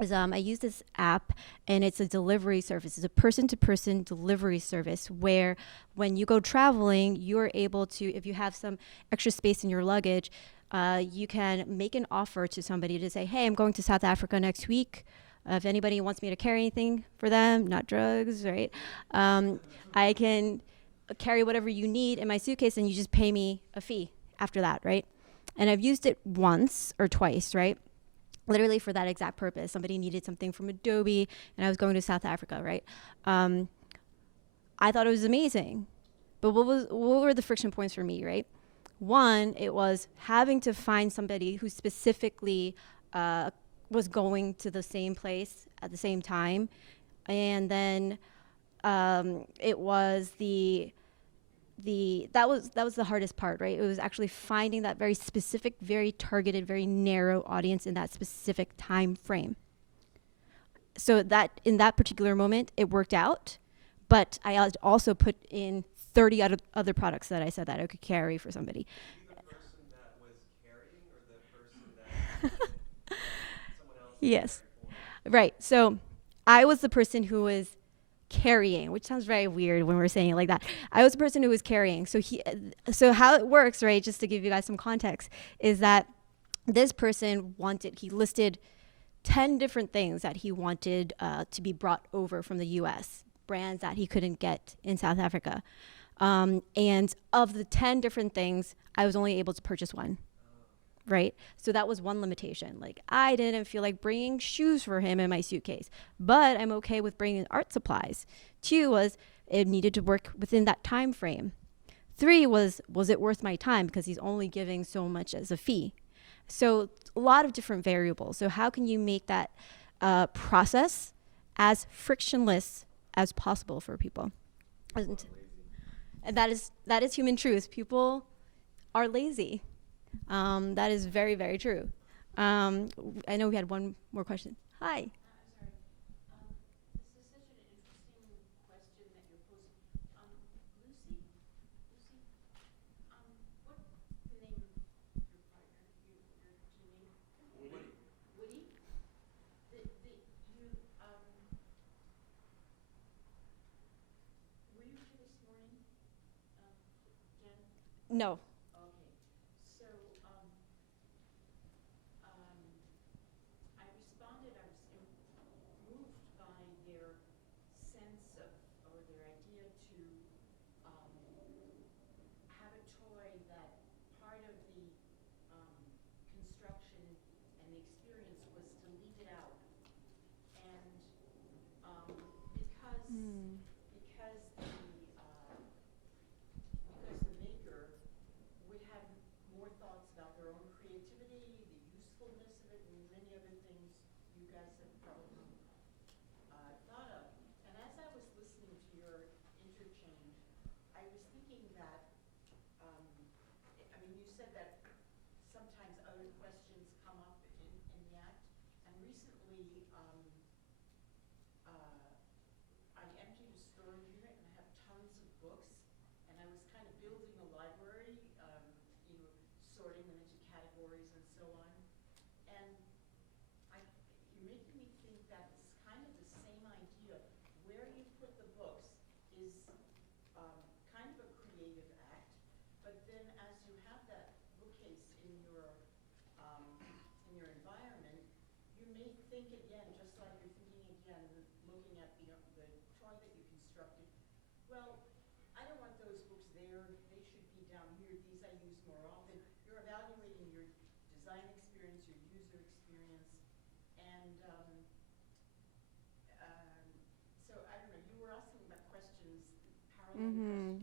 is I use this app and it's a delivery service. It's a person-to-person delivery service where when you go traveling, you're able to, if you have some extra space in your luggage, you can make an offer to somebody to say, hey, I'm going to South Africa next week. If anybody wants me to carry anything for them, not drugs, right? I can carry whatever you need in my suitcase and you just pay me a fee after that, right? And I've used it once or twice, right? Literally for that exact purpose. Somebody needed something from Adobe and I was going to South Africa, right? I thought it was amazing. But what were the friction points for me, right? One, it was having to find somebody who specifically was going to the same place at the same time. And then it was that was the hardest part, right? It was actually finding that very specific, very targeted, very narrow audience in that specific time frame. So that in that particular moment, it worked out, but I also put in 30 other products that I said that I could carry for somebody. Were you the person that was carrying or the person that someone else Yes. carried for? Right. So I was the person who was carrying, which sounds very weird when we're saying it like that. I was the person who was carrying. So how it works, right, just to give you guys some context, is that this person he listed 10 different things that he wanted to be brought over from the US, brands that he couldn't get in South Africa. And of the 10 different things, I was only able to purchase one. Right? So that was one limitation. Like I didn't feel like bringing shoes for him in my suitcase, but I'm okay with bringing art supplies. 2 was it needed to work within that time frame. 3 was it worth my time because he's only giving so much as a fee. So a lot of different variables. So how can you make that process as frictionless as possible for people? And that is human truth. People are lazy. That is very, very true. I know we had one more question. Hi. No.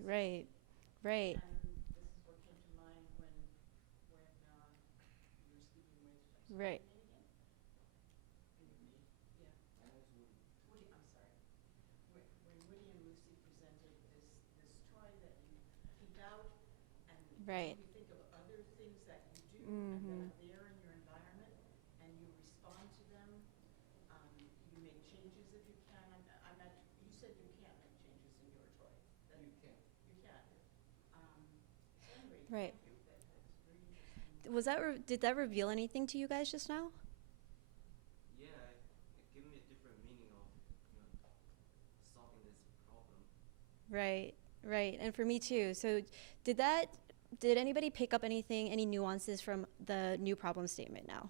Right. Right. And this is what came to mind when Right. Right. You think of other things that you do and that Mhm. are there in your environment, and you respond to them. You make changes if you can. You said you can't make changes in your toy. You can. You can. Anyway, Right. thank you. That's very interesting. Was that did that reveal anything to you guys just now? Yeah, it gave me a different meaning of solving this problem. Right. Right. And for me too. So did anybody pick up anything, any nuances from the new problem statement now?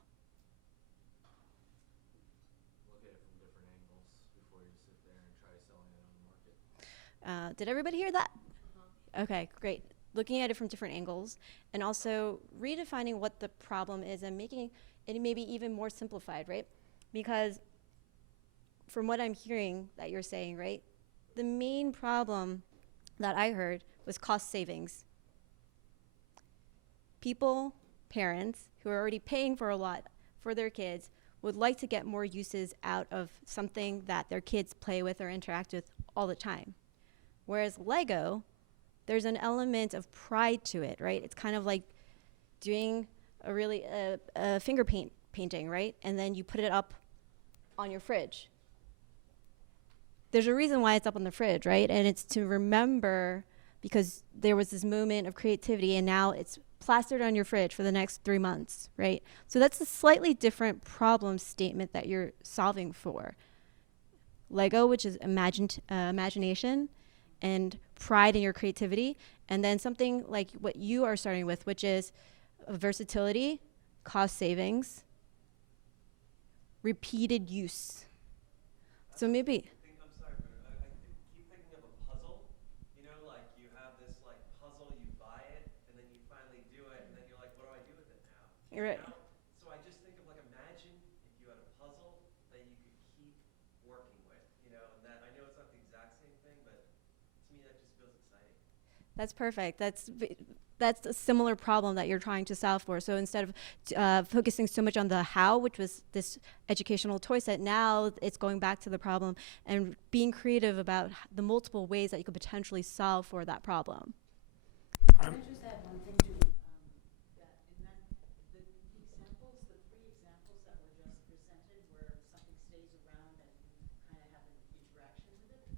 Look at it from different angles before you sit there and try selling it on the market. Did everybody hear that? Okay, great. Looking at it from different angles and also redefining what the problem is and making it maybe even more simplified, right? Because from what I'm hearing that you're saying, right, the main problem that I heard was cost savings. People, parents who are already paying for a lot for their kids would like to get more uses out of something that their kids play with or interact with all the time. Whereas Lego, there's an element of pride to it, right? It's kind of like doing a finger painting, right? And then you put it up on your fridge. There's a reason why it's up on the fridge, right? And it's to remember because there was this moment of creativity and now it's plastered on your fridge for the next 3 months, right? So that's a slightly different problem statement that you're solving for. Lego, which is imagination and pride in your creativity, and then something like what you are starting with, which is versatility, cost savings, repeated use. So maybe I'm sorry, but I keep thinking of a puzzle. You know, like you have this like puzzle, you buy it, and then you finally do it, and then you're like, what do I do with it now? Right. You know? So I just think of like, imagine if you had a puzzle that you could keep working with, you know, and that I know it's not the exact same thing, but to me that just feels exciting. that's perfect. That's a similar problem that you're trying to solve for. So instead of focusing so much on the how, which was this educational toy set, now it's going back to the problem and being creative about the multiple ways that you could potentially solve for that problem. Can I just add one thing to that? In that the examples, the 3 examples that were just presented, where something stays around and you kind of have an interaction with it,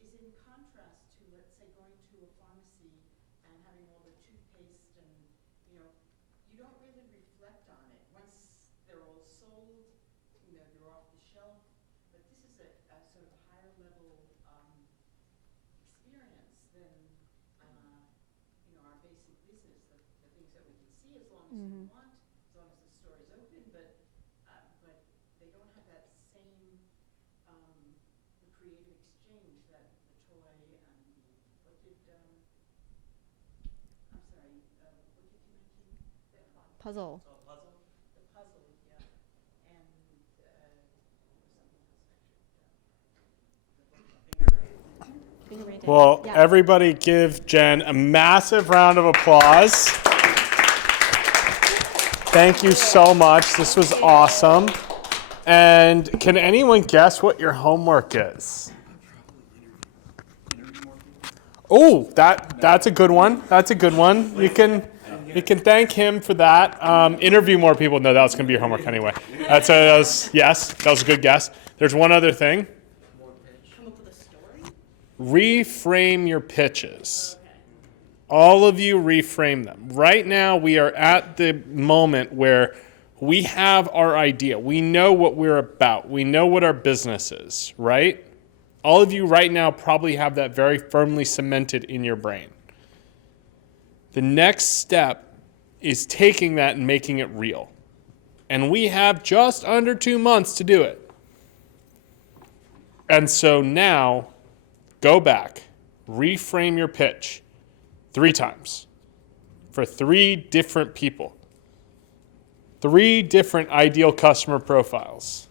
is in contrast to, let's say, going to a pharmacy and having all the toothpaste and, you don't really reflect on it. Once they're all sold, they're off the shelf. But this is a sort of higher level experience than, our basic business, the things that we can see as long as we want, as long as the store is open, but they don't have that same the creative exchange that the toy and what did I'm sorry, what did you mention? Puzzle. So a puzzle? The puzzle, yeah, and there was something else Well, Yeah. everybody give Jen a massive round of applause. Thank you so much. This was awesome. And can anyone guess what your homework is? Oh, that's a good one. That's a good one. You can thank him for that. Interview more people. No, that was going to be your homework anyway. Yes, that was a good guess. There's one other thing. Reframe your pitches. All of you reframe them. Right now, we are at the moment where we have our idea. We know what we're about. We know what our business is, right? All of you right now probably have that very firmly cemented in your brain. The next step is taking that and making it real. And we have just under 2 months to do it. And so now, go back, reframe your pitch 3 times for 3 different people. 3 different ideal customer profiles.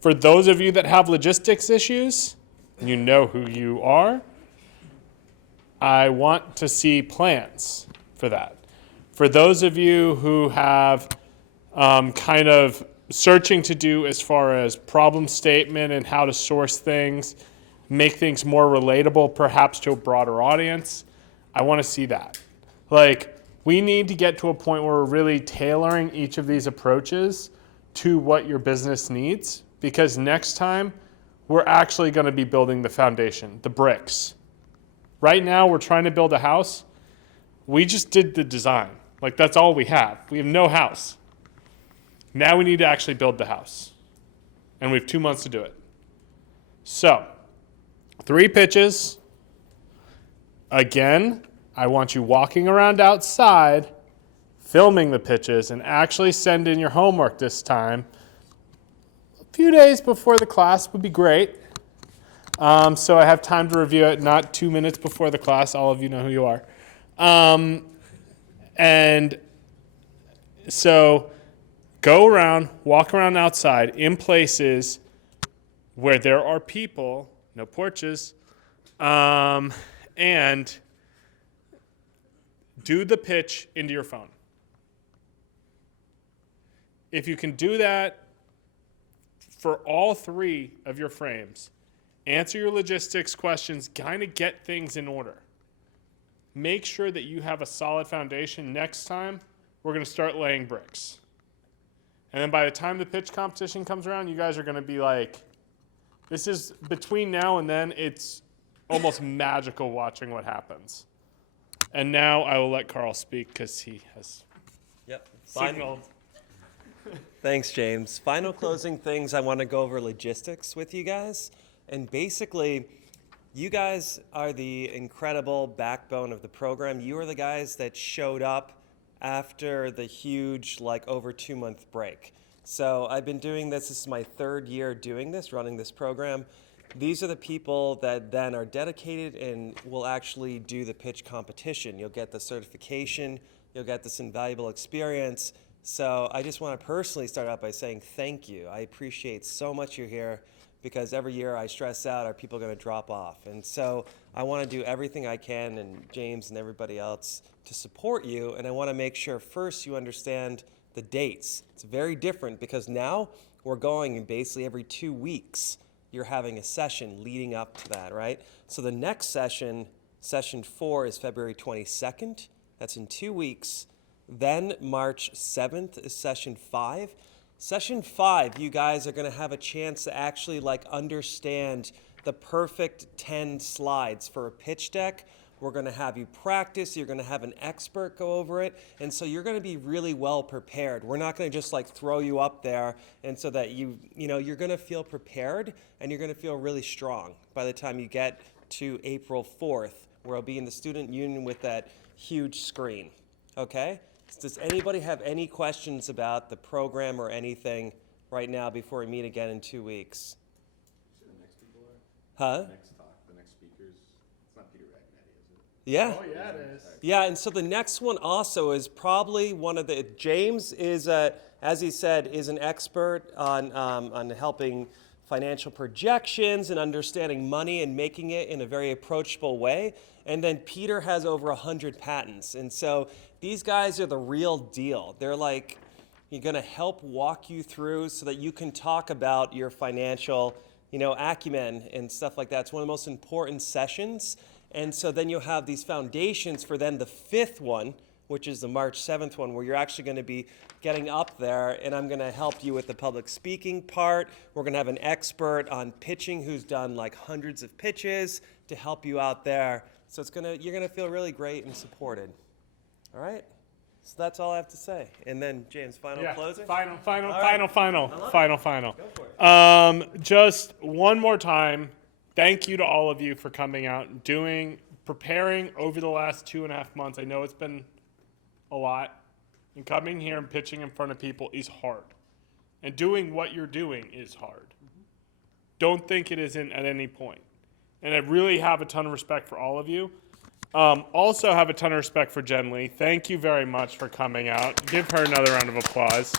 For those of you that have logistics issues, you know who you are. I want to see plans for that. For those of you who have kind of searching to do as far as problem statement and how to source things, make things more relatable perhaps to a broader audience, I want to see that. Like, we need to get to a point where we're really tailoring each of these approaches to what your business needs, because next time we're actually going to be building the foundation, the bricks. Right now we're trying to build a house. We just did the design. Like, that's all we have. We have no house. Now we need to actually build the house. And we have 2 months to do it. So, 3 pitches. Again, I want you walking around outside, filming the pitches, and actually send in your homework this time. A few days before the class would be great. So I have time to review it, not 2 minutes before the class. All of you know who you are. And so go around, walk around outside in places where there are people, no porches, and do the pitch into your phone. If you can do that for all 3 of your frames, answer your logistics questions, kind of get things in order. Make sure that you have a solid foundation. Next time, we're going to start laying bricks. And then by the time the pitch competition comes around, you guys are going to be like, this is, between now and then, it's almost magical watching what happens. And now I will let Carl speak because he has signaled. Thanks, James. Final closing things. I want to go over logistics with you guys. And basically, you guys are the incredible backbone of the program. You are the guys that showed up after the huge, over 2 month break. So I've been doing this. This is my 3rd year doing this, running this program. These are the people that then are dedicated and will actually do the pitch competition. You'll get the certification. You'll get this invaluable experience. So I just want to personally start out by saying thank you. I appreciate so much you're here, because every year I stress out, are people going to drop off? And so I want to do everything I can, and James and everybody else, to support you. And I want to make sure first you understand the dates. It's very different because now we're going basically every 2 weeks. You're having a session leading up to that, right? So the next session, session 4, is February 22nd. That's in 2 weeks. Then March 7th is session 5. Session 5, you guys are going to have a chance to actually understand the perfect 10 slides for a pitch deck. We're going to have you practice. You're going to have an expert go over it. And so you're going to be really well prepared. We're not going to just throw you up there, and so that you're going to feel prepared and you're going to feel really strong by the time you get to April 4th, where I'll be in the student union with that huge screen. Okay? Does anybody have any questions about the program or anything right now before we meet again in 2 weeks? The next people are? Huh? The next talk, the next speakers. It's not Peter Ragnetti, is it? Yeah. Oh, yeah, it is. Yeah, and so the next one also is probably one of the, James is, as he said, is an expert on helping financial projections and understanding money and making it in a very approachable way. And then Peter has over 100 patents. And so these guys are the real deal. They're you're going to help walk you through so that you can talk about your financial, acumen and stuff like that. It's one of the most important sessions. And so then you'll have these foundations for then the 5th one, which is the March 7th one, where you're actually going to be getting up there, and I'm going to help you with the public speaking part. We're going to have an expert on pitching who's done hundreds of pitches to help you out there. So you're going to feel really great and supported. All right? So that's all I have to say. And then, James, final closing? Final. Go for it. Just one more time, thank you to all of you for coming out and preparing over the last 2.5 months. I know it's been a lot. And coming here and pitching in front of people is hard. And doing what you're doing is hard. Don't think it isn't at any point. And I really have a ton of respect for all of you. Also have a ton of respect for Jen Lee. Thank you very much for coming out. Give her another round of applause.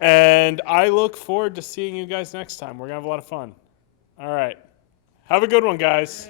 And I look forward to seeing you guys next time. We're going to have a lot of fun. All right. Have a good one, guys.